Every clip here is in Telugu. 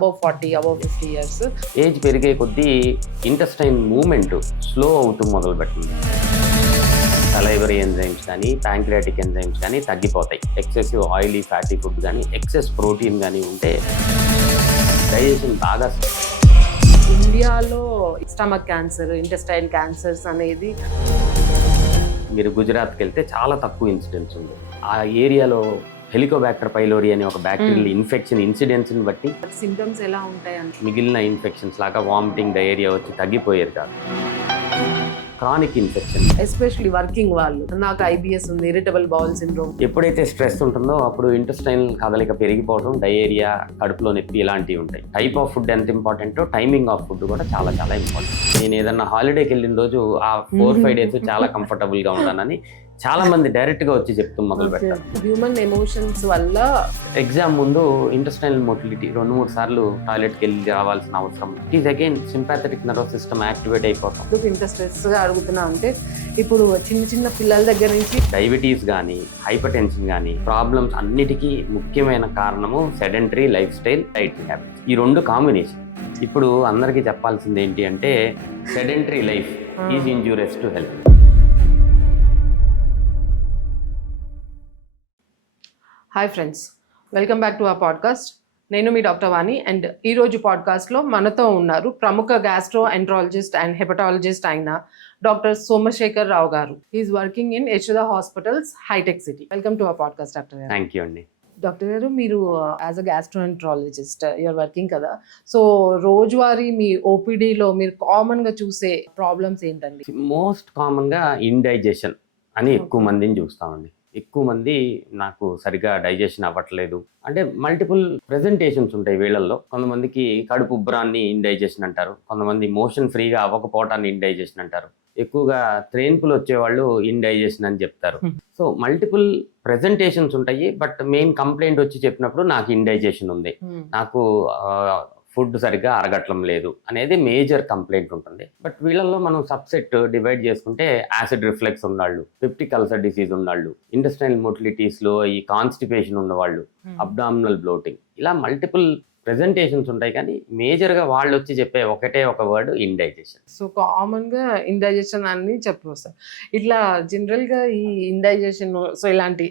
above 40, above 50 years. ఏజ్ పెరిగే కొద్దీ ఇంటెస్టైన్ మూవ్మెంట్ స్లో అవుతూ మొదలుపెట్టింది. సలైవరీ ఎంజైమ్స్ కానీ ప్యాంక్రియాటిక్ ఎంజైమ్స్ కానీ తగ్గిపోతాయి. ఎక్సెసివ్ ఆయిలీ ఫ్యాటీ ఫుడ్ కానీ ఎక్సెస్ ప్రోటీన్ కానీ ఉంటే డైజెషన్ బాగా. ఇండియాలో స్టమక్ క్యాన్సర్, ఇంటెస్టైన్ క్యాన్సర్స్ అనేది మీరు గుజరాత్కి వెళ్తే చాలా తక్కువ ఇన్సిడెన్స్ ఉంది. ఆ ఏరియాలో హెలికోబాక్టర్ పైలోరీ అనే ఒక బ్యాక్టీరియల్ ఇన్ఫెక్షన్ ఇన్సిడెన్స్ని బట్టి సింప్టమ్స్ ఎలా ఉంటాయి మిగిలిన ఇన్ఫెక్షన్స్ లాగా వామిటింగ్, డయేరియా వచ్చి తగ్గిపోయేది కాదు. క్రానిక్ ఇన్ఫెక్షన్, ఎస్పెషల్లీ వర్కింగ్ వాళ్ళు, నాకు IBS ఉంది, ఇరిటబుల్ బౌల్ సిండ్రోమ్. ఎప్పుడైతే స్ట్రెస్ ఉంటుందో అప్పుడు ఇంటెస్టైన్ కదలిక పెరిగిపోవడం, డయేరియా, కడుపులో నొప్పి ఇలాంటివి ఉంటాయి. టైప్ ఆఫ్ ఫుడ్ ఎంత ఇంపార్టెంటో టైమింగ్ ఆఫ్ ఫుడ్ కూడా చాలా చాలా ఇంపార్టెంట్. నేను ఏదన్నా హాలిడేకి వెళ్ళిన రోజు ఆ 4-5 days చాలా కంఫర్టబుల్గా ఉంటానని చాలా మంది డైరెక్ట్గా వచ్చి చెప్తూ మొదలు పెట్టారు. హ్యూమన్ ఎమోషన్స్ వల్ల ఎగ్జామ్ ముందు ఇంటెస్టైనల్ మోటిలిటీ 2-3 సార్లు టాయిలెట్కి వెళ్ళి రావాల్సిన అవసరం. It is again sympathetic nervous system activate అయిపోతాం. ఇంత స్ట్రెస్గా అడుగుతున్నా అంటే ఇప్పుడు చిన్న చిన్న పిల్లల దగ్గర నుంచి డయాబెటీస్ కానీ హైపర్ టెన్షన్ కానీ ప్రాబ్లమ్స్ అన్నిటికీ ముఖ్యమైన కారణము sedentary life style, diet habits. ఈ రెండు కాంబినేషన్. ఇప్పుడు అందరికీ చెప్పాల్సింది ఏంటి అంటే sedentary life is injurious to health. Hi friends, welcome back to our podcast. నేను మీ డాక్టర్ వాణి అండ్ ఈరోజు పాడ్కాస్ట్లో మనతో ఉన్నారు ప్రముఖ గ్యాస్ట్రో ఎంట్రాలజిస్ట్ అండ్ హెపటాలజిస్ట్ అయిన doctor Somashekar Rao garu. Is working in Yashoda hospitals, హైటెక్ City. Welcome to our podcast doctor garu. Thank you అండి. డాక్టర్ గారు, మీరు as a gastroenterologist you're working కదా, సో రోజువారీ మీ ఓపీడీలో మీరు కామన్గా చూసే ప్రాబ్లమ్స్ ఏంటండి? మోస్ట్ కామన్గా ఇండైజెషన్ అని ఎక్కువ మందిని చూస్తామండి. ఎక్కువ మంది నాకు సరిగా డైజెషన్ అవ్వట్లేదు అంటే మల్టిపుల్ ప్రెజెంటేషన్స్ ఉంటాయి వీళ్ళల్లో. కొంతమందికి కడుపు ఉబ్బరాన్ని ఇండైజెషన్ అంటారు, కొంతమంది మోషన్ ఫ్రీగా అవ్వకపోవటాన్ని ఇండైజెషన్ అంటారు, ఎక్కువగా త్రేన్పులు వచ్చేవాళ్ళు ఇండైజెషన్ అని చెప్తారు. సో మల్టిపుల్ ప్రెజెంటేషన్స్ ఉంటాయి. బట్ మెయిన్ కంప్లైంట్ వచ్చి చెప్పినప్పుడు నాకు ఇండైజెషన్ ఉంది, నాకు ఫుడ్ సరిగ్గా అరగట్లం లేదు అనేది మేజర్ కంప్లైంట్ ఉంటుంది. బట్ వీళ్ళల్లో మనం సబ్సెట్ డివైడ్ చేసుకుంటే యాసిడ్ రిఫ్లెక్స్ ఉన్నవాళ్ళు, పెప్టిక్ అల్సర్ డిసీజ్ ఉన్నవాళ్ళు, ఇంటెస్టైనల్ మోటిలిటీస్లో ఈ కాన్స్టిపేషన్ ఉన్నవాళ్ళు, అబ్డామినల్ బ్లోటింగ్, ఇలా మల్టిపుల్ ప్రెజెంటేషన్స్ ఉంటాయి. కానీ మేజర్గా వాళ్ళు వచ్చి చెప్పే ఒకటే ఒక వర్డ్ ఇండైజెషన్. సో కామన్గా ఇండైజెషన్ అని చెప్పొస్తారు. ఇట్లా జనరల్గా ఈ ఇండైజెషన్, సో ఇలాంటి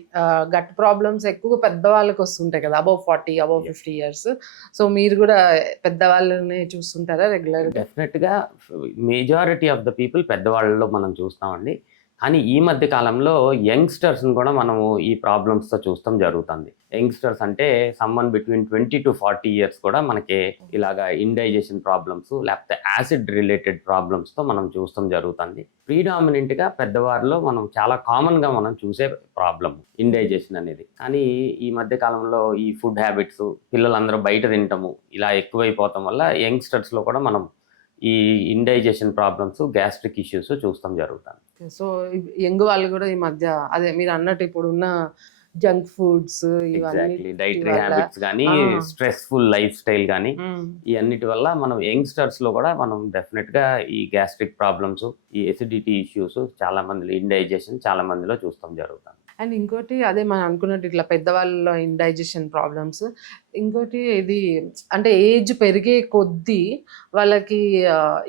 గట్ ప్రాబ్లమ్స్ ఎక్కువ పెద్దవాళ్ళకి వస్తుంటాయి కదా, అబౌవ్ 40, అబౌవ్ 50 years. సో మీరు కూడా పెద్దవాళ్ళని చూస్తుంటారా రెగ్యులర్గా? డెఫినెట్గా మెజారిటీ ఆఫ్ ద పీపుల్ పెద్దవాళ్ళలో మనం చూస్తామండి. కానీ ఈ మధ్య కాలంలో యంగ్స్టర్స్ని కూడా మనము ఈ ప్రాబ్లమ్స్తో చూస్తాం జరుగుతుంది. యంగ్స్టర్స్ అంటే సమ్మన్ బిట్వీన్ 20 to 40 years కూడా మనకి ఇలాగా ఇండైజెషన్ ప్రాబ్లమ్స్ లేకపోతే యాసిడ్ రిలేటెడ్ ప్రాబ్లమ్స్తో మనం చూస్తాం జరుగుతుంది. ప్రీడామినెంట్గా పెద్దవారిలో మనం చాలా కామన్గా మనం చూసే ప్రాబ్లం ఇండైజెషన్ అనేది. కానీ ఈ మధ్య కాలంలో ఈ ఫుడ్ హ్యాబిట్స్, పిల్లలందరూ బయట తినటము ఇలా ఎక్కువైపోవటం వల్ల యంగ్స్టర్స్లో కూడా మనం ఈ ఇండైజెషన్ ప్రాబ్లమ్స్, గ్యాస్ట్రిక్ ఇష్యూస్ చూస్తాం జరుగుతుంది. సో యంగ్ వాళ్ళు కూడా ఈ మధ్య అదే మీరు అన్నట్టు ఇప్పుడున్న జంక్ ఫుడ్స్, డైటరీ హ్యాబిట్స్ కానీ స్ట్రెస్ఫుల్ లైఫ్ స్టైల్ కానీ ఈ అన్నిటి వల్ల మనం యంగ్స్టర్స్ లో కూడా మనం డెఫినెట్ గా ఈ గ్యాస్ట్రిక్ ప్రాబ్లమ్స్, ఈ ఎసిడిటీ ఇష్యూస్ చాలా మందిలో, ఇండైజెషన్ చాలా మందిలో చూస్తాం జరుగుతుంది. అండ్ ఇంకోటి అదే మనం అనుకున్నట్టు ఇట్లా పెద్దవాళ్ళలో ఇండైజెషన్ ప్రాబ్లమ్స్, ఇంకోటి ఇది అంటే ఏజ్ పెరిగే కొద్దీ వాళ్ళకి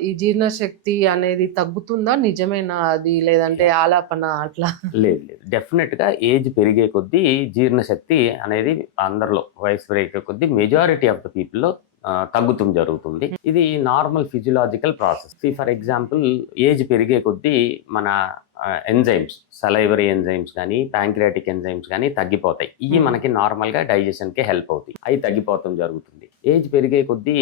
ఈ జీర్ణశక్తి అనేది తగ్గుతుందా? నిజమేనా అది, లేదంటే ఆలాపన అట్లా? లేదు, డెఫినెట్గా ఏజ్ పెరిగే కొద్దీ జీర్ణశక్తి అనేది అందరిలో, వయసు పెరిగే కొద్దీ మెజారిటీ ఆఫ్ ద పీపుల్లో తగ్గుతం జరుగుతుంది. ఇది normal physiological process. For example, age పెరిగే కొద్దీ మన ఎంజైమ్స్, సలైవరీ ఎంజైమ్స్ కానీ ప్యాంక్రియాటిక్ ఎంజైమ్స్ కానీ తగ్గిపోతాయి. ఇవి మనకి నార్మల్గా డైజెషన్కి హెల్ప్ అవుతాయి, అవి తగ్గిపోవటం జరుగుతుంది. ఏజ్ పెరిగే కొద్దీ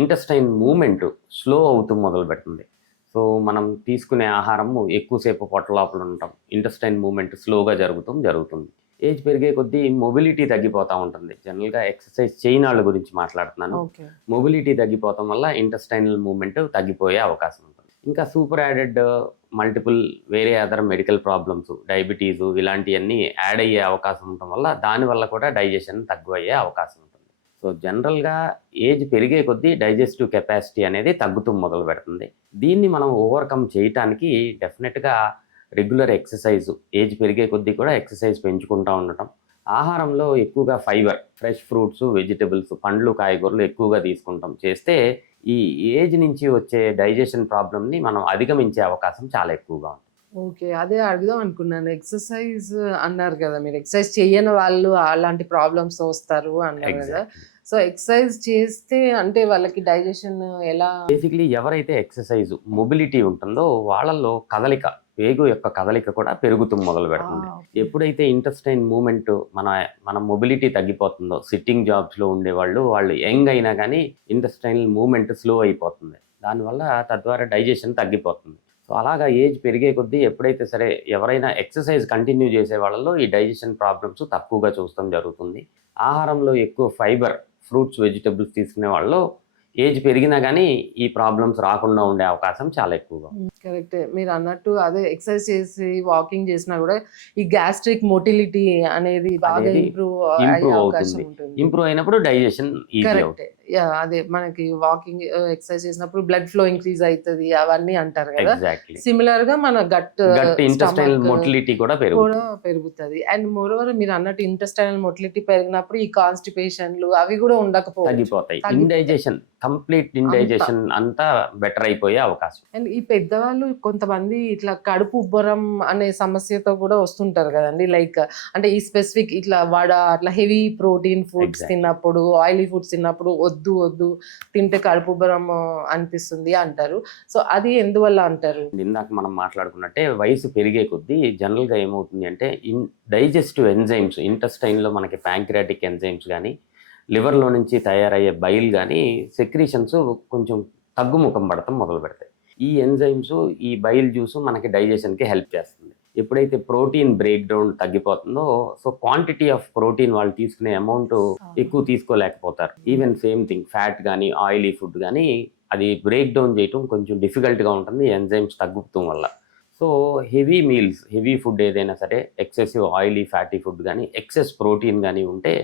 ఇంటెస్టైన్ మూవ్మెంట్ స్లో అవుతూ మొదలు పెడుతుంది. సో మనం తీసుకునే ఆహారము ఎక్కువసేపు పొట్ట లోపల ఉంటాం, ఇంటెస్టైన్ మూవ్మెంట్ స్లోగా జరుగుతుంది. ఏజ్ పెరిగే కొద్దీ మొబిలిటీ తగ్గిపోతూ ఉంటుంది. జనరల్గా ఎక్సర్సైజ్ చేయని వాళ్ళ గురించి మాట్లాడుతున్నాను. మొబిలిటీ తగ్గిపోవటం వల్ల ఇంటెస్టైనల్ మూవ్మెంట్ తగ్గిపోయే అవకాశం ఉంటుంది. ఇంకా సూపర్ యాడెడ్ మల్టిపుల్ వేరే అదర్ మెడికల్ ప్రాబ్లమ్స్, డయాబెటీస్ ఇలాంటివన్నీ యాడ్ అయ్యే అవకాశం ఉండటం వల్ల దానివల్ల కూడా డైజెషన్ తగ్గుయ్యే అవకాశం ఉంటుంది. సో జనరల్గా ఏజ్ పెరిగే కొద్దీ డైజెస్టివ్ కెపాసిటీ అనేది తగ్గుతూ మొదలు పెడుతుంది. దీన్ని మనం ఓవర్కమ్ చేయటానికి డెఫినెట్గా రెగ్యులర్ ఎక్సర్సైజ్, ఏజ్ పెరిగే కొద్దీ కూడా ఎక్సర్సైజ్ పెంచుకుంటూ ఉండటం, ఆహారంలో ఎక్కువగా ఫైబర్, ఫ్రెష్ ఫ్రూట్స్, వెజిటబుల్స్, పండ్లు, కాయగూరలు ఎక్కువగా తీసుకుంటాం చేస్తే ఈ ఏజ్ నుంచి వచ్చే డైజెషన్ ప్రాబ్లమ్ని మనం అధిగమించే అవకాశం చాలా ఎక్కువగా ఉంది. ఓకే. అదే అడుగుదాం అనుకున్నాను. ఎక్సర్సైజ్ అన్నారు కదా! మీరు ఎక్సర్సైజ్ చెయ్యని వాళ్ళు అలాంటి ప్రాబ్లమ్స్‌తో వస్తారు అన్నారు కదా! ఎగ్జాక్ట్లీ. సో, ఎక్సర్సైజ్ చేస్తే అంటే వాళ్ళకి డైజెషన్ ఎలా? బేసిక్లీ ఎవరైతే ఎక్సర్సైజ్ మొబిలిటీ ఉంటుందో వాళ్ళల్లో కదలిక, పేగు యొక్క కదలిక కూడా పెరుగుతూ మొదలు పెడుతుంది. ఓకే. ఎప్పుడైతే ఇంటెస్టైన్ మూమెంట్ మన మొబిలిటీ తగ్గిపోతుందో, సిట్టింగ్ జాబ్స్లో ఉండేవాళ్ళు వాళ్ళు యంగ్ అయినా కానీ ఇంటెస్టైనల్ మూమెంట్ స్లో అయిపోతుంది. దానివల్ల తద్వారా డైజెషన్ తగ్గిపోతుంది. సో అలాగా ఏజ్ పెరిగే కొద్దీ ఎప్పుడైతే సరే ఎవరైనా ఎక్సర్సైజ్ కంటిన్యూ చేసే వాళ్ళలో ఈ డైజెషన్ ప్రాబ్లమ్స్ తక్కువగా చూస్తాం జరుగుతుంది. ఆహారంలో ఎక్కువ ఫైబర్, ఫ్రూట్స్, వెజిటబుల్స్ తీసుకునే వాళ్ళలో ఏజ్ పెరిగినా కానీ ఈ ప్రాబ్లమ్స్ రాకుండా ఉండే అవకాశం చాలా ఎక్కువగా ఉంది. కరెక్టే. మీరు అన్నట్టు అదే ఎక్సర్సైజ్ చేసి, వాకింగ్ చేసినా కూడా ఈ గ్యాస్ట్రిక్ మోటిలిటీ అనేది బాగా అనేది ఇంప్రూవ్ ఇంప్రూవ్ అయ్యే అవకాశం అవుతుంది. ఉంటుంది. ఇంప్రూవ్ అయినప్పుడు డైజెషన్ ఈజీ కరెక్టే. అవుతుంది. యాహ్! అదే మనకి వాకింగ్ ఎక్సర్సైజ్ చేసినప్పుడు బ్లడ్ ఫ్లో ఇంక్రీజ్ అయితది అవన్నీ అంటారు కదా! ఎగ్జాక్ట్లీ. సిమిలర్‌గా మన గట్ ఇంటెస్టైనల్ స్టమక్ మొటిలిటీ కూడా కూడా పెరుగుతుంది. పెరుగుతది. అండ్ మోరోవర్ మీరు అన్నట్టు ఇంటెస్టైనల్ మొటిలిటీ పెరిగినప్పుడు ఈ కాన్‌స్టిపేషన్‌లు అవి కూడా ఉండకపోవచ్చు. తగ్గిపోతాయి. తగ్గిపోతాయి. ఇండైజెషన్, కంప్లీట్ ఇండైజెషన్ అంతా బెటర్ అయిపోయే అవకాశం. అండ్ ఈ పెద్దవాళ్ళు కొంతమంది ఇట్లా కడుపు ఉబ్బరం అనే సమస్యతో కూడా వస్తుంటారు కదండి. లైక్ అంటే ఈ స్పెసిఫిక్ ఇట్లా వడ అట్లా హెవీ ప్రోటీన్ ఫుడ్స్ Exactly. తిన్నప్పుడు, ఆయిలీ ఫుడ్స్ తిన్నప్పుడు వద్దు తింటే కడుపు ఉబ్బరం అనిపిస్తుంది అంటారు. సో అది ఎందువల్ల అంటారు? ఇందాక మనం మాట్లాడుకున్నట్టే వయసు పెరిగే కొద్దీ జనరల్గా ఏమవుతుంది అంటే డైజెస్టివ్ ఎంజైమ్స్, ఇంటెస్టైన్లో మనకి ప్యాంక్రియాటిక్ ఎంజైమ్స్ కానీ, లివర్లో నుంచి తయారయ్యే బైల్ కానీ సెక్రీషన్స్ కొంచెం తగ్గుముఖం పడటం మొదలు పెడతాయి. ఈ ఎంజైమ్స్, ఈ బైల్ జ్యూస్ మనకి డైజెషన్కి హెల్ప్ చేస్తుంది. ఎప్పుడైతే ప్రోటీన్ బ్రేక్ డౌన్ తగ్గిపోతుందో, సో క్వాంటిటీ ఆఫ్ ప్రోటీన్ వాళ్ళు తీసుకునే అమౌంట్ ఎక్కువ తీసుకోలేకపోతారు. ఈవెన్ సేమ్ థింగ్ ఫ్యాట్ కానీ, ఆయిలీ ఫుడ్ కానీ అది బ్రేక్ డౌన్ చేయటం కొంచెం డిఫికల్ట్గా ఉంటుంది ఎంజైమ్స్ తగ్గుతాం వల్ల. So heavy meals, heavy food ఏదైనా సరే, ఎక్సెసివ్ ఆయిలీ ఫ్యాటీ ఫుడ్ కానీ, ఎక్సెస్ ప్రోటీన్ కానీ ఉంటే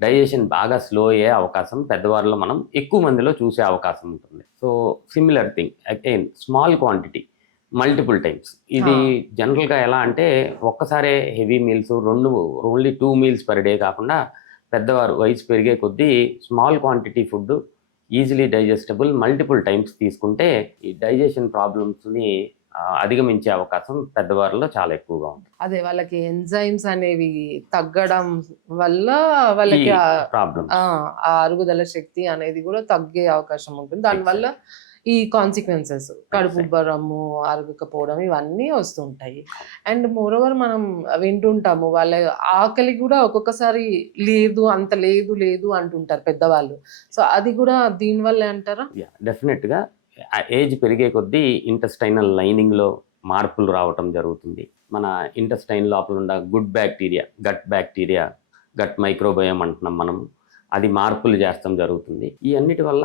డైజెషన్ బాగా స్లో అయ్యే అవకాశం పెద్దవారిలో మనం ఎక్కువ మందిలో చూసే అవకాశం ఉంటుంది. So similar thing again small quantity multiple times. ఇది జనరల్గా ఎలా అంటే ఒక్కసారే heavy meals only 2 meals per day కాకుండా పెద్దవారు వయసు పెరిగే కొద్దీ small quantity food easily digestible multiple times తీసుకుంటే ఈ డైజెషన్ ప్రాబ్లమ్స్ని అధిగమించే అవకాశం పెద్దవారిలో చాలా ఎక్కువగా ఉంది. అదే వాళ్ళకి ఎంజైమ్స్ అనేవి తగ్గడం వల్ల వాళ్ళకి ప్రాబ్లమ్ ఆ అరుగుదల శక్తి అనేది కూడా తగ్గే అవకాశం ఉంటుంది. దానివల్ల ఈ కాన్సిక్వెన్సెస్ కడుపు ఉబ్బరము, అరగకపోవడం ఇవన్నీ వస్తుంటాయి. అండ్ మోరోవర్ మనం వింటుంటాము వాళ్ళ ఆకలి కూడా ఒక్కొక్కసారి అంత లేదు అంటుంటారు పెద్దవాళ్ళు. సో అది కూడా దీనివల్ల అంటారా? డెఫినెట్గా ఏజ్ పెరిగే కొద్దీ ఇంటెస్టైనల్ లైనింగ్లో మార్పులు రావటం జరుగుతుంది. మన ఇంటెస్టైన్ లోపల ఉన్న గుడ్ బ్యాక్టీరియా, గట్ మైక్రోబయోమ్ అంటున్నాం మనం, అది మార్పులు చేస్తాం జరుగుతుంది. ఈ అన్నిటి వల్ల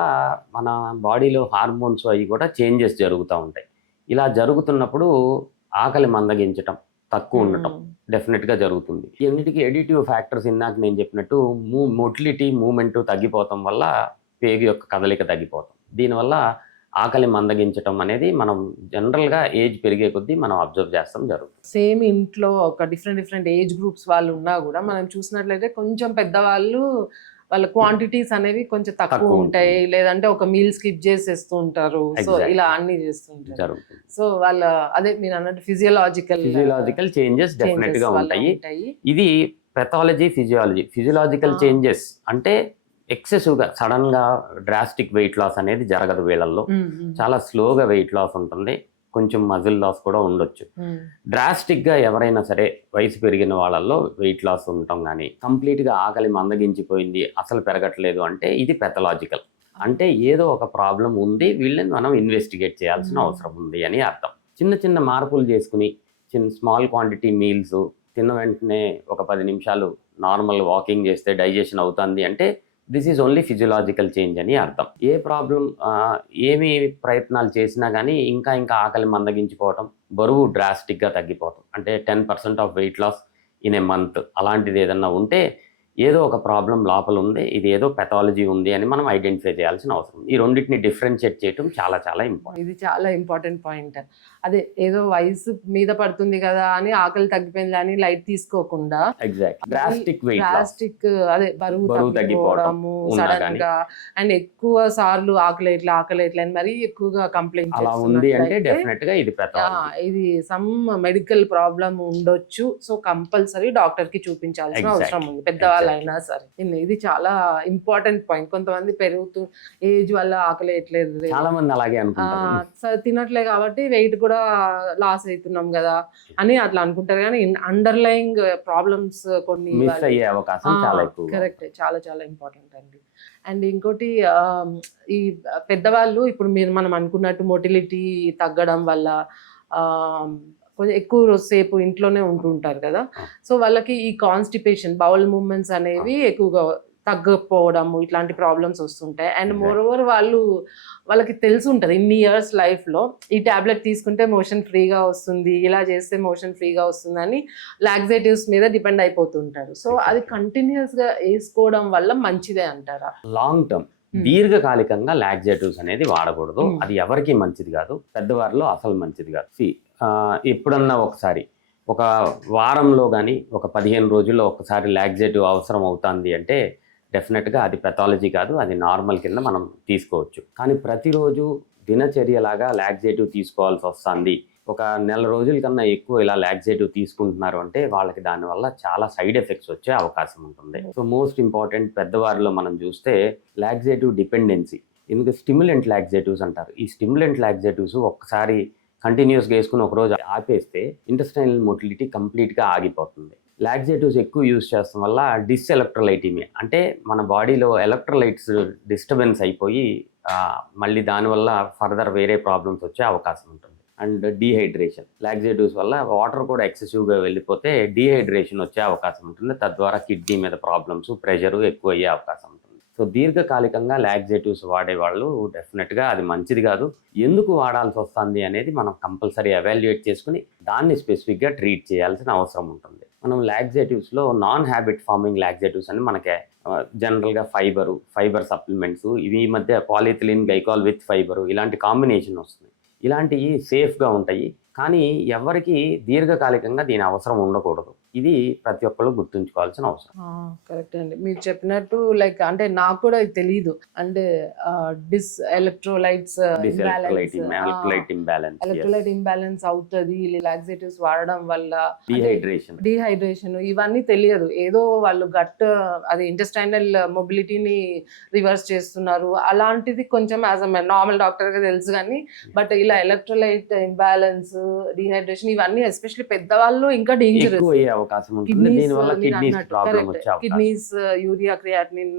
మన బాడీలో హార్మోన్స్ అవి కూడా చేంజెస్ జరుగుతూ ఉంటాయి. ఇలా జరుగుతున్నప్పుడు ఆకలి మందగించటం, తక్కువ ఉండటం డెఫినెట్గా జరుగుతుంది. ఈ అన్నిటికీ ఎడిటివ్ ఫ్యాక్టర్స్ ఇందాక నేను చెప్పినట్టు మొటిలిటీ, మూమెంట్ తగ్గిపోవటం వల్ల పేగు యొక్క కదలిక తగ్గిపోతాం. దీనివల్ల ఆకలి మందగించటం అనేది మనం జనరల్గా ఏజ్ పెరిగే కొద్దీ మనం అబ్జర్వ్ చేస్తాం జరుగుతుంది. సేమ్ ఇంట్లో ఒక డిఫరెంట్ ఏజ్ గ్రూప్స్ వాళ్ళు ఉన్నా కూడా మనం చూసినట్లయితే కొంచెం పెద్దవాళ్ళు వాళ్ళ క్వాంటిటీస్ అనేవి కొంచెం తక్కువ ఉంటాయి, లేదంటే ఒక మీల్ స్కిప్ చేసేస్తూ ఉంటారు. సో ఇలా అన్ని చేస్తుంటారు జరుగుతుంది. సో వాళ్ళ అదే మీరు అన్నట్టు ఫిజియోలాజికల్ చేంజెస్ డెఫినెట్ గా ఉంటాయి. ఇది పెథాలజీ, ఫిజియోలాజికల్ చేంజెస్ అంటే ఎక్సెసివ్ గా సడన్ గా డ్రాస్టిక్ వెయిట్ లాస్ అనేది జరగదు వీళ్ళల్లో. చాలా స్లోగా వెయిట్ లాస్ ఉంటుంది, కొంచెం మజిల్ లాస్ కూడా ఉండొచ్చు. డ్రాస్టిక్ గా ఎవరైనా సరే వయసు పెరిగిన వాళ్ళల్లో వెయిట్ లాస్ ఉండటం కానీ, కంప్లీట్ గా ఆకలి మందగించిపోయింది అసలు పెరగట్లేదు అంటే ఇది పెథలాజికల్. అంటే ఏదో ఒక ప్రాబ్లం ఉంది, వీళ్ళని మనం ఇన్వెస్టిగేట్ చేయాల్సిన అవసరం ఉంది అని అర్థం. చిన్న మార్పులు చేసుకుని స్మాల్ క్వాంటిటీ మీల్స్ తిన్న వెంటనే ఒక 10 నిమిషాలు నార్మల్ వాకింగ్ చేస్తే డైజెషన్ అవుతుంది అంటే this is only physiological change అని అర్థం. ఏ ప్రాబ్లం ఏమి ప్రయత్నాలు చేసినా కానీ ఇంకా ఆకలి మందగించిపోవటం, బరువు డ్రాస్టిక్గా తగ్గిపోవటం, అంటే 10% of weight loss in a month అలాంటిది ఏదన్నా ఉంటే ఏదో ఒక ప్రాబ్లం లోపల ఉంది, ఇది ఏదో పెథాలజీ ఉంది అని మనం ఐడెంటిఫై చేయాల్సిన అవసరం ఉంది. ఈ రెండింటిని డిఫరెన్షియేట్ చేయడం చాలా చాలా ఇంపార్టెంట్. ఇది చాలా ఇంపార్టెంట్ పాయింట్. అదే ఏదో వయసు మీద పడుతుంది కదా అని ఆకలి తగ్గిపోయింది అని లైట్ తీసుకోకుండా ఎగ్జాక్ట్ డ్రాస్టిక్ వెయిట్ ప్లాస్టిక్ అదే బరువు తగ్గిపోవడము తగ్గిపోవడము ఉన్నా సడన్ కానీ గా అండ్ ఎక్కువ సార్లు ఆకలేట్లా అని మరీ ఎక్కువగా కంప్లైంట్ అలా ఉంది అంటే చేస్తున్నట్లయితే డెఫినెట్ గా ఇది పెథాలజీ. ఇది సమ్ మెడికల్ ప్రాబ్లమ్ ఉండొచ్చు. సో కంపల్సరీ డాక్టర్ కి చూపించాల్సిన అవసరం ఉంది, పెద్దవాళ్ళైనా సరే. ఇది చాలా ఇంపార్టెంట్ పాయింట్. కొంతమంది ఏజ్ వల్ల ఆకలేయట్లేదు, చాలా మంది అలాగే అనుకుంటారు. తినట్లే కాబట్టి వెయిట్ కూడా లాస్ అవుతున్నాం కదా అని అట్లా అనుకుంటారు. కానీ అండర్లయింగ్ ప్రాబ్లమ్స్ కొన్ని మిస్ అయ్యే అవకాశం చాలా ఎక్కువ. కరెక్ట్, చాలా చాలా ఇంపార్టెంట్ అండి. అండ్ ఇంకోటి ఈ పెద్దవాళ్ళు ఇప్పుడు మనం అనుకున్నట్టు మొటిలిటీ తగ్గడం వల్ల కొంచెం ఎక్కువ సేపు ఇంట్లోనే ఉంటుంటారు కదా. సో వాళ్ళకి ఈ కాన్స్టిపేషన్, బౌల్ మూవ్మెంట్స్ అనేవి ఎక్కువగా తగ్గకపోవడము ఇట్లాంటి ప్రాబ్లమ్స్ వస్తుంటాయి. అండ్ మోర్ ఓవర్ వాళ్ళకి తెలిసి ఉంటుంది ఇన్ని ఇయర్స్ లైఫ్లో ఈ ట్యాబ్లెట్ తీసుకుంటే మోషన్ ఫ్రీగా వస్తుంది, ఇలా చేస్తే మోషన్ ఫ్రీగా వస్తుంది అని లాక్సేటివ్స్ మీద డిపెండ్ అయిపోతుంటారు. సో అది కంటిన్యూస్గా వేసుకోవడం వల్ల మంచిదే అంటారా? లాంగ్ టర్మ్ దీర్ఘకాలికంగా లాక్సేటివ్స్ అనేది వాడకూడదు. అది ఎవరికి మంచిది కాదు, పెద్దవారిలో అసలు మంచిది కాదు. ఎప్పుడన్నా ఒకసారి ఒక వారంలో కానీ ఒక 15 రోజుల్లో ఒకసారి లాక్సేటివ్ అవసరం అవుతుంది అంటే డెఫినెట్గా అది పెథాలజీ కాదు, అది నార్మల్ కింద మనం తీసుకోవచ్చు. కానీ ప్రతిరోజు దినచర్యలాగా లాక్సేటివ్ తీసుకోవాల్సి వస్తుంది, ఒక నెల రోజుల కన్నా ఎక్కువ ఇలా లాక్సేటివ్ తీసుకుంటున్నారు అంటే వాళ్ళకి దానివల్ల చాలా సైడ్ ఎఫెక్ట్స్ వచ్చే అవకాశం ఉంటుంది. సో మోస్ట్ ఇంపార్టెంట్ పెద్దవారిలో మనం చూస్తే లాక్సేటివ్ డిపెండెన్సీ, ఎందుకు స్టిమ్యులెంట్ లాక్సేటివ్స్ అంటారు. ఈ స్టిమ్యులెంట్ లాక్సేటివ్స్ ఒక్కసారి కంటిన్యూస్గా వేసుకుని ఒకరోజు ఆపేస్తే ఇంటెస్టైనల్ మొటిలిటీ కంప్లీట్గా ఆగిపోతుంది. లాక్సేటివ్స్ ఎక్కువ యూజ్ చేస్తాం వల్ల డిస్ఎలక్ట్రోలైటిమియా అంటే మన బాడీలో ఎలక్ట్రోలైట్స్ డిస్టర్బెన్స్ అయిపోయి మళ్ళీ దానివల్ల ఫర్దర్ వేరే ప్రాబ్లమ్స్ వచ్చే అవకాశం ఉంటుంది. అండ్ డీహైడ్రేషన్, లాక్సేటివ్స్ వల్ల వాటర్ కూడా ఎక్సెసివ్గా వెళ్ళిపోతే డీహైడ్రేషన్ వచ్చే అవకాశం ఉంటుంది. తద్వారా కిడ్నీ మీద ప్రాబ్లమ్స్, ప్రెషరు ఎక్కువ అయ్యే అవకాశం ఉంటుంది. సో దీర్ఘకాలికంగా లాక్సేటివ్స్ వాడేవాళ్ళు డెఫినెట్గా అది మంచిది కాదు. ఎందుకు వాడాల్సి వస్తుంది అనేది మనం కంపల్సరీ ఎవాల్యుయేట్ చేసుకుని దాన్ని స్పెసిఫిక్గా ట్రీట్ చేయాల్సిన అవసరం ఉంటుంది. మనం లాక్సేటివ్స్లో నాన్ హ్యాబిట్ ఫార్మింగ్ లాక్సేటివ్స్ అని మనకి జనరల్గా ఫైబర్ సప్లిమెంట్స్, ఇవి ఈ మధ్య పాలిథిలిన్ గ్లైకాల్ విత్ ఫైబరు ఇలాంటి కాంబినేషన్ వస్తుంది. ఇలాంటివి సేఫ్గా ఉంటాయి, కానీ ఎవరికి దీర్ఘకాలికంగా దీని అవసరం ఉండకూడదు. ఇది ప్రతి ఒక్కళ్ళు గుర్తుంచుకోవాల్సిన అవసరం. కరెక్ట్ అండి, మీరు చెప్పినట్టు లైక్ అంటే నాకు కూడా ఇది తెలీదు. అంటే ఎలక్ట్రోలైట్ ఇంబ్యాలెన్స్ అవుతుంది లాక్సేటివ్స్ వాడడం వల్ల, డీహైడ్రేషన్ ఇవన్నీ తెలియదు. ఏదో వాళ్ళు అది ఇంటెస్టైనల్ మొబిలిటీని రివర్స్ చేస్తున్నారు అలాంటిది కొంచెం యాజ్ అ నార్మల్ డాక్టర్ గా తెలుసు. కానీ బట్ ఇలా ఎలక్ట్రోలైట్ ఇంబ్యాలెన్స్, డీహైడ్రేషన్ ఇవన్నీ ఎస్పెషల్లీ పెద్దవాళ్ళు ఇంకా డేంజరస్ అవకాశం ఉంటుంది. దీనివల్ల కిడ్నీస్ యూరియా క్రియాటినిన్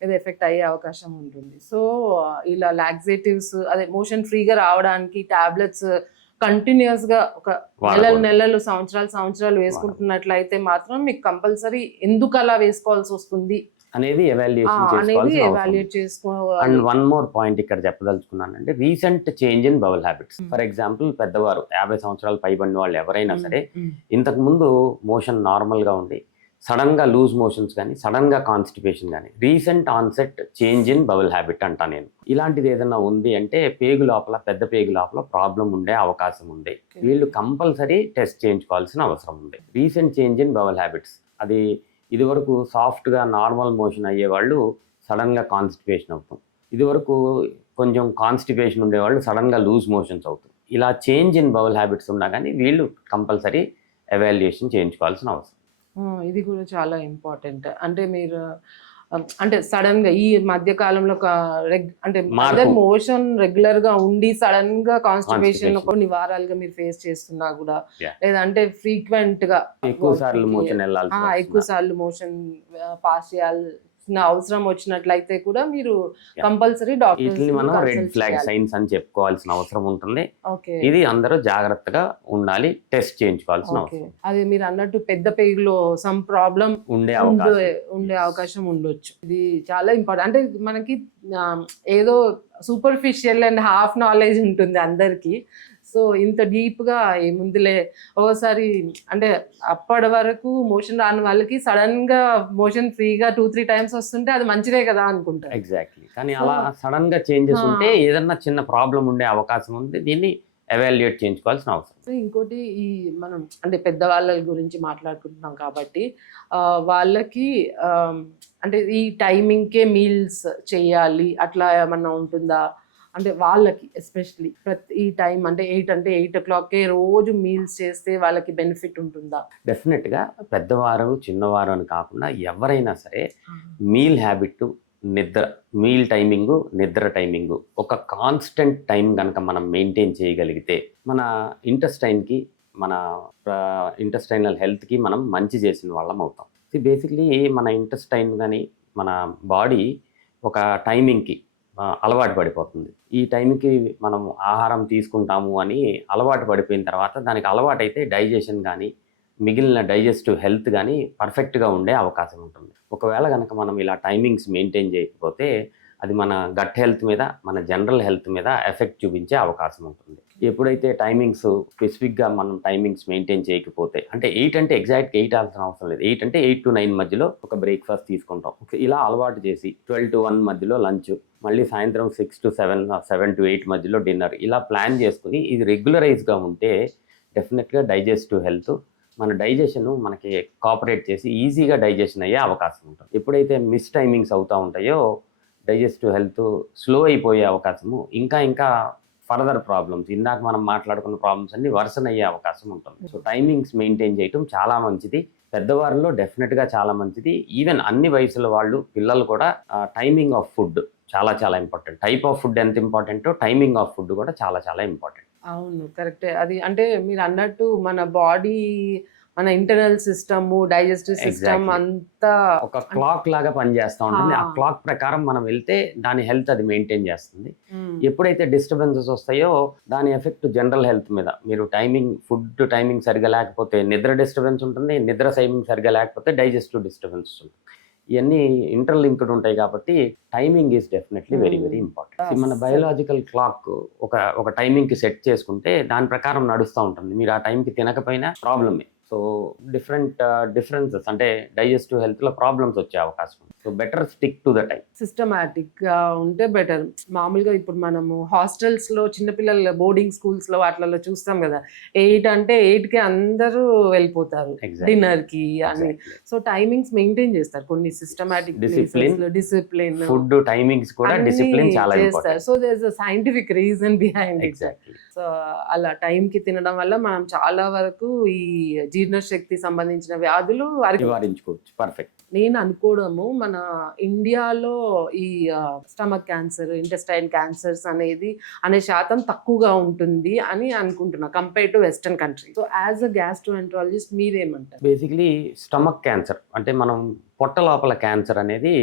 మీద ఎఫెక్ట్ అయ్యే అవకాశం ఉంటుంది. సో ఇలా లాక్సేటివ్స్ అదే మోషన్ ఫ్రీగా రావడానికి టాబ్లెట్స్ కంటిన్యూస్ గా ఒక నెలలు సంవత్సరాలు వేసుకుంటున్నట్లయితే మాత్రం మీకు కంపల్సరీ ఎందుకు అలా వేసుకోవాల్సి వస్తుంది అనేది ఎవాల్యుయేట్ చేసుకోవాలి. అండ్ వన్ మోర్ పాయింట్ ఇక్కడ చెప్పదలుచుకున్నానంటే recent change in bowel habits. For example పెద్దవారు 50 సంవత్సరాలు పైబడిన వాళ్ళు ఎవరైనా సరే ఇంతకు ముందు మోషన్ నార్మల్ గా ఉండి సడన్ గా లూజ్ మోషన్స్ కానీ సడన్ గా కాన్స్టిపేషన్ కానీ recent onset change in bowl habit అంటా నేను. ఇలాంటిది ఏదైనా ఉంది అంటే పెద్ద పేగు లోపల ప్రాబ్లం ఉండే అవకాశం ఉంది. వీళ్ళు కంపల్సరీ టెస్ట్ చేయించుకోవాల్సిన అవసరం ఉంది. Recent change in bowel habits, అది ఇదివరకు సాఫ్ట్గా నార్మల్ మోషన్ అయ్యేవాళ్ళు సడన్గా కాన్స్టిపేషన్ అవుతాం, ఇదివరకు కొంచెం కాన్స్టిపేషన్ ఉండేవాళ్ళు సడన్గా లూజ్ మోషన్స్ అవుతాం. ఇలా చేంజ్ ఇన్ బౌల్ హ్యాబిట్స్ ఉన్నా కానీ వీళ్ళు కంపల్సరీ ఎవాల్యుయేషన్ చేయించుకోవాల్సిన అవసరం. ఇది కూడా చాలా ఇంపార్టెంట్. అంటే మీరు అంటే సడన్ గా ఈ మధ్య కాలంలో అంటే మోషన్ రెగ్యులర్ గా ఉండి సడన్ గా కాన్స్టిపేషన్ కొన్ని వారాలుగా మీరు ఫేస్ చేస్తున్నా కూడా, లేదంటే ఫ్రీక్వెంట్ గా ఎక్కువ సార్లు మోషన్ పాస్ చేయాల్సిన అవసరం వచ్చినట్లయితే కూడా మీరు compulsory doctor red flag science అని చెప్పుకోవాల్సిన అవసరం ఉంటుంది. ఇది అందరూ జాగ్రత్తగా ఉండాలి, టెస్ట్ చేయించుకోవాల్సిన అవసరం. అది మీరు అన్నట్టు పెద్ద పేగులో సమ్ ప్రాబ్లం ఉండే అవకాశం ఉండొచ్చు. ఇది చాలా ఇంపార్టెంట్. అంటే మనకి ఏదో సూపర్ఫిషియల్ అండ్ హాఫ్ నాలెడ్జ్ ఉంటుంది అందరికి. సో ఇంత డీప్గా ఏముందిలే ఒకసారి అంటే అప్పటి వరకు మోషన్ రాని వాళ్ళకి సడన్గా మోషన్ ఫ్రీగా 2-3 టైమ్స్ వస్తుంటే అది మంచిదే కదా అనుకుంటారు. ఎగ్జాక్ట్లీ. కానీ అలా సడన్ గా చేంజెస్ ఉంటే ఏదన్నా చిన్న ప్రాబ్లం ఉండే అవకాశం ఉంది. దీన్ని ఎవాల్యుయేట్ చేయించుకోవాల్సిన అవసరం. సో ఇంకోటి ఈ మనం అంటే పెద్దవాళ్ళ గురించి మాట్లాడుకుంటున్నాం కాబట్టి వాళ్ళకి అంటే ఈ టైమింగ్కే మీల్స్ చేయాలి అట్లా ఏమన్నా ఉంటుందా? అంటే వాళ్ళకి ఎస్పెషలీ ఈ టైం అంటే 8 o'clockకే రోజు మీల్స్ చేస్తే వాళ్ళకి బెనిఫిట్ ఉంటుందా? డెఫినెట్గా పెద్దవారు చిన్నవారు అని కాకుండా ఎవరైనా సరే మీల్ హ్యాబిట్, నిద్ర, మీల్ టైమింగు, నిద్ర టైమింగు ఒక కాన్స్టెంట్ టైం కనుక మనం మెయింటైన్ చేయగలిగితే మన ఇంటెస్టైన్కి, మన ఇంటెస్టైనల్ హెల్త్కి మనం మంచి చేసిన వాళ్ళం అవుతాం. బేసిక్లీ మన ఇంటెస్టైన్ కానీ మన బాడీ ఒక టైమింగ్కి అలవాటు పడిపోతుంది. ఈ టైంకి మనం ఆహారం తీసుకుంటాము అని అలవాటు పడిపోయిన తర్వాత దానికి అలవాటు అయితే డైజెషన్ కానీ మిగిలిన డైజెస్టివ్ హెల్త్ కానీ పర్ఫెక్ట్గా ఉండే అవకాశం ఉంటుంది. ఒకవేళ కనుక మనం ఇలా టైమింగ్స్ మెయింటైన్ చేయకపోతే అది మన గట్ హెల్త్ మీద, మన జనరల్ హెల్త్ మీద ఎఫెక్ట్ చూపించే అవకాశం ఉంటుంది. ఎప్పుడైతే టైమింగ్స్ స్పెసిఫిక్గా మనం టైమింగ్స్ మెయింటైన్ చేయకపోతే, అంటే 8 అంటే ఎగ్జాక్ట్ 8 అవ్వాల్సిన అవసరం లేదు. 8 అంటే 8 to 9 మధ్యలో ఒక బ్రేక్ఫాస్ట్ తీసుకుంటాం. ఇలా అలవాటు చేసి 12 to 1 మధ్యలో లంచ్, మళ్ళీ సాయంత్రం 6 to 7, 7 to 8 మధ్యలో డిన్నర్, ఇలా ప్లాన్ చేసుకుని ఇది రెగ్యులరైజ్గా ఉంటే డెఫినెట్గా డైజెస్టివ్ హెల్త్, మన డైజెషన్ మనకి కోఆపరేట్ చేసి ఈజీగా డైజెషన్ అయ్యే అవకాశం ఉంటుంది. ఎప్పుడైతే మిస్ టైమింగ్స్ అవుతూ ఉంటాయో డైజెస్టివ్ హెల్త్ స్లో అయిపోయే అవకాశము, ఇంకా ఫర్దర్ ప్రాబ్లమ్స్, ఇందాక మనం మాట్లాడుకున్న ప్రాబ్లమ్స్ అన్ని వర్సన్ అయ్యే అవకాశం ఉంటుంది. సో టైమింగ్స్ మెయింటైన్ చేయటం చాలా మంచిది. పెద్దవారిలో డెఫినెట్గా చాలా మంచిది. ఈవెన్ అన్ని వయసుల వాళ్ళు, పిల్లలు కూడా టైమింగ్ ఆఫ్ ఫుడ్ చాలా ఇంపార్టెంట్. టైప్ ఆఫ్ ఫుడ్ ఎంత ఇంపార్టెంటో టైమింగ్ ఆఫ్ ఫుడ్ కూడా చాలా ఇంపార్టెంట్. అవును, కరెక్టే. అది అంటే మీరు అన్నట్టు మన బాడీ, మన ఇంటర్నల్ సిస్టమ్, డైజెస్టివ్ సిస్టమ్ అంతా ఒక క్లాక్ లాగా పనిచేస్తూ ఉంటుంది. ఆ క్లాక్ ప్రకారం మనం వెళ్తే దాని హెల్త్ అది మెయింటైన్ చేస్తుంది. ఎప్పుడైతే డిస్టర్బెన్సెస్ వస్తాయో దాని ఎఫెక్ట్ జనరల్ హెల్త్ మీద. మీరు ఫుడ్ టైమింగ్ సరిగా లేకపోతే నిద్ర డిస్టర్బెన్స్ ఉంటుంది, నిద్ర టైమింగ్ సరిగా లేకపోతే డైజెస్టివ్ డిస్టర్బెన్స్ ఉంటుంది. ఇవన్నీ ఇంటర్లింక్డ్ ఉంటాయి కాబట్టి timing is definitely very important. మన బయోలాజికల్ క్లాక్ ఒక టైమింగ్కి సెట్ చేసుకుంటే దాని ప్రకారం నడుస్తూ ఉంటుంది. మీరు ఆ టైంకి తినకపోయినా ప్రాబ్లమే. సో డిఫరెన్సెస్ అంటే డైజెస్టివ్ హెల్త్లో ప్రాబ్లమ్స్ వచ్చే అవకాశం ఉంది. So better stick to the time. సిస్టమాటిక్గా ఉంటే బెటర్. మామూలుగా ఇప్పుడు మనము హాస్టల్స్లో చిన్నపిల్లల బోర్డింగ్ స్కూల్స్లో వాటిలలో చూస్తాం కదా, 8 అంటే 8కి అందరూ వెళ్ళిపోతారు డిన్నర్కి అని. సో టైమింగ్స్ మెయింటైన్ చేస్తారు కొన్ని సిస్టమాటిక్ డిసిప్లిన్, ఫుడ్ టైమింగ్స్ కూడా డిసిప్లిన్ చాలా important. So there is a scientific reason behind it. So అలా టైంకి తినడం వల్ల మనం చాలా వరకు ఈ జీర్ణశక్తి సంబంధించిన వ్యాధులు నివారించుకోవచ్చు. పర్ఫెక్ట్. నేను అనుకోవడము మన ఇండియాలో ఈ స్టమక్ క్యాన్సర్, ఇంటెస్టైన్ క్యాన్సర్స్ అనే శాతం తక్కువగా ఉంటుంది అని అనుకుంటున్నా compare to western country. So as a gastroenterologist మీరేమంటారు? బేసిక్లీ స్టమక్ క్యాన్సర్ అంటే మనం పొట్ట లోపల క్యాన్సర్ అనేది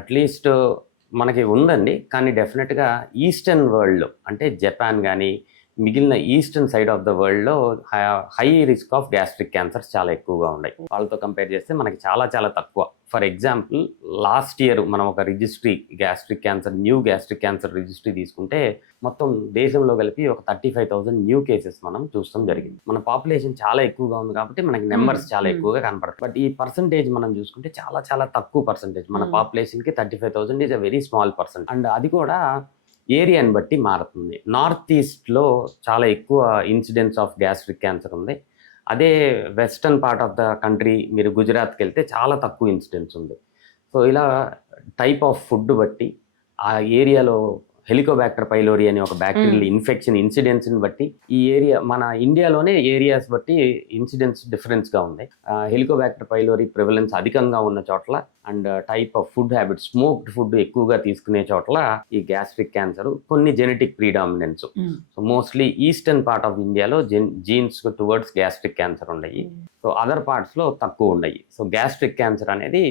అట్లీస్ట్ మనకి ఉందండి. కానీ డెఫినెట్గా ఈస్టర్న్ వరల్డ్లో అంటే జపాన్ కానీ మిగిలిన ఈస్టర్న్ సైడ్ ఆఫ్ ద వరల్డ్లో high risk of gastric cancers చాలా ఎక్కువగా ఉన్నాయి. వాళ్ళతో కంపేర్ చేస్తే మనకి చాలా తక్కువ. ఫర్ ఎగ్జాంపుల్ లాస్ట్ ఇయర్ మనం ఒక registry new gastric cancer registry తీసుకుంటే మొత్తం దేశంలో కలిపి ఒక 35,000 న్యూ కేసెస్ మనం చూస్తాం జరిగింది. మన పాపులేషన్ చాలా ఎక్కువగా ఉంది కాబట్టి మనకి నెంబర్స్ చాలా ఎక్కువగా కనపడతాయి. బట్ ఈ పర్సంటేజ్ మనం చూసుకుంటే చాలా తక్కువ పర్సంటేజ్. మన పాపులేషన్కి 35,000 is a very small percent. And అది కూడా ఏరియాని బట్టి మారుతుంది. నార్త్ ఈస్ట్లో చాలా ఎక్కువ ఇన్సిడెన్స్ ఆఫ్ గ్యాస్ట్రిక్ క్యాన్సర్ ఉంది. అదే western part of the country మీరు గుజరాత్కి వెళ్తే చాలా తక్కువ ఇన్సిడెన్స్ ఉంది. సో ఇలా టైప్ ఆఫ్ ఫుడ్ బట్టి ఆ ఏరియాలో హెలికోబాక్టర్ పైలోరీ అనే ఒక బ్యాక్టీరియల్ ఇన్ఫెక్షన్ ఇన్సిడెన్స్ని బట్టి ఈ ఏరియా మన ఇండియాలోనే ఏరియాస్ బట్టి ఇన్సిడెన్స్ డిఫరెన్స్గా ఉన్నాయి. హెలికోబాక్టర్ పైలోరీ ప్రివలెన్స్ అధికంగా ఉన్న చోట్ల and type of food habit, smoked food ఎక్కువగా తీసుకునే చోట్ల ఈ గ్యాస్ట్రిక్ క్యాన్సర్ కొన్ని genetic predominance. So mostly eastern part of ఇండియాలో జీన్స్ టువర్డ్స్ గ్యాస్ట్రిక్ క్యాన్సర్ ఉన్నాయి. సో అదర్ పార్ట్స్లో తక్కువ ఉన్నాయి. సో గ్యాస్ట్రిక్ క్యాన్సర్ అనేది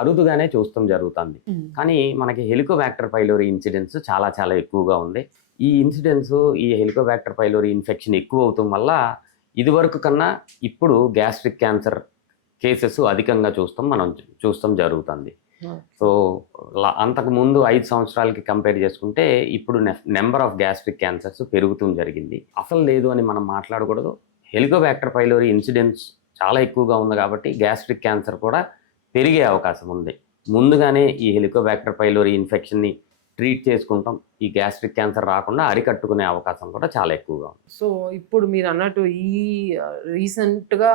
అరుదుగానే చూస్తాం జరుగుతుంది. కానీ మనకి హెలికోబాక్టర్ పైలోరీ ఇన్సిడెన్స్ చాలా ఎక్కువగా ఉంది. ఈ ఇన్సిడెన్స్, ఈ హెలికోబాక్టర్ పైలోరీ ఇన్ఫెక్షన్ ఎక్కువ అవటం వల్ల ఇదివరకు కన్నా ఇప్పుడు గ్యాస్ట్రిక్ క్యాన్సర్ కేసెస్ అధికంగా చూస్తాం జరుగుతుంది. సో అంతకు ముందు 5 సంవత్సరాలకి కంపేర్ చేసుకుంటే ఇప్పుడు నెంబర్ ఆఫ్ గ్యాస్ట్రిక్ క్యాన్సర్స్ పెరుగుతూ జరిగింది. అసలు లేదు అని మనం మాట్లాడకూడదు. హెలికోబాక్టర్ పైలోరీ ఇన్సిడెన్స్ చాలా ఎక్కువగా ఉంది కాబట్టి గ్యాస్ట్రిక్ క్యాన్సర్ కూడా పెరిగే అవకాశం ఉంది. ముందుగానే ఈ హెలికోబాక్టర్ పైలోరీ ఇన్ఫెక్షన్ని ట్రీట్ చేసుకుంటాం, ఈ గ్యాస్ట్రిక్ క్యాన్సర్ రాకుండా అరికట్టుకునే అవకాశం కూడా చాలా ఎక్కువగా ఉంది. సో ఇప్పుడు మీరు అన్నట్టు ఈ రీసెంట్గా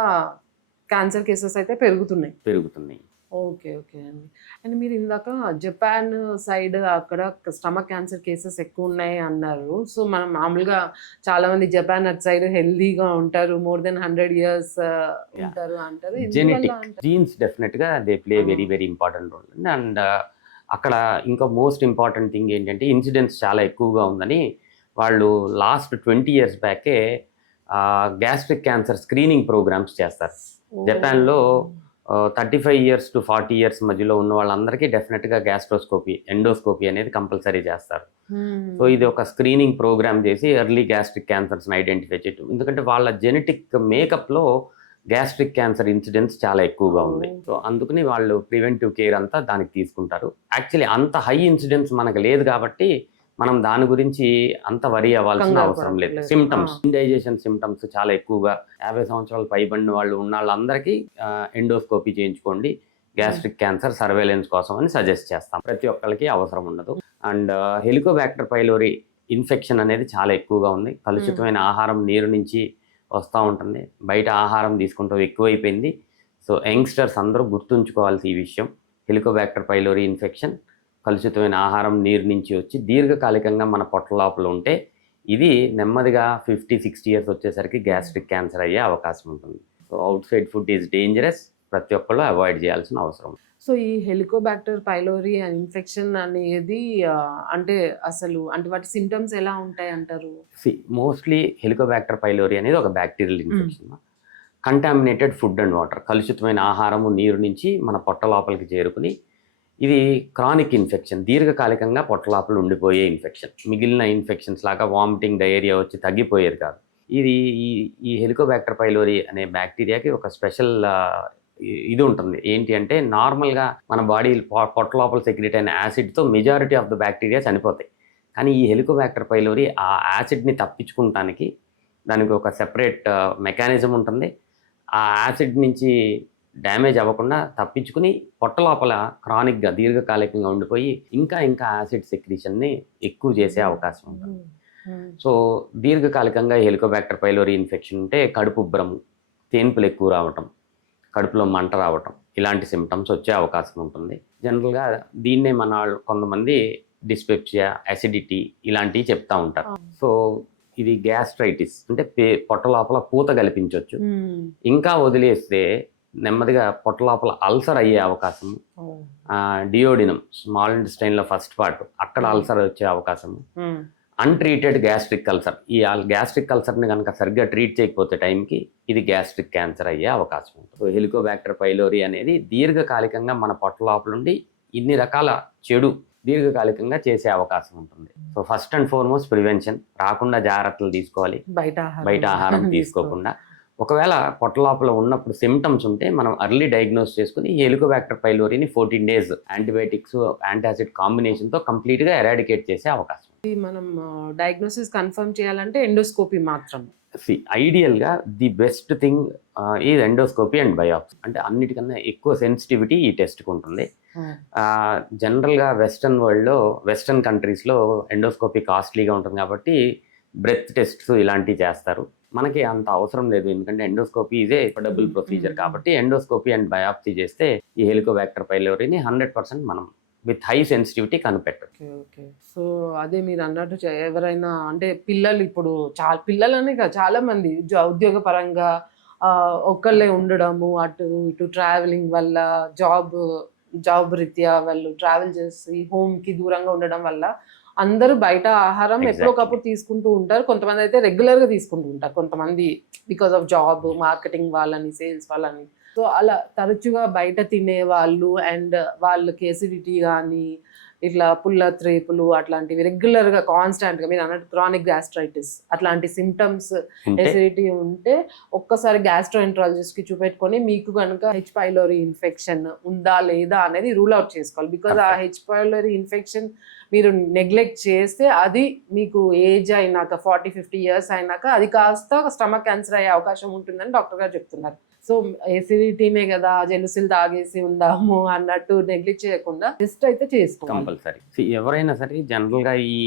క్యాన్సర్ కేసెస్ అయితే పెరుగుతున్నాయి. ఓకే అండి. అండ్ మీరు ఇందాక జపాన్ సైడ్ అక్కడ స్టమక్ క్యాన్సర్ కేసెస్ ఎక్కువ ఉన్నాయి అన్నారు. సో మనం మామూలుగా చాలా మంది జపాన్ అటు సైడ్ హెల్దీగా ఉంటారు, మోర్ దెన్ 100 years ఉంటారు అంటారు. జెనెటిక్ జీన్స్ డెఫినెట్గా they play very very important role. And అక్కడ ఇంకా మోస్ట్ ఇంపార్టెంట్ థింగ్ ఏంటంటే ఇన్సిడెన్స్ చాలా ఎక్కువగా ఉందని వాళ్ళు లాస్ట్ 20 years బ్యాకే గ్యాస్ట్రిక్ క్యాన్సర్ స్క్రీనింగ్ ప్రోగ్రామ్స్ చేస్తారు. జపాన్లో 35 years to 40 years మధ్యలో ఉన్న వాళ్ళందరికీ డెఫినెట్గా గ్యాస్ట్రోస్కోపీ, ఎండోస్కోపీ అనేది కంపల్సరీ చేస్తారు. సో ఇది ఒక స్క్రీనింగ్ ప్రోగ్రామ్ చేసి ఎర్లీ గ్యాస్ట్రిక్ క్యాన్సర్స్ని ఐడెంటిఫై చేయటం. ఎందుకంటే వాళ్ళ జెనెటిక్ మేకప్లో గ్యాస్ట్రిక్ క్యాన్సర్ ఇన్సిడెన్స్ చాలా ఎక్కువగా ఉంది. సో అందుకని వాళ్ళు ప్రివెంటివ్ కేర్ అంతా దానికి తీసుకుంటారు. యాక్చువల్లీ అంత హై ఇన్సిడెన్స్ మనకు లేదు కాబట్టి మనం దాని గురించి అంత వరి అవ్వాల్సిన అవసరం లేదు. సిమ్టమ్స్, ఇండైజేషన్ సిమ్టమ్స్ చాలా ఎక్కువగా 50 సంవత్సరాలు పైబడిన వాళ్ళు ఉన్న వాళ్ళందరికీ ఎండోస్కోపీ చేయించుకోండి, గ్యాస్ట్రిక్ క్యాన్సర్ సర్వేలెన్స్ కోసం అని సజెస్ట్ చేస్తాం. ప్రతి ఒక్కరికి అవసరం ఉండదు. అండ్ హెలికోబాక్టర్ పైలోరీ ఇన్ఫెక్షన్ అనేది చాలా ఎక్కువగా ఉంది. కలుషితమైన ఆహారం నీరు నుంచి వస్తూ ఉంటుంది, బయట ఆహారం తీసుకుంటూ ఎక్కువైపోయింది. సో యంగ్స్టర్స్ అందరూ గుర్తుంచుకోవాల్సి ఈ విషయం, హెలికోబాక్టర్ పైలోరీ ఇన్ఫెక్షన్ కలుషితమైన ఆహారం నీరు నుంచి వచ్చి దీర్ఘకాలికంగా మన పొట్ట లోపల ఉంటే ఇది నెమ్మదిగా 50-60 years వచ్చేసరికి గ్యాస్ట్రిక్ క్యాన్సర్ అయ్యే అవకాశం ఉంటుంది. So out side food is dangerous, ప్రతి ఒక్కళ్ళు అవాయిడ్ చేయాల్సిన అవసరం. సో ఈ హెలికోబాక్టర్ పైలోరీ ఇన్ఫెక్షన్ అనేది అంటే అసలు అంటే వాటి సిమ్టమ్స్ ఎలా ఉంటాయి అంటారు? మోస్ట్లీ హెలికోబాక్టర్ పైలోరీ అనేది ఒక bacterial infection. Contaminated food and water, కలుషితమైన ఆహారము నీరు నుంచి మన పొట్ట లోపలికి చేరుకుని ఇది క్రానిక్ ఇన్ఫెక్షన్, దీర్ఘకాలికంగా పొట్ట లోపల ఉండిపోయే ఇన్ఫెక్షన్. మిగిలిన ఇన్ఫెక్షన్స్ లాగా వామిటింగ్, డయేరియా వచ్చి తగ్గిపోయేది కాదు. ఇది ఈ హెలికోబాక్టర్ పైలోరీ అనే బ్యాక్టీరియాకి ఒక స్పెషల్ ఇది ఉంటుంది. ఏంటి అంటే నార్మల్గా మన బాడీ పొట్ట లోపల సెక్రెట్ అయిన యాసిడ్తో మెజారిటీ ఆఫ్ ద బ్యాక్టీరియా చనిపోతాయి. కానీ ఈ హెలికోబాక్టర్ పైలోరీ ఆ యాసిడ్ని తప్పించుకోవటానికి దానికి ఒక సెపరేట్ మెకానిజం ఉంటుంది. ఆ యాసిడ్ నుంచి డ్యామేజ్ అవ్వకుండా తప్పించుకుని పొట్ట లోపల క్రానిక్గా దీర్ఘకాలికంగా ఉండిపోయి ఇంకా యాసిడ్ సెక్రీషన్ని ఎక్కువ చేసే అవకాశం ఉంటుంది. సో దీర్ఘకాలికంగా హెలికోబాక్టర్ పైలోరీ ఇన్ఫెక్షన్ ఉంటే కడుపు ఉబ్బరం, తేన్పులు ఎక్కువ రావటం, కడుపులో మంట రావటం, ఇలాంటి సిమ్టమ్స్ వచ్చే అవకాశం ఉంటుంది. జనరల్గా దీన్నే మన కొంతమంది డిస్పెప్సియా, అసిడిటీ ఇలాంటివి చెప్తా ఉంటారు. సో ఇది గ్యాస్ట్రైటిస్ అంటే పొట్ట లోపల పూత కల్పించవచ్చు. ఇంకా వదిలేస్తే నెమ్మదిగా పొట్ట లోపల అల్సర్ అయ్యే అవకాశం, డియోడినం స్మాల్ ఇంటెస్టైన్లో ఫస్ట్ పార్ట్ అక్కడ అల్సర్ వచ్చే అవకాశం, అన్ట్రీటెడ్ గ్యాస్ట్రిక్ అల్సర్, ఈ గ్యాస్ట్రిక్ అల్సర్ని కనుక సరిగ్గా ట్రీట్ చేయకపోతే టైంకి ఇది గ్యాస్ట్రిక్ క్యాన్సర్ అయ్యే అవకాశం ఉంటుంది. సో హెలికోబాక్టర్ పైలోరీ అనేది దీర్ఘకాలికంగా మన పొట్ట లోపల ఉండి ఇన్ని రకాల చెడు దీర్ఘకాలికంగా చేసే అవకాశం ఉంటుంది. So first and foremost prevention, రాకుండా జాగ్రత్తలు తీసుకోవాలి, బయట ఆహారం తీసుకోకుండా. ఒకవేళ పొట్ట లోపల ఉన్నప్పుడు సిమ్టమ్స్ ఉంటే మనం ఎర్లీ డయాగ్నోస్ చేసుకుని ఈ హెలికోబాక్టర్ పైలోరీని 14 days యాంటీబయాటిక్స్, యాంటాసిడ్ కాంబినేషన్తో కంప్లీట్గా ఎరాడికేట్ చేసే అవకాశం. మనం డయాగ్నోసిస్ కన్ఫర్మ్ చేయాలంటే ఎండోస్కోపీ మాత్రం. ఐడియల్గా the best thing is endoscopy and biopsy. అంటే అన్నిటికన్నా ఎక్కువ సెన్సిటివిటీ ఈ టెస్ట్కి ఉంటుంది. జనరల్గా వెస్టర్న్ వరల్డ్లో, వెస్టర్న్ కంట్రీస్లో ఎండోస్కోపీ కాస్ట్లీగా ఉంటుంది కాబట్టి బ్రెత్ టెస్ట్స్ ఇలాంటివి చేస్తారు. మనకి అంత అవసరం లేదు, ఎందుకంటే ఎండోస్కోపీ ఈజే డబుల్ ప్రొసీజర్ కాబట్టి ఎండోస్కోపీ అండ్ బయాప్సీ చేస్తే ఈ హెలికోబాక్టర్ పైలోరీని 100% మనం విత్ హై సెన్సిటివిటీ కనిపెట్టచ్చు. ఓకే. సో అదే మీరు అన్నట్టు ఎవరైనా అంటే పిల్లలు ఇప్పుడు పిల్లలనే కాదు చాలా మంది ఉద్యోగ పరంగా ఒక్కళ్ళే ఉండడము, అటు ఇటు ట్రావెలింగ్ వల్ల జాబ్ రీత్యా వాళ్ళు ట్రావెల్ చేసి హోమ్కి దూరంగా ఉండడం వల్ల అందరూ బయట ఆహారం ఎప్పుడొకప్పుడు తీసుకుంటూ ఉంటారు. కొంతమంది అయితే రెగ్యులర్గా తీసుకుంటూ ఉంటారు, కొంతమంది బికాస్ ఆఫ్ జాబ్, మార్కెటింగ్ వాళ్ళని, సేల్స్ వాళ్ళని. సో అలా తరచుగా బయట తినే వాళ్ళు అండ్ వాళ్ళకి ఎసిడిటీ కానీ ఇట్లా పుల్ల త్రేపులు అట్లాంటివి రెగ్యులర్గా కాన్స్టాంట్గా మీరు అన్నట్టు క్రానిక్ గ్యాస్ట్రైటిస్ అట్లాంటి సిమ్టమ్స్ ఉంటే ఎసిడిటీ ఉంటే ఒక్కసారి గ్యాస్ట్రోఎంట్రాలజిస్ట్కి చూపెట్టుకొని మీకు కనుక హెచ్ పైలోరీ ఇన్ఫెక్షన్ ఉందా లేదా అనేది రూల్ అవుట్ చేసుకోవాలి. బికాజ్ ఆ హెచ్ పైలోరీ ఇన్ఫెక్షన్ మీరు నెగ్లెక్ట్ చేస్తే అది మీకు ఏజ్ అయినాక 40-50 ఇయర్స్ అయినాక అది కాస్త స్టమక్ క్యాన్సర్ అయ్యే అవకాశం ఉంటుందని డాక్టర్ గారు చెప్తున్నారు. సో ఎసిడిటీనే కదా జెలుసిల్ తాగేసి ఉందాము అన్నట్టు నెగ్లెక్ట్ చేయకుండా టెస్ట్ అయితే చేసుకోవాలి కంపల్సరీ. ఎవరైనా సరే జనరల్ గా ఈ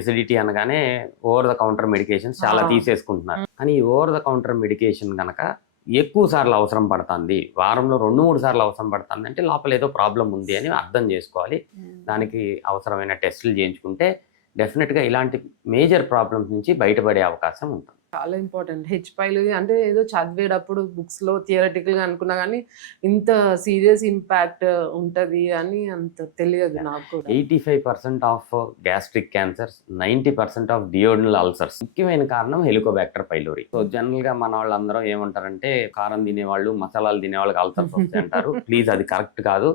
ఎసిడిటీ అనగానే ఓవర్ ద కౌంటర్ మెడికేషన్స్ చాలా తీసేసుకుంటున్నారు. కానీ ఈ ఓవర్ ద కౌంటర్ మెడికేషన్ కనుక ఎక్కువ సార్లు అవసరం పడుతుంది, వారంలో 2-3 సార్లు అవసరం పడుతుంది అంటే లోపల ఏదో ప్రాబ్లం ఉంది అని అర్థం చేసుకోవాలి. దానికి అవసరమైన టెస్టులు చేయించుకుంటే డెఫినెట్గా ఇలాంటి మేజర్ ప్రాబ్లమ్స్ నుంచి బయటపడే అవకాశం ఉంటుంది. చాలా ఇంపార్టెంట్. హెచ్ పైలోరీ అంటే ఏదో చదివేటప్పుడు బుక్స్లో థియరటికల్గా అనుకున్నా కానీ ఇంత సీరియస్ ఇంపాక్ట్ ఉంటుంది అని అంత తెలియదు నాకు కూడా. 85% of gastric cancers, 90% of duodenal ulcers ముఖ్యమైన కారణం హెలికోబాక్టర్ పైలోరీ. సో జనరల్ గా మన వాళ్ళందరూ ఏమంటారంటే కారం తినేవాళ్ళు మసాలాలు తినేవాళ్ళకి అల్సర్స్ వస్తాయి అంటారు. ప్లీజ్ అది కరెక్ట్ కాదు.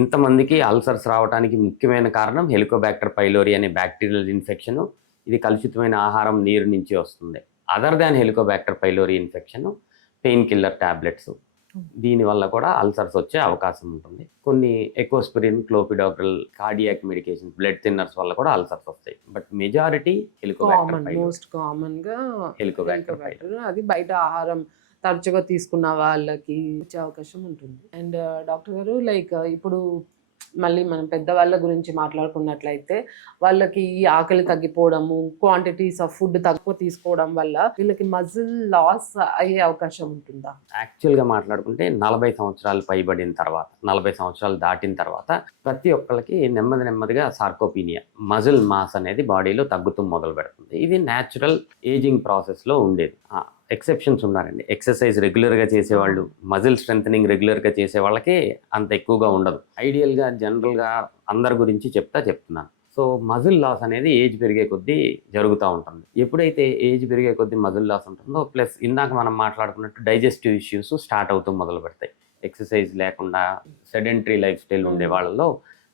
ఇంతమందికి అల్సర్స్ రావడానికి ముఖ్యమైన కారణం హెలికోబాక్టర్ పైలోరీ అనే బ్యాక్టీరియల్ ఇన్ఫెక్షన్. ఇది కలుషితమైన ఆహారం, నీరు నుంచి వస్తుంది. Other than Helicobacter pylori infection pain killer tablets, దీనివల్ల కూడా అల్సర్స్ వచ్చే అవకాశం ఉంటుంది. కొన్ని Ecosprin, క్లోపిడాగ్రిల్, cardiac medication, blood thinners వల్ల కూడా అల్సర్స్ వస్తాయి. బట్ మెజారిటీ మోస్ట్ కామన్ గా హెలికోబాక్టర్. అది బయట ఆహారం తరచుగా తీసుకున్న వాళ్ళకి వచ్చే అవకాశం ఉంటుంది. అండ్ డాక్టర్ గారు లైక్ ఇప్పుడు మళ్ళీ మనం పెద్దవాళ్ళ గురించి మాట్లాడుకున్నట్లయితే వాళ్ళకి ఈ ఆకలి తగ్గిపోవడము, క్వాంటిటీస్ ఆఫ్ ఫుడ్ తక్కువ తీసుకోవడం వల్ల వీళ్ళకి మజిల్ లాస్ అయ్యే అవకాశం ఉంటుందా? యాక్చువల్గా మాట్లాడుకుంటే 40 సంవత్సరాలు పైబడిన తర్వాత, 40 సంవత్సరాలు దాటిన తర్వాత ప్రతి ఒక్కరికి నెమ్మదిగా సార్కోపీనియా, మజిల్ మాస్ అనేది బాడీలో తగ్గుతూ మొదలు పెడుతుంది. ఇది న్యాచురల్ ఏజింగ్ ప్రాసెస్లో ఉండేది. ఎక్సెప్షన్స్ ఉన్నారండి. ఎక్సర్సైజ్ రెగ్యులర్గా చేసేవాళ్ళు, మజిల్ స్ట్రెంథనింగ్ రెగ్యులర్గా చేసే వాళ్ళకి అంత ఎక్కువగా ఉండదు. ఐడియల్గా జనరల్గా అందరి గురించి చెప్తున్నాను. సో మజిల్ లాస్ అనేది ఏజ్ పెరిగే కొద్దీ జరుగుతూ ఉంటుంది. ఎప్పుడైతే ఏజ్ పెరిగే కొద్దీ మజిల్ లాస్ ఉంటుందో, ప్లస్ ఇందాక మనం మాట్లాడుకున్నట్టు డైజెస్టివ్ ఇష్యూస్ స్టార్ట్ అవుతూ మొదలు పెడతాయి. ఎక్సర్సైజ్ లేకుండా సెడెంటరీ లైఫ్ స్టైల్ ఉండే వాళ్ళలో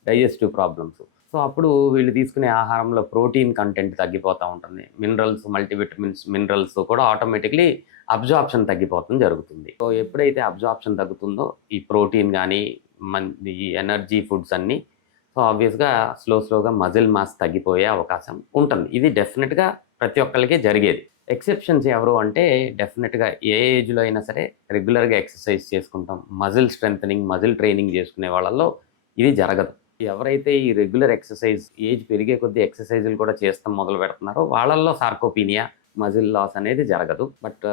డైజెస్టివ్ ప్రాబ్లమ్స్. సో అప్పుడు వీళ్ళు తీసుకునే ఆహారంలో ప్రోటీన్ కంటెంట్ తగ్గిపోతూ ఉంటుంది. మినరల్స్, మల్టీవిటమిన్స్, మినరల్స్ కూడా ఆటోమేటిక్లీ అబ్జార్ప్షన్ తగ్గిపోవడం జరుగుతుంది. సో ఎప్పుడైతే అబ్జార్ప్షన్ తగ్గుతుందో ఈ ప్రోటీన్ కానీ ఈ ఎనర్జీ ఫుడ్స్ అన్నీ, సో ఆబ్వియస్గా స్లోగా మజిల్ మాస్ తగ్గిపోయే అవకాశం ఉంటుంది. ఇది డెఫినెట్గా ప్రతి ఒక్కరికి జరిగేది. ఎక్సెప్షన్స్ ఎవరు అంటే డెఫినెట్గా ఏ ఏజ్లో అయినా సరే రెగ్యులర్గా ఎక్సర్సైజ్ చేసుకుంటాం, మజిల్ స్ట్రెంథనింగ్, మజిల్ ట్రైనింగ్ చేసుకునే వాళ్ళలో ఇది జరగదు. ఎవరైతే ఈ రెగ్యులర్ ఎక్సర్సైజ్ ఏజ్ పెరిగే కొద్దీ ఎక్సర్సైజులు కూడా చేస్తాం మొదలు పెడుతున్నారో వాళ్ళల్లో సార్కోపీనియా, మజిల్ లాస్ అనేది జరగదు. బట్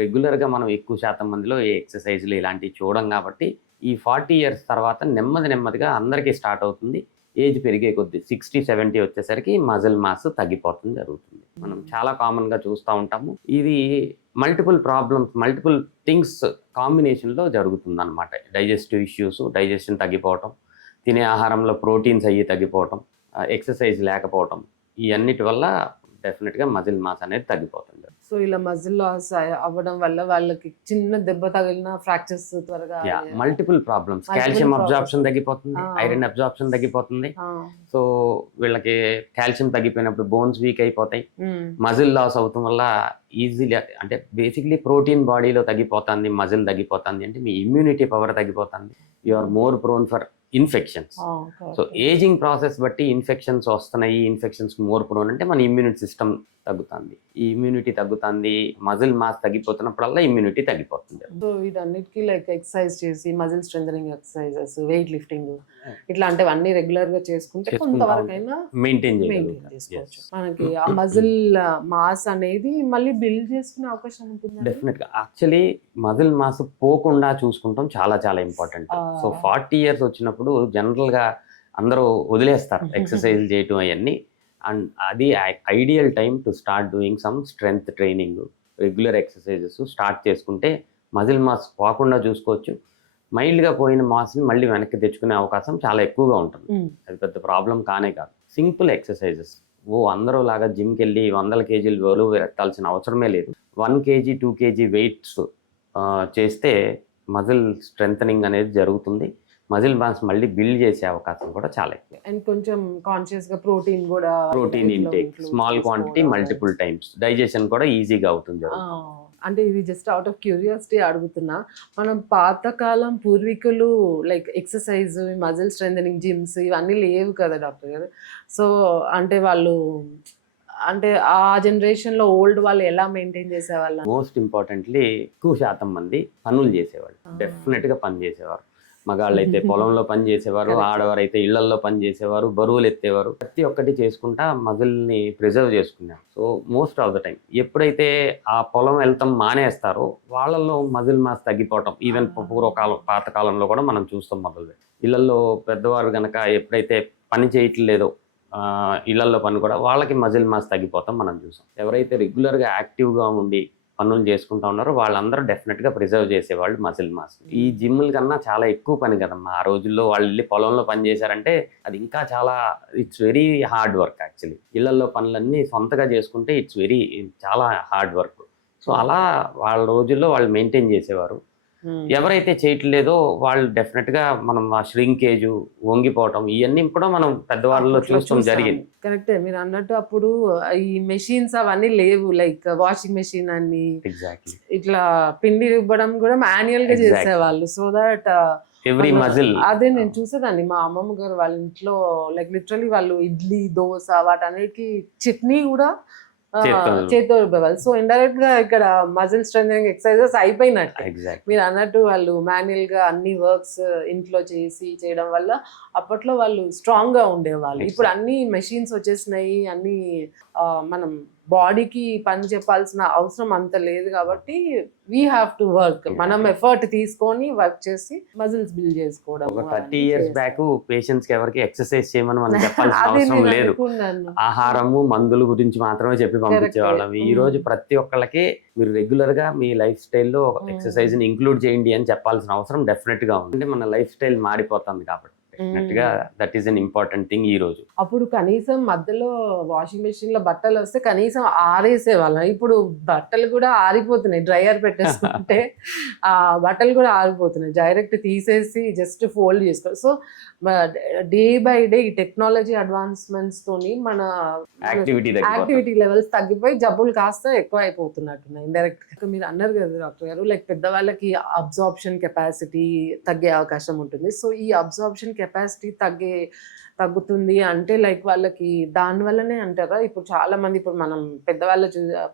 రెగ్యులర్గా మనం ఎక్కువ శాతం మందిలో ఈ ఎక్సర్సైజులు ఇలాంటివి చూడం కాబట్టి ఈ 40 ఇయర్స్ తర్వాత నెమ్మదిగా అందరికీ స్టార్ట్ అవుతుంది. ఏజ్ పెరిగే కొద్దీ 60-70 వచ్చేసరికి మజిల్ మాస్ తగ్గిపోతుంది జరుగుతుంది. మనం చాలా కామన్గా చూస్తూ ఉంటాము. ఇది మల్టిపుల్ ప్రాబ్లమ్స్, మల్టిపుల్ థింగ్స్ కాంబినేషన్లో జరుగుతుంది అనమాట. డైజెస్టివ్ ఇష్యూస్, డైజెషన్ తగ్గిపోవటం, తినే ఆహారంలో ప్రోటీన్స్ అయ్యి తగ్గిపోవటం, ఎక్సర్సైజ్ లేకపోవటం, ఈ అన్నిటి వల్ల డెఫినెట్గా మజిల్ మాస్ అనేది తగ్గిపోతుంది. సో ఇలా మజిల్ లాస్ అవ్వడం వల్ల వాళ్ళకి చిన్న దెబ్బ తగిలిన ఫ్రాక్చర్స్ త్వరగా, మల్టిపుల్ ప్రాబ్లమ్స్, కాల్షియం అబ్జార్ప్షన్ తగ్గిపోతుంది, ఐరన్ అబ్జార్ప్షన్ తగ్గిపోతుంది. సో వీళ్ళకి కాల్షియం తగ్గిపోయినప్పుడు బోన్స్ వీక్ అయిపోతాయి. మజిల్ లాస్ అవటం వల్ల ఈజీలీ, అంటే బేసిక్లీ ప్రోటీన్ బాడీలో తగ్గిపోతుంది, మజిల్ తగ్గిపోతుంది అంటే మీ ఇమ్యూనిటీ పవర్ తగ్గిపోతుంది. You are more prone for infections. So ageing process బట్టి ఇన్ఫెక్షన్స్ వస్తున్నాయి, ఇన్ఫెక్షన్స్ మోర్ ప్రోన్ అంటే మన ఇమ్యూనిటీ సిస్టమ్ తగ్గుతుంది. ఈ ఇమ్యూనిటీ తగ్గుతుంది, మజిల్ మాస్ తగ్గిపోతున్నప్పుడల్లా ఇమ్యూనిటీ తగ్గిపోతుంది. సో వీటన్నిటికీ లైక్ ఎక్సర్సైజ్ చేసి muscle strengthening exercises, weight lifting ఇట్లాంటివన్నీ రెగ్యులర్ గా చేసుకుంటే కొంతవరకైనా మెయింటైన్ చేసుకోవచ్చు. మనకి ఆ మజిల్ మాస్ అనేది మళ్ళీ బిల్డ్ చేసుకునే అవకాశం ఉంటుంది. డెఫినెట్ గా యాక్చువల్లీ మజిల్ మాస్ పోకుండా చూసుకుంటాం చాలా ఇంపార్టెంట్. సో 40 ఇయర్స్ వచ్చినప్పుడు జనరల్ గా అందరూ వదిలేస్తారు ఎక్సర్సైజ్ చేయటం అవన్నీ. అండ్ అది ideal time to start doing some strength training, regular exercises start చేసుకుంటే మజిల్ మాస్ పోకుండా చూసుకోవచ్చు. మైల్డ్గా పోయిన మాస్ని మళ్ళీ వెనక్కి తెచ్చుకునే అవకాశం చాలా ఎక్కువగా ఉంటుంది. అది పెద్ద ప్రాబ్లం కానే కాదు. సింపుల్ ఎక్సర్సైజెస్, అందరూ లాగా జిమ్కి వెళ్ళి 100 కేజీలు బరువు ఎత్తాల్సిన అవసరమే లేదు. 1 కేజీ 2 కేజీ వెయిట్స్ చేస్తే మజిల్ స్ట్రెంథనింగ్ అనేది జరుగుతుంది, మజిల్ మాస్ మళ్ళీ బిల్డ్ చేసే అవకాశం కూడా చాలా ఎక్కువ. అండ్ కొంచెం కాన్షియస్ గా ప్రోటీన్ కూడా ప్రోటీన్ diet లో ఇంటేక్ include స్మాల్ క్వాంటిటీ చేసుకోవడం. మల్టిపుల్ టైమ్స్, డైజెషన్ కూడా ఈజీగా అవుతుంది. ఆ, అంటే ఇది జస్ట్ అవుట్ ఆఫ్ క్యూరియాసిటీ అడుగుతున్నా. మనం పాతకాలం పూర్వీకులు like exercise, muscle strengthening gyms ఇవన్నీ లేవు కదా డాక్టర్ గారు. సో అంటే వాళ్ళు అంటే ఆ జనరేషన్ లో ఓల్డ్ వాళ్ళు ఎలా మెయింటైన్ చేసేవాళ్ళు? మోస్ట్ ఇంపార్టెంట్లీ ఎక్కువ శాతం మంది పనులు చేసేవాళ్ళు, డెఫినెట్ గా పని చేసేవారు. మగాళ్ళు అయితే పొలంలో పని చేసేవారు, Correct. ఆడవారైతే ఇళ్లల్లో పని చేసేవారు, బరువులు ఎత్తేవారు. ప్రతి ఒక్కటి చేసుకుంటా మజిల్ ని ప్రిజర్వ్ చేసుకున్నారు. So most of the time ఎప్పుడైతే ఆ పొలం వెళ్తాం మానేస్తారో వాళ్ళల్లో మజిల్ మాస్ తగ్గిపోవటం, ఈవెన్ పాతకాలంలో కూడా మనం చూస్తాం. మొదలు ఇళ్లలో పెద్దవారు గనక ఎప్పుడైతే పని చేయట్లేదో ఇళ్లలో పని కూడా వాళ్ళకి మజిల్ మాస్ తగ్గిపోతాం మనం చూసాం. ఎవరైతే రెగ్యులర్గా యాక్టివ్గా ఉండి పనులు చేసుకుంటా ఉన్నారో వాళ్ళందరూ డెఫినెట్గా ప్రిజర్వ్ చేసేవాళ్ళు మజిల్ మాస్. ఈ జిమ్ల కన్నా చాలా ఎక్కువ పని కదమ్మా ఆ రోజుల్లో. వాళ్ళు వెళ్ళి పొలంలో పని చేశారంటే అది ఇంకా చాలా, it's very hard work actually. ఇళ్లలో పనులన్నీ సొంతగా చేసుకుంటే ఇట్స్ చాలా హార్డ్ వర్క్. సో అలా వాళ్ళ రోజుల్లో వాళ్ళు మెయింటైన్ చేసేవారు. ఎవరైతే చేయట్లేదో వాళ్ళు డెఫినెట్గా మనం ఆ ష్రింకేజ్, వంగిపోవటం ఇవన్నీ కూడా మనం పెద్దవాళ్ళలో చూస్తాం జరిగింది. కరెక్టే మీరు అన్నట్టు. అప్పుడు ఈ మెషిన్స్ అవన్నీ లేవు, లైక్ వాషింగ్ మెషిన్ అని ఎగ్జాక్ట్లీ. ఇట్లా పిండి రుబ్బడం కూడా మాన్యువల్ గా Exactly. చేసేవాళ్ళు. So that every muscle. అదే నేను చూసేదాన్ని మా అమ్మమ్మ గారు వాళ్ళ ఇంట్లో, లైక్ లిటరలీ వాళ్ళు ఇడ్లీ, దోశ వాటన్నిటికి చట్నీ కూడా చేతితో రుబ్బేవాళ్ళు. సో ఇండైరెక్ట్ గా ఇక్కడ మజిల్ స్ట్రెంథనింగ్ ఎక్సర్సైజెస్ అయిపోయినట్టు. ఎగ్జాక్ట్లీ. మీరు అన్నట్టు వాళ్ళు మాన్యువల్ గా అన్ని వర్క్స్ ఇంట్లో చేయడం వల్ల అప్పట్లో వాళ్ళు స్ట్రాంగ్ గా ఉండేవాళ్ళు. ఇప్పుడు అన్ని మెషిన్స్ వచ్చేసినాయి, అన్ని మనం బాడీకి పని చెప్పాల్సిన అవసరం అంత లేదు కాబట్టి వీ హ్యావ్ టు వర్క్. మనం ఎఫర్ట్ తీసుకొని వర్క్ చేసి మజిల్స్ బిల్డ్ చేసుకోవడం. ఒక 30 years బ్యాక్ పేషెంట్స్ కి ఎవరికి ఎక్సర్సైజ్ చేయమని మనం చెప్పాల్సిన అదే అవసరం నేను లేదు. అనుకున్నాను. ఆహారము, మందుల గురించి మాత్రమే చెప్పి పంపించేవాళ్ళం. ఈ రోజు ప్రతి ఒక్కళ్ళకి మీరు రెగ్యులర్ గా మీ లైఫ్ స్టైల్లో ఎక్సర్సైజ్ ని ఇంక్లూడ్ చేయండి అని చెప్పాల్సిన అవసరం డెఫినెట్ గా ఉంది. అంటే మన లైఫ్ స్టైల్ మారిపోతుంది కాబట్టి డెఫినెట్ గా that is an important thing. ఈ రోజు అప్పుడు కనీసం మధ్యలో వాషింగ్ మెషిన్ లో బట్టలు వస్తే కనీసం ఆరేసే వాళ్ళం. ఇప్పుడు బట్టలు కూడా ఆరిపోతున్నాయి, డ్రైయర్ పెట్టేసుకుంటే ఆ బట్టలు కూడా ఆరిపోతున్నాయి. డైరెక్ట్ తీసేసి జస్ట్ ఫోల్డ్ చేసుకోవాలి. సో డే బై డే ఈ టెక్నాలజీ అడ్వాన్స్మెంట్స్ తోని మన యాక్టివిటీ లెవెల్స్ తగ్గిపోయి జబ్బులు కాస్త ఎక్కువ అయిపోతున్నట్టున్నాయి ఇండైరెక్ట్. మీరు అన్నారు కదా డాక్టర్ గారు, లైక్ పెద్దవాళ్ళకి అబ్జార్ప్షన్ కెపాసిటీ తగ్గే అవకాశం ఉంటుంది. సో ఈ అబ్జార్ప్షన్ కెపాసిటీ తగ్గుతుంది అంటే లైక్ వాళ్ళకి దానివల్లనే అంటారా? ఇప్పుడు చాలా మంది, ఇప్పుడు మనం పెద్దవాళ్ళ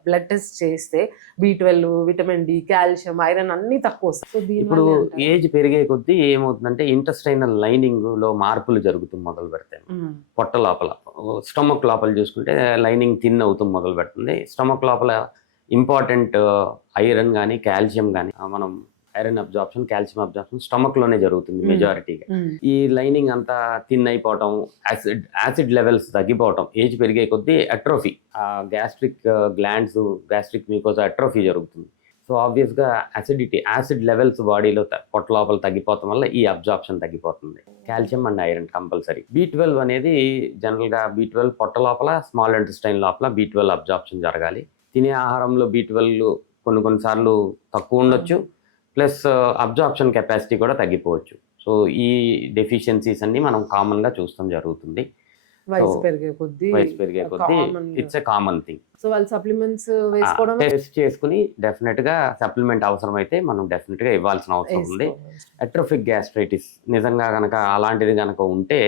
బ్లడ్ టెస్ట్ చేస్తే B12, vitamin D, calcium, iron అన్ని తక్కువ వస్తాయి. సో ఇప్పుడు ఏజ్ పెరిగే కొద్దీ ఏమవుతుందంటే ఇంటెస్టైనల్ లైనింగ్ లో మార్పులు జరుగుతూ మొదలు పెడతాయి. పొట్ట లోపల, స్టమక్ లోపల చూసుకుంటే లైనింగ్ థిన్ అవుతూ మొదలు పెడుతుంది. స్టమక్ లోపల ఇంపార్టెంట్ ఐరన్ కానీ కాల్షియం కానీ, మనం iron absorption, calcium absorption stomach లోనే జరుగుతుంది మెజారిటీగా. ఈ లైనింగ్ అంతా థిన్ అయిపోవటం, యాసిడ్ లెవెల్స్ తగ్గిపోవటం, ఏజ్ పెరిగే కొద్దీ అట్రోఫీ, ఆ gastric glands, gastric mucosa atrophy జరుగుతుంది. సో ఆబ్వియస్గా యాసిడ్ లెవెల్స్ బాడీలో పొట్ట లోపల తగ్గిపోవటం వల్ల ఈ అబ్జార్ప్షన్ తగ్గిపోతుంది. Calcium and iron compulsory. B12 అనేది జనరల్గా B12 పొట్ట లోపల, స్మాల్ ఇంటెస్టైన్ లోపల B12 అబ్జార్ప్షన్ జరగాలి. తినే ఆహారంలో B12 కొన్నిసార్లు తక్కువ ఉండొచ్చు, ప్లస్ అబ్జార్ప్షన్ కెపాసిటీ కూడా తగ్గిపోవచ్చు. సో ఈ డెఫిషియన్సీస్ అన్ని మనం కామన్గా చూస్తాం జరుగుతుంది. వయసు పెరిగే కొద్దీ it's a common thing. So వాళ్ళు సప్లిమెంట్స్ వేసుకోవడం, టెస్ట్ చేసుకుని డెఫినెట్ గా సప్లిమెంట్ అవసరం అయితే మనం డెఫినెట్ గా ఇవ్వాల్సిన అవసరం ఉంది. అట్రోఫిక్ గ్యాస్ట్రైటిస్ నిజంగా గనక అలాంటిది గనక ఉంటే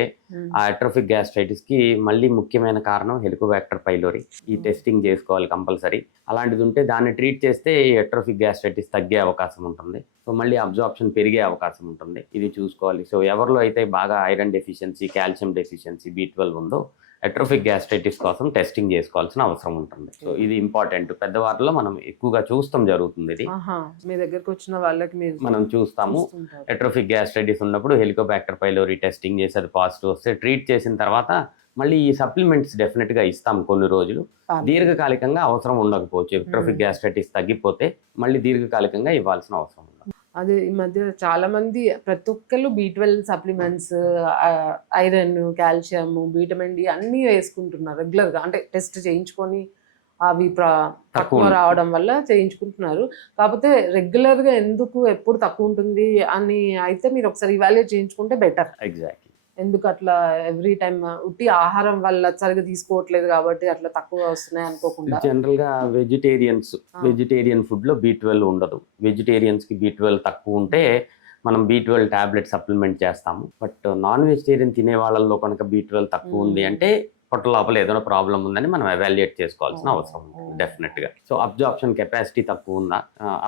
ఆ అట్రోఫిక్ గ్యాస్ట్రైటిస్ కి మళ్ళీ ముఖ్యమైన కారణం హెలికోబాక్టర్ పైలోరీ. ఈ టెస్టింగ్ చేసుకోవాలి కంపల్సరీ. అలాంటిది ఉంటే దాన్ని ట్రీట్ చేస్తే ఈ అట్రోఫిక్ గ్యాస్ట్రైటిస్ తగ్గే అవకాశం ఉంటుంది. సో మళ్ళీ అబ్జార్ప్షన్ పెరిగే అవకాశం ఉంటుంది. ఇది చూసుకోవాలి. సో ఎవరిలో అయితే బాగా iron deficiency, calcium deficiency, B12 ఉందో అట్రోఫిక్ గ్యాస్ట్రైటిస్ కోసం టెస్టింగ్ చేసుకోవాల్సిన అవసరం ఉంటుంది. సో ఇది ఇంపార్టెంట్. పెద్దవారిలో మనం ఎక్కువగా చూస్తాం జరుగుతుంది. ఇది మీ దగ్గరకు వచ్చిన వాళ్ళకి మనం చూస్తాము. అట్రోఫిక్ గ్యాస్ట్రైటిస్ ఉన్నప్పుడు హెలికోబాక్టర్ పైలోరీ టెస్టింగ్ చేసి అది పాజిటివ్ వస్తే ట్రీట్ చేసిన తర్వాత మళ్ళీ ఈ సప్లిమెంట్స్ డెఫినెట్ గా ఇస్తాం కొన్ని రోజులు. దీర్ఘకాలికంగా అవసరం ఉండకపోవచ్చు. అట్రోఫిక్ గ్యాస్ట్రైటిస్ తగ్గిపోతే మళ్ళీ దీర్ఘకాలికంగా ఇవ్వాల్సిన అవసరం ఉండదు. అదే ఈ మధ్య చాలా మంది ప్రతి ఒక్కళ్ళు B12 supplements, iron, calcium, vitamin D అన్నీ వేసుకుంటున్నారు రెగ్యులర్గా. అంటే టెస్ట్ చేయించుకొని అవి తక్కువ రావడం వల్ల చేయించుకుంటున్నారు. కాకపోతే రెగ్యులర్ గా ఎందుకు ఎప్పుడు తక్కువ ఉంటుంది అని అయితే మీరు ఒకసారి ఇవాల్యుయేట్ చేయించుకుంటే బెటర్. ఎగ్జాక్ట్లీ. ఎందుకు అట్లా ఎవ్రీ టైం ఉట్టి ఆహారం వల్ల సరిగా తీసుకోవట్లేదు కాబట్టి అట్లా తక్కువ వస్తున్నాయి అనుకోకుండా. జనరల్ గా వెజిటేరియన్ ఫుడ్ లో B12 ఉండదు. వెజిటేరియన్స్ కి B12 తక్కువ ఉంటే మనం B12 టాబ్లెట్ సప్లిమెంట్ చేస్తాము. బట్ నాన్ వెజిటేరియన్ తినే వాళ్ళల్లో కనుక B12 తక్కువ ఉంది అంటే పొట్ట లోపల ఏదైనా ప్రాబ్లం ఉందని మనం ఎవాల్యుయేట్ చేసుకోవాల్సిన అవసరం ఉంటుంది డెఫినెట్ గా. సో అబ్జార్ప్షన్ కెపాసిటీ తక్కువ ఉందా,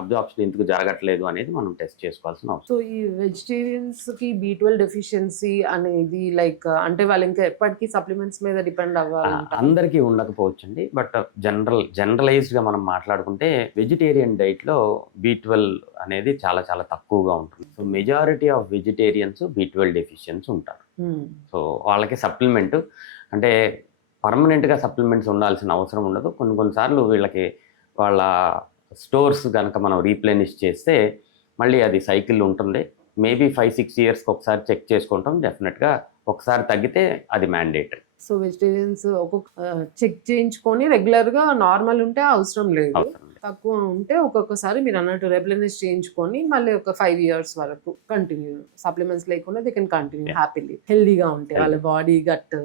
అబ్జార్ప్షన్ ఎందుకు జరగట్లేదు అనేది మనం టెస్ట్ చేసుకోవాల్సిన అవసరం. సో ఈ వెజిటేరియన్స్ కి B12 డెఫిషియన్సీ అనేది లైక్ అంటే వాళ్ళు ఇంకా ఎప్పటికీ సప్లిమెంట్స్ మీద డిపెండ్ అవ్వాలి? అందరికీ ఉండకపోవచ్చండి. బట్ జనరలైజ్డ్ గా మనం మాట్లాడుకుంటే వెజిటేరియన్ డైట్ లో B12 అనేది చాలా చాలా తక్కువగా ఉంటుంది. So majority of vegetarians B12 deficiency ఉంటారు. సో వాళ్ళకి సప్లిమెంట్ అంటే పర్మనెంట్గా సప్లిమెంట్స్ ఉండాల్సిన అవసరం ఉండదు. కొన్నిసార్లు వీళ్ళకి వాళ్ళ స్టోర్స్ కనుక మనం రీప్లెనిష్ చేస్తే మళ్ళీ అది సైకిల్ ఉంటుంది. మేబీ 5-6 ఇయర్స్కి ఒకసారి చెక్ చేసుకుంటాం. డెఫినెట్గా ఒకసారి తగ్గితే అది మ్యాండేటరీ. సో వెజిటేరియన్స్ ఒక్కొక్క చెక్ చేయించుకొని రెగ్యులర్గా నార్మల్ ఉంటే అవసరం లేదు, తక్కువ ఉంటే ఒక్కొక్కసారి మీరు అన్నట్టు రెప్లెనిష్ చేయించుకొని మళ్ళీ ఒక 5 ఇయర్స్ వరకు కంటిన్యూ సప్లిమెంట్స్ లేకుండా దే కెన్ కంటిన్యూ హ్యాపీలీ, హెల్దీగా ఉంటే వాళ్ళ బాడీ గట్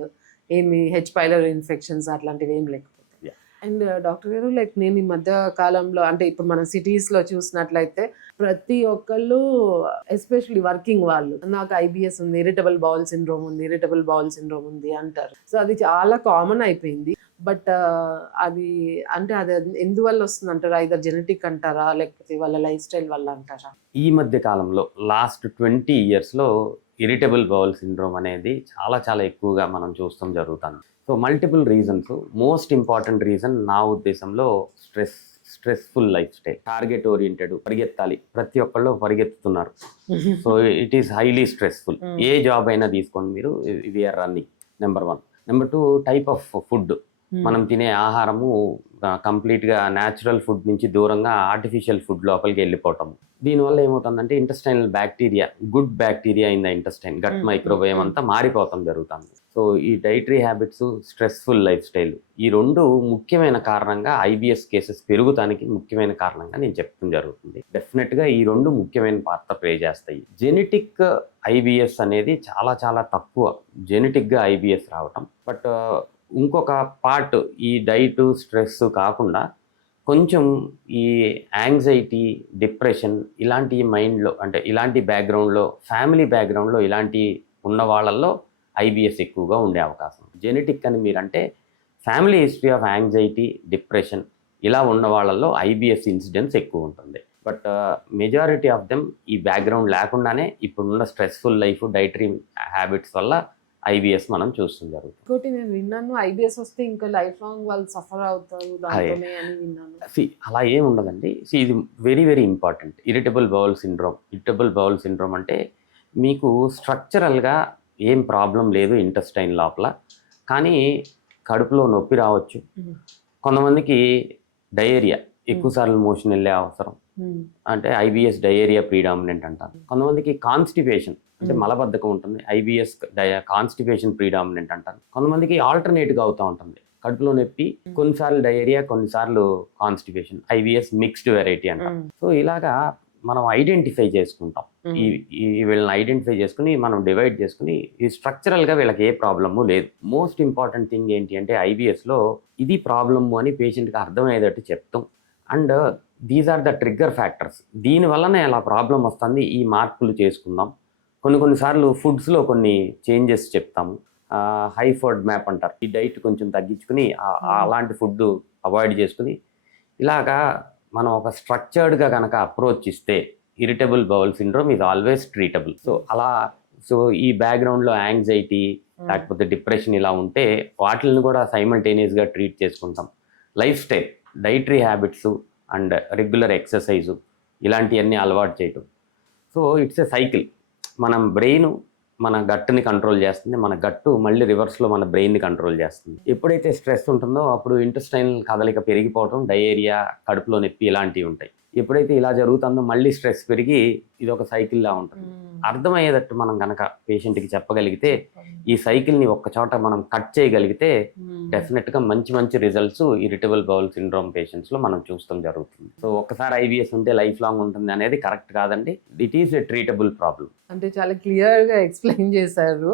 ఏమి H. pylori ఇన్ఫెక్షన్స్ అట్లాంటివి ఏం లేకపోతే. అండ్ డాక్టర్ గారు లైక్ నేను ఈ మధ్య కాలంలో అంటే ఇప్పుడు మన సిటీస్లో చూసినట్లయితే ప్రతి ఒక్కళ్ళు ఎస్పెషల్లీ వర్కింగ్ వాళ్ళు నాకు IBS ఉంది, ఇరిటబుల్ బౌల్ సిండ్రోమ్ ఉంది అంటారు. సో అది చాలా కామన్ అయిపోయింది. బట్ అది అంటే అది ఎందువల్ల వస్తుంది అంటారా? ఐదర్ జెనెటిక్ అంటారా లేకపోతే వాళ్ళ లైఫ్ స్టైల్ వల్ల అంటారా? ఈ మధ్య కాలంలో లాస్ట్ 20 ఇయర్స్లో ఇరిటబుల్ బౌల్ సిండ్రోమ్ అనేది చాలా చాలా ఎక్కువగా మనం చూస్తాం జరుగుతుంది. So multiple reasons. Most important reason నా ఉద్దేశంలో stressful life style, target oriented, పరిగెత్తాలి, ప్రతి ఒక్కళ్ళు పరిగెత్తుతున్నారు. So it is highly stressful. ఏ జాబ్ అయినా తీసుకోండి మీరు, we are running. Number 1. Number 2, type of food. మనం తినే ఆహారము కంప్లీట్గా న్యాచురల్ ఫుడ్ నుంచి దూరంగా ఆర్టిఫిషియల్ ఫుడ్ లోపలికి వెళ్ళిపోవటం. దీనివల్ల ఏమవుతుందంటే intestinal bacteria, good bacteria in the intestine, gut microbiome అంతా మారిపోవటం జరుగుతుంది. సో ఈ dietary habits, stressful life style, ఈ 2 ముఖ్యమైన కారణంగా IBS కేసెస్ పెరుగుతానికి ముఖ్యమైన కారణంగా నేను చెప్పడం జరుగుతుంది. డెఫినెట్గా ఈ 2 ముఖ్యమైన పాత్ర ప్లే చేస్తాయి. జెనెటిక్ IBS అనేది చాలా చాలా తక్కువ జెనెటిక్గా IBS రావటం. బట్ ఇంకొక పార్ట్ ఈ డైట్ స్ట్రెస్ కాకుండా కొంచెం ఈ యాంగ్జైటీ, డిప్రెషన్ ఇలాంటి మైండ్లో అంటే ఇలాంటి బ్యాక్గ్రౌండ్లో, ఫ్యామిలీ బ్యాక్గ్రౌండ్లో ఇలాంటి ఉన్న వాళ్ళల్లో IBS ఎక్కువగా ఉండే అవకాశం. జెనెటిక్ అని మీరంటే family history of anxiety, depression ఇలా ఉన్న వాళ్ళల్లో IBS ఇన్సిడెన్స్ ఎక్కువ ఉంటుంది. బట్ మెజారిటీ ఆఫ్ దెమ్ ఈ బ్యాక్గ్రౌండ్ లేకుండానే ఇప్పుడున్న స్ట్రెస్ఫుల్ లైఫ్, డైటరీ హ్యాబిట్స్ వల్ల IBS మనం చూస్తుంది జరుగుతుంది. ఇంకోటి నేను విన్నాను, IBS వస్తే ఇంకా లైఫ్ లాంగ్ వాళ్ళు సఫర్ అవుతారు దాంతోనే అని విన్నాను. అలా ఏం ఉండదండి. ఇది very very important. Irritable bowel syndrome అంటే మీకు స్ట్రక్చరల్గా ఏం ప్రాబ్లం లేదు ఇంటెస్టైన్ లోపల, కానీ కడుపులో నొప్పి రావచ్చు. కొంతమందికి డయేరియా, ఎక్కువసార్లు మోషన్ వెళ్ళే అవసరం అంటే IBS డయేరియా ప్రీడామినెంట్ అంటారు. కొంతమందికి కాన్స్టిపేషన్ అంటే మలబద్ధకం ఉంటుంది, IBS కాన్స్టిపేషన్ ప్రీడామినెంట్ అంటారు. కొంతమందికి ఆల్టర్నేట్గా అవుతూ ఉంటుంది, కడుపులో నొప్పి, కొన్నిసార్లు డయేరియా, కొన్నిసార్లు కాన్స్టిపేషన్, IBS మిక్స్డ్ వెరైటీ అంటారు. సో ఇలాగా మనం ఐడెంటిఫై చేసుకుంటాం. వీళ్ళని ఐడెంటిఫై చేసుకుని మనం డివైడ్ చేసుకుని ఈ స్ట్రక్చరల్గా వీళ్ళకి ఏ ప్రాబ్లము లేదు. మోస్ట్ ఇంపార్టెంట్ థింగ్ ఏంటి అంటే IBSలో ఇది ప్రాబ్లము అని పేషెంట్కి అర్థమయ్యేటట్టు చెప్తాం. And these are the trigger factors. దీనివల్లనే అలా ప్రాబ్లం వస్తుంది, ఈ మార్పులు చేసుకుందాం. కొన్నిసార్లు ఫుడ్స్లో కొన్ని చేంజెస్ చెప్తాము. హై ఫుడ్ మ్యాప్ అంటారు. ఈ డైట్ కొంచెం తగ్గించుకుని అలాంటి ఫుడ్ అవాయిడ్ చేసుకుని ఇలాగా మనం ఒక స్ట్రక్చర్డ్గా కనుక అప్రోచ్ ఇస్తే irritable bowel syndrome is always treatable. So ఈ బ్యాక్గ్రౌండ్లో యాంగ్జైటీ లేకపోతే డిప్రెషన్ ఇలా ఉంటే వాటిని కూడా సైమల్టేనియస్గా ట్రీట్ చేసుకుంటాం. Life style, dietary habits and regular exercise ఇలాంటివన్నీ అలవాటు చేయటం. So it's a cycle. మనం బ్రెయిన్ మన గట్టుని కంట్రోల్ చేస్తుంది, మన గట్టు మళ్ళీ రివర్స్లో మన బ్రెయిన్ని కంట్రోల్ చేస్తుంది. ఎప్పుడైతే స్ట్రెస్ ఉంటుందో అప్పుడు ఇంటెస్టైన్ కదలిక పెరిగిపోవటం, డయేరియా, కడుపులో నొప్పి ఇలాంటివి ఉంటాయి. ఎప్పుడైతే ఇలా జరుగుతుందో మళ్ళీ స్ట్రెస్ పెరిగి ఇది ఒక సైకిల్లా ఉంటుంది. అర్థమయ్యేటట్టు మనం కనుక పేషెంట్కి చెప్పగలిగితే ఈ సైకిల్ని ఒక్క చోట మనం కట్ చేయగలిగితే డెఫినెట్గా మంచి మంచి రిజల్ట్స్ ఇరిటబుల్ బౌల్ సిండ్రోమ్ పేషెంట్స్లో మనం చూస్తాం జరుగుతుంది. సో ఒక్కసారి ఐబిఎస్ ఉంటే లైఫ్ లాంగ్ ఉంటుంది అనేది కరెక్ట్ కాదండి. It is a treatable problem. అంటే చాలా క్లియర్గా ఎక్స్ప్లెయిన్ చేశారు.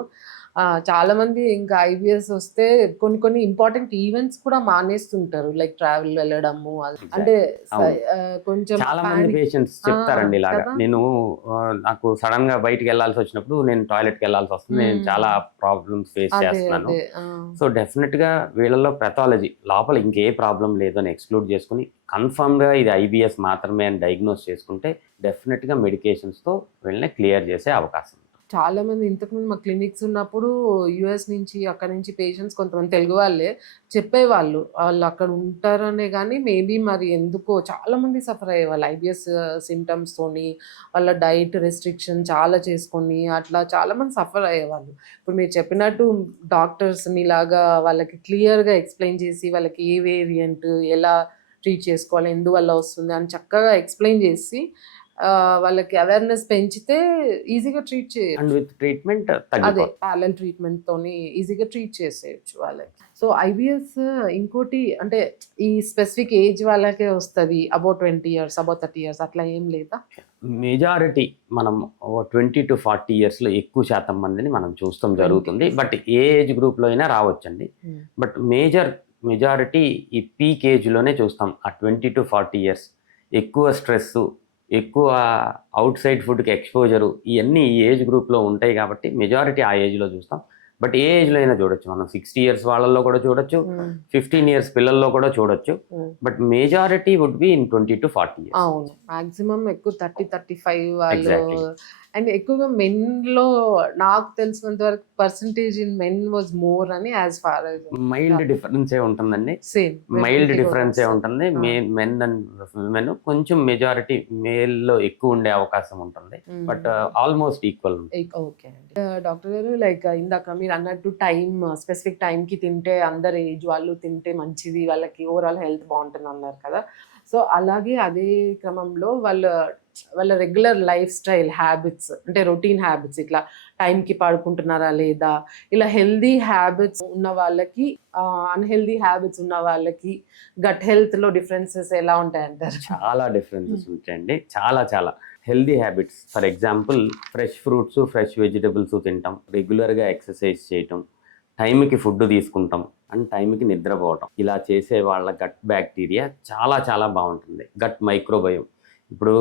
చాలా మంది ఇంకా ఐబిఎస్ వస్తే కొన్ని ఇంపార్టెంట్ ఈవెంట్స్ కూడా మానేస్తుంటారు, లైక్ ట్రావెల్ వెళ్ళడము. అంటే కొంచెం చాలా మంది పేషెంట్స్ చెప్తారండి ఇలాగా, నేను నాకు సడన్ గా బయటికి వెళ్ళాల్సి వచ్చినప్పుడు నేను టాయిలెట్ కి వెళ్ళాల్సి వస్తుంది, నేను చాలా ప్రాబ్లమ్స్ ఫేస్ చేస్తున్నాను. సో డెఫినెట్ గా వీళ్ళలో పెథాలజీ లోపల ఇంకే ప్రాబ్లం లేదు అని ఎక్స్క్లూడ్ చేసుకుని కన్ఫర్మ్ గా ఇది ఐబిఎస్ మాత్రమే అని డయాగ్నోస్ చేసుకుంటే డెఫినెట్ గా మెడికేషన్స్ తో వీళ్ళని క్లియర్ చేసే అవకాశం. చాలా మంది ఇంతకుముందు మా క్లినిక్స్ ఉన్నప్పుడు యుఎస్ నుంచి అక్కడ నుంచి పేషెంట్స్ కొంతమంది తెలుగు వాళ్ళే చెప్పేవాళ్ళు, వాళ్ళు అక్కడ ఉంటారనే కానీ మేబీ మరి ఎందుకో చాలా మంది సఫర్ అయ్యేవాళ్ళు ఐబిఎస్ సిమ్టమ్స్తోని. వాళ్ళ డైట్ రెస్ట్రిక్షన్ చాలా చేసుకొని అట్లా చాలా మంది సఫర్ అయ్యేవాళ్ళు. ఇప్పుడు మీరు చెప్పినట్టు డాక్టర్స్ మీలాగా వాళ్ళకి క్లియర్గా ఎక్స్ప్లెయిన్ చేసి వాళ్ళకి ఏ వేరియంట్ ఎలా ట్రీట్ చేసుకోవాలి, ఎందువల్ల వస్తుంది అని చక్కగా ఎక్స్ప్లెయిన్ చేసి వాళ్ళకి అవేర్నెస్ పెంచితే ఈజీగా ట్రీట్ చేయొచ్చు. అండ్ విత్ ట్రీట్మెంట్ అదే ప్యారలల్ ట్రీట్మెంట్ తోని ఈజీగా ట్రీట్ చేసేయచ్చు వాళ్ళకి. సో ఐబిఎస్ ఇంకోటి అంటే ఈ స్పెసిఫిక్ ఏజ్ వాళ్ళకే వస్తుంది, అబౌట్ 20 years, అబౌట్ 30 years అట్లా ఏం లేదా? మెజారిటీ మనం 20 to 40 years లో ఎక్కువ శాతం మందిని మనం చూస్తాం జరుగుతుంది. బట్ ఏ ఏజ్ గ్రూప్ లో అయినా రావచ్చండి. బట్ మెజారిటీ ఈ పీక్ ఏజ్ లోనే చూస్తాం. ఆ 20 to 40 years ఎక్కువ స్ట్రెస్, ఎక్కువ అవుట్ సైడ్ ఫుడ్కి ఎక్స్పోజరు, ఇవన్నీ ఈ ఏజ్ గ్రూప్లో ఉంటాయి కాబట్టి మెజారిటీ ఆ ఏజ్లో చూస్తాం. బట్ ఏ ఏజ్లో అయినా చూడొచ్చు, మనం 60 years వాళ్ళల్లో కూడా చూడొచ్చు, 15 years పిల్లల్లో కూడా చూడొచ్చు. But majority would be in 20 to 40 years. అవును, మాక్సిమం ఎక్కువ 30-35 వాళ్ళు. అండ్ ఎక్కువగా మెన్ లో నాకు తెలిసినంత వరకు percentage in men was more అని యాజ్ ఫార్ యాజ్ మైల్డ్ డిఫరెన్సే ఉంటుందండి. సేమ్ మైల్డ్ డిఫరెన్సే ఉంటుంది. మెన్ అండ్ విమెన్ కొంచెం మెజారిటీ మేల్ లో ఎక్కువ ఉండే అవకాశం ఉంటుంది. బట్ ఆల్మోస్ట్ ఈక్వల్ ఉంటుంది. ఓకే అండి. డాక్టర్ గారు, లైక్ ఇందాక మీరు అన్నట్టు స్పెసిఫిక్ టైంకి తింటే అందరు ఏజ్ వాళ్ళు తింటే మంచిది, వాళ్ళకి ఓవరాల్ హెల్త్ బాగుంటుంది అన్నారు కదా. సో అలాగే అదే క్రమంలో వాళ్ళ రెగ్యులర్ లైఫ్ స్టైల్ హ్యాబిట్స్, అంటే రొటీన్ హ్యాబిట్స్, ఇట్లా టైంకి పడుకుంటున్నారా లేదా, ఇలా హెల్దీ హ్యాబిట్స్ ఉన్న వాళ్ళకి అన్హెల్దీ హ్యాబిట్స్ ఉన్న వాళ్ళకి గట్ హెల్త్ లో డిఫరెన్సెస్ ఎలా ఉంటాయంటారు? చాలా డిఫరెన్సెస్ ఉంటాయండి. చాలా healthy habits, for example fresh fruits, fresh vegetables తింటాం, రెగ్యులర్గా ఎక్సర్సైజ్ చేయటం, టైంకి ఫుడ్ తీసుకుంటాం అండ్ టైంకి నిద్రపోవటం. ఇలా చేసే వాళ్ళ గట్ బ్యాక్టీరియా చాలా బాగుంటుంది. గట్ మైక్రోబయోమ్, ఇప్పుడు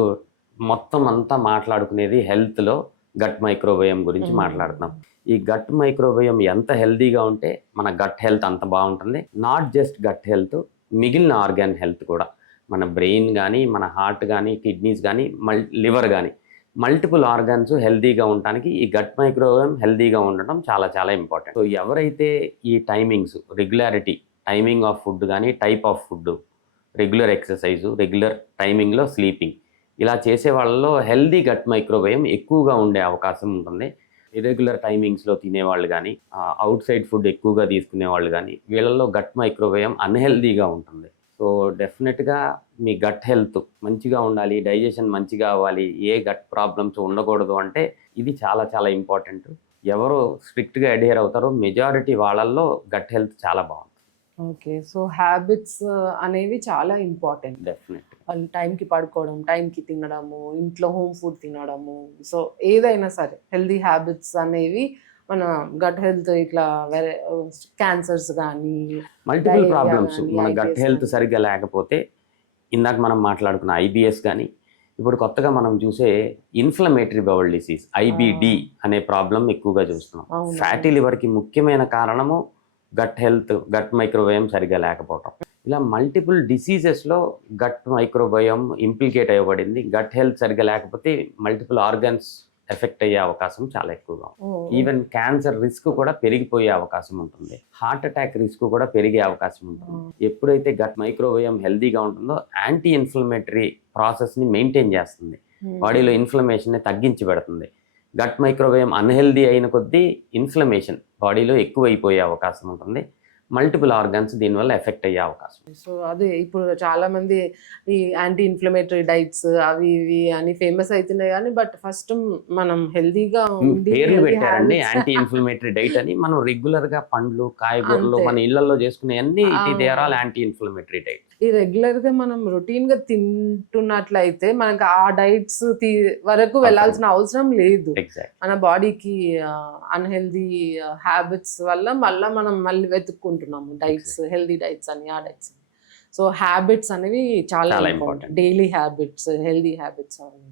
మొత్తం అంతా మాట్లాడుకునేది హెల్త్లో గట్ మైక్రోబయోమ్ గురించి మాట్లాడుతున్నాం. ఈ గట్ మైక్రోబయోమ్ ఎంత హెల్తీగా ఉంటే మన గట్ హెల్త్ అంత బాగుంటుంది. నాట్ జస్ట్ గట్ హెల్త్, మిగిలిన ఆర్గాన్ హెల్త్ కూడా, మన బ్రెయిన్ కానీ, మన హార్ట్ కానీ, కిడ్నీస్ కానీ, లివర్ కానీ, మల్టిపుల్ ఆర్గాన్స్ హెల్తీగా ఉండటానికి ఈ గట్ మైక్రోబయోమ్ హెల్తీగా ఉండటం చాలా ఇంపార్టెంట్. సో ఎవరైతే ఈ timings, regularity, timing of food కానీ, type of food, regular exercise, regular టైమింగ్లో స్లీపింగ్, ఇలా చేసే వాళ్ళలో హెల్దీ గట్ మైక్రోబయోమ్ ఎక్కువగా ఉండే అవకాశం ఉంటుంది. ఇర్రెగ్యులర్ టైమింగ్స్లో తినేవాళ్ళు కానీ, అవుట్ సైడ్ ఫుడ్ ఎక్కువగా తీసుకునే వాళ్ళు కానీ, వీళ్ళల్లో గట్ మైక్రోబయోమ్ అన్హెల్దీగా ఉంటుంది. సో డెఫినెట్గా మీ గట్ హెల్త్ మంచిగా ఉండాలి, డైజెషన్ మంచిగా అవ్వాలి, ఏ గట్ ప్రాబ్లమ్స్ ఉండకూడదు అంటే ఇది చాలా ఇంపార్టెంట్. ఎవరు స్ట్రిక్ట్గా అడ్హేర్ అవుతారో మెజారిటీ వాళ్ళల్లో గట్ హెల్త్ చాలా బాగుంటుంది. ఓకే, సో హ్యాబిట్స్ అనేవి చాలా ఇంపార్టెంట్. డెఫినెట్ వాళ్ళు టైంకి పడుకోవడం, టైంకి తినడము, ఇంట్లో హోమ్ ఫుడ్ తినడము, సో ఏదైనా సరే హెల్దీ హ్యాబిట్స్ అనేవి మన గట్ హెల్త్, ఇట్లా వేరే క్యాన్సర్స్ కానీ, మల్టిపుల్ ప్రాబ్లమ్స్, మన గట్ హెల్త్ సరిగ్గా లేకపోతే ఇందాక మనం మాట్లాడుకున్న ఐబిఎస్ కానీ, ఇప్పుడు కొత్తగా మనం చూసే ఇన్ఫ్లమేటరీ బౌల్ డిసీజ్ ఐబిడి అనే ప్రాబ్లం ఎక్కువగా చూస్తున్నాం. ఫ్యాటీ లివర్కి ముఖ్యమైన కారణము గట్ హెల్త్, గట్ మైక్రోబయోమ్ సరిగ్గా లేకపోవటం. ఇలా మల్టిపుల్ డిసీజెస్లో గట్ మైక్రోబయోమ్ ఇంప్లికేట్ అయ్యబడింది. గట్ హెల్త్ సరిగ్గా లేకపోతే మల్టిపుల్ ఆర్గన్స్ ఎఫెక్ట్ అయ్యే అవకాశం చాలా ఎక్కువగా ఉంటుంది. ఈవెన్ క్యాన్సర్ రిస్క్ కూడా పెరిగిపోయే అవకాశం ఉంటుంది. హార్ట్ అటాక్ రిస్క్ కూడా పెరిగే అవకాశం ఉంటుంది. ఎప్పుడైతే గట్ మైక్రోబయోమ్ హెల్దీగా ఉంటుందో యాంటీ ఇన్ఫ్లమేటరీ ప్రాసెస్ని మెయింటైన్ చేస్తుంది, బాడీలో ఇన్ఫ్లమేషన్ని తగ్గించి పెడుతుంది. గట్ మైక్రోబయోమ్ అన్హెల్దీ అయిన కొద్దీ ఇన్ఫ్లమేషన్ బాడీలో ఎక్కువైపోయే అవకాశం ఉంటుంది. మల్టిపుల్ ఆర్గన్స్ దీనివల్ల ఎఫెక్ట్ అయ్యే అవకాశం. సో అదే ఇప్పుడు చాలా మంది ఈ యాంటీ ఇన్ఫ్లమేటరీ డైట్స్ అవి ఇవి అని ఫేమస్ అవుతున్నాయి కానీ బట్ ఫస్ట్ మనం హెల్దీగా ఉండి పేర్లు healthy పెట్టారండి habits- యాంటీ ఇన్ఫ్లమేటరీ డైట్ అని. మనం రెగ్యులర్ గా పండ్లు కాయగూరలు అంతే. మన ఇళ్లలో చేసుకునే అన్ని దే ఆర్ అవును. All anti inflammatory diet. ఈ రెగ్యులర్ గా మనం రొటీన్ గా తింటున్నట్లయితే మనకి ఆ డైట్స్ వరకు వెళ్ళాల్సిన అవసరం లేదు. ఎగ్జాక్ట్. మన బాడీకి అన్హెల్దీ హ్యాబిట్స్ వల్ల మనం మళ్ళీ వెతుక్కుంటున్నాము డైట్స్, హెల్దీ డైట్స్ అని ఆ డైట్స్. సో హ్యాబిట్స్ అనేవి చాలా చాలా important, important. Daily habits, healthy habits అనేవి.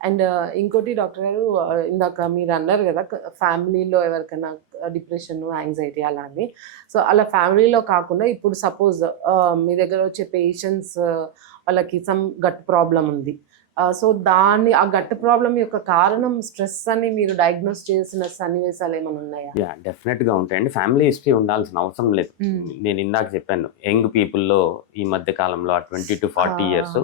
అండ్ ఇంకోటి డాక్టర్ గారు, ఇందాక మీరు అన్నారు కదా ఫ్యామిలీలో ఎవరికైనా డిప్రెషన్, యాంగ్జైటీ అలా అని. సో అలా ఫ్యామిలీలో కాకుండా ఇప్పుడు సపోజ్ మీ దగ్గర వచ్చే పేషెంట్స్ వాళ్ళకి సమ్ గట్ ప్రాబ్లం ఉంది. సో ఆ గట్ ప్రాబ్లం యొక్క కారణం స్ట్రెస్ అని మీరు డయాగ్నోస్ చేసిన సన్నివేశాలు ఏమైనా ఉన్నాయా? యా, డెఫినెట్ గా ఉంటాయండి. ఫ్యామిలీ హిస్టరీ ఉండాల్సిన అవసరం లేదు. నేను ఇందాక చెప్పాను, యంగ్ పీపుల్లో ఈ మధ్య కాలంలో 20 to 40 ఇయర్స్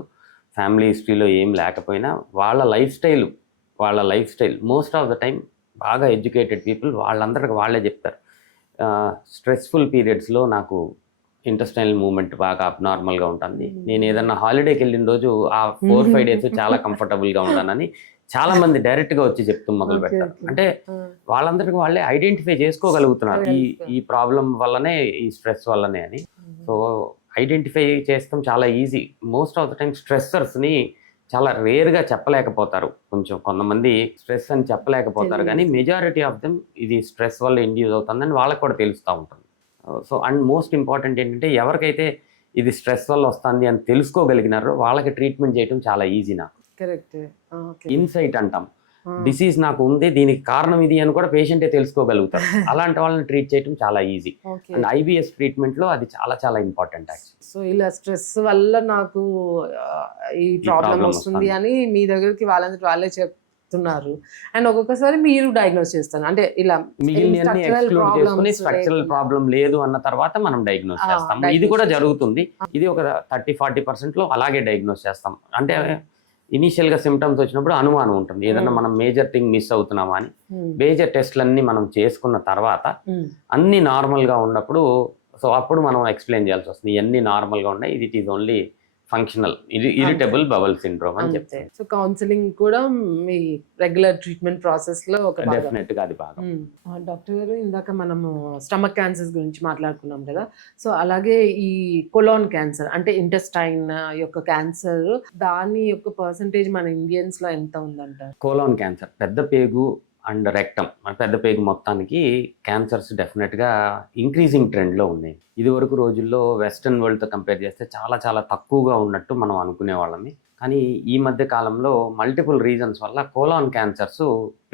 ఫ్యామిలీ హిస్టరీలో ఏం లేకపోయినా వాళ్ళ life style most of the time బాగా ఎడ్యుకేటెడ్ పీపుల్ వాళ్ళందరికీ వాళ్ళే చెప్తారు. స్ట్రెస్ఫుల్ పీరియడ్స్లో నాకు ఇంటెస్టైనల్ మూవ్మెంట్ బాగా అబ్నార్మల్గా ఉంటుంది. నేను ఏదన్నా హాలిడేకి వెళ్ళిన రోజు ఆ 4-5 days చాలా కంఫర్టబుల్గా ఉన్నానని చాలా మంది డైరెక్ట్గా వచ్చి చెప్తూ మొదలు పెడతారు. అంటే వాళ్ళందరికీ వాళ్ళే ఐడెంటిఫై చేసుకోగలుగుతున్నారు ఈ ప్రాబ్లం వల్లనే, ఈ స్ట్రెస్ వల్లనే అని. సో ఐడెంటిఫై చేస్తాం చాలా easy. Most of the time స్ట్రెస్సర్స్ని చాలా రేర్గా చెప్పలేకపోతారు. కొంతమంది స్ట్రెస్ అని చెప్పలేకపోతారు కానీ మెజారిటీ ఆఫ్ దెమ్ ఇది స్ట్రెస్ వల్ల ఇండ్యూస్ అవుతుందని వాళ్ళకి కూడా తెలుస్తూ ఉంటుంది. సో అండ్ మోస్ట్ ఇంపార్టెంట్ ఏంటంటే ఎవరికైతే ఇది స్ట్రెస్ వల్ల వస్తుంది అని తెలుసుకోగలిగినారో వాళ్ళకి ట్రీట్మెంట్ చేయడం చాలా ఈజీ. నాకు కరెక్ట్ ఇన్సైట్ అంటాం. డిసీజ్ నాకు ఉంది, దీనికి కారణం ఇది అని కూడా పేషెంటే తెలుసుకోగలుగుతారు. అలాంటి వాళ్ళని ట్రీట్ చేయడం చాలా ఈజీ. అండ్ IBS ట్రీట్మెంట్లో అది చాలా చాలా ఇంపార్టెంట్ యాక్చువల్లీ. సో ఇలా స్ట్రెస్ వల్ల నాకు ఈ ప్రాబ్లం వస్తుంది అని మీ దగ్గరికి వాళ్ళే చెప్తున్నారు. అండ్ ఒక్కొక్కసారి మీరు డయాగ్నోస్ చేస్తారు, అంటే ఇలా మిగిలిన ఎక్స్క్లూడ్ చేసుకుని స్ట్రక్చరల్ ప్రాబ్లం లేదు అన్న తర్వాత మనం డయాగ్నోస్ చేస్తాం. ఇది కూడా జరుగుతుంది. ఇది ఒక 30-40% అలాగే డయాగ్నోస్ చేస్తాం. అంటే ఇనీషియల్ గా సిమ్టమ్స్ వచ్చినప్పుడు అనుమానం ఉంటుంది, ఏదన్నా మనం మేజర్ థింగ్ మిస్ అవుతున్నామా అని. మేజర్ టెస్ట్లన్నీ మనం చేసుకున్న తర్వాత అన్ని నార్మల్ గా ఉన్నప్పుడు సో అప్పుడు మనం ఎక్స్ప్లెయిన్ చేయాల్సి వస్తుంది, ఇవన్నీ నార్మల్ గా ఉన్నాయి, it is only functional irritable bowel syndrome అని చెప్తారు. సో కౌన్సిలింగ్ కూడా మీ రెగ్యులర్ ట్రీట్మెంట్ ప్రాసెస్ లో ఒక డెఫినెట్ గా అది బాగా. డాక్టర్ గారు, ఇందాక మనము స్టమక్ క్యాన్సర్స్ గురించి మాట్లాడుకున్నాం కదా. సో అలాగే ఈ కొలాన్ క్యాన్సర్ అంటే ఇంటెస్టైన్ యొక్క క్యాన్సర్, దాని యొక్క పర్సంటేజ్ మన ఇండియన్స్ లో ఎంత ఉందంటారు? కోలాన్ క్యాన్సర్, పెద్ద పేగు అండ్ రెక్టమ్, పెద్ద పేగు మొత్తానికి క్యాన్సర్స్ డెఫినెట్గా ఇంక్రీజింగ్ ట్రెండ్లో ఉన్నాయి. ఇది వరకు రోజుల్లో వెస్ట్రన్ వరల్డ్తో కంపేర్ చేస్తే చాలా చాలా తక్కువగా ఉన్నట్టు మనం అనుకునే వాళ్ళమి. కానీ ఈ మధ్య కాలంలో మల్టిపుల్ రీజన్స్ వల్ల కోలాన్ క్యాన్సర్స్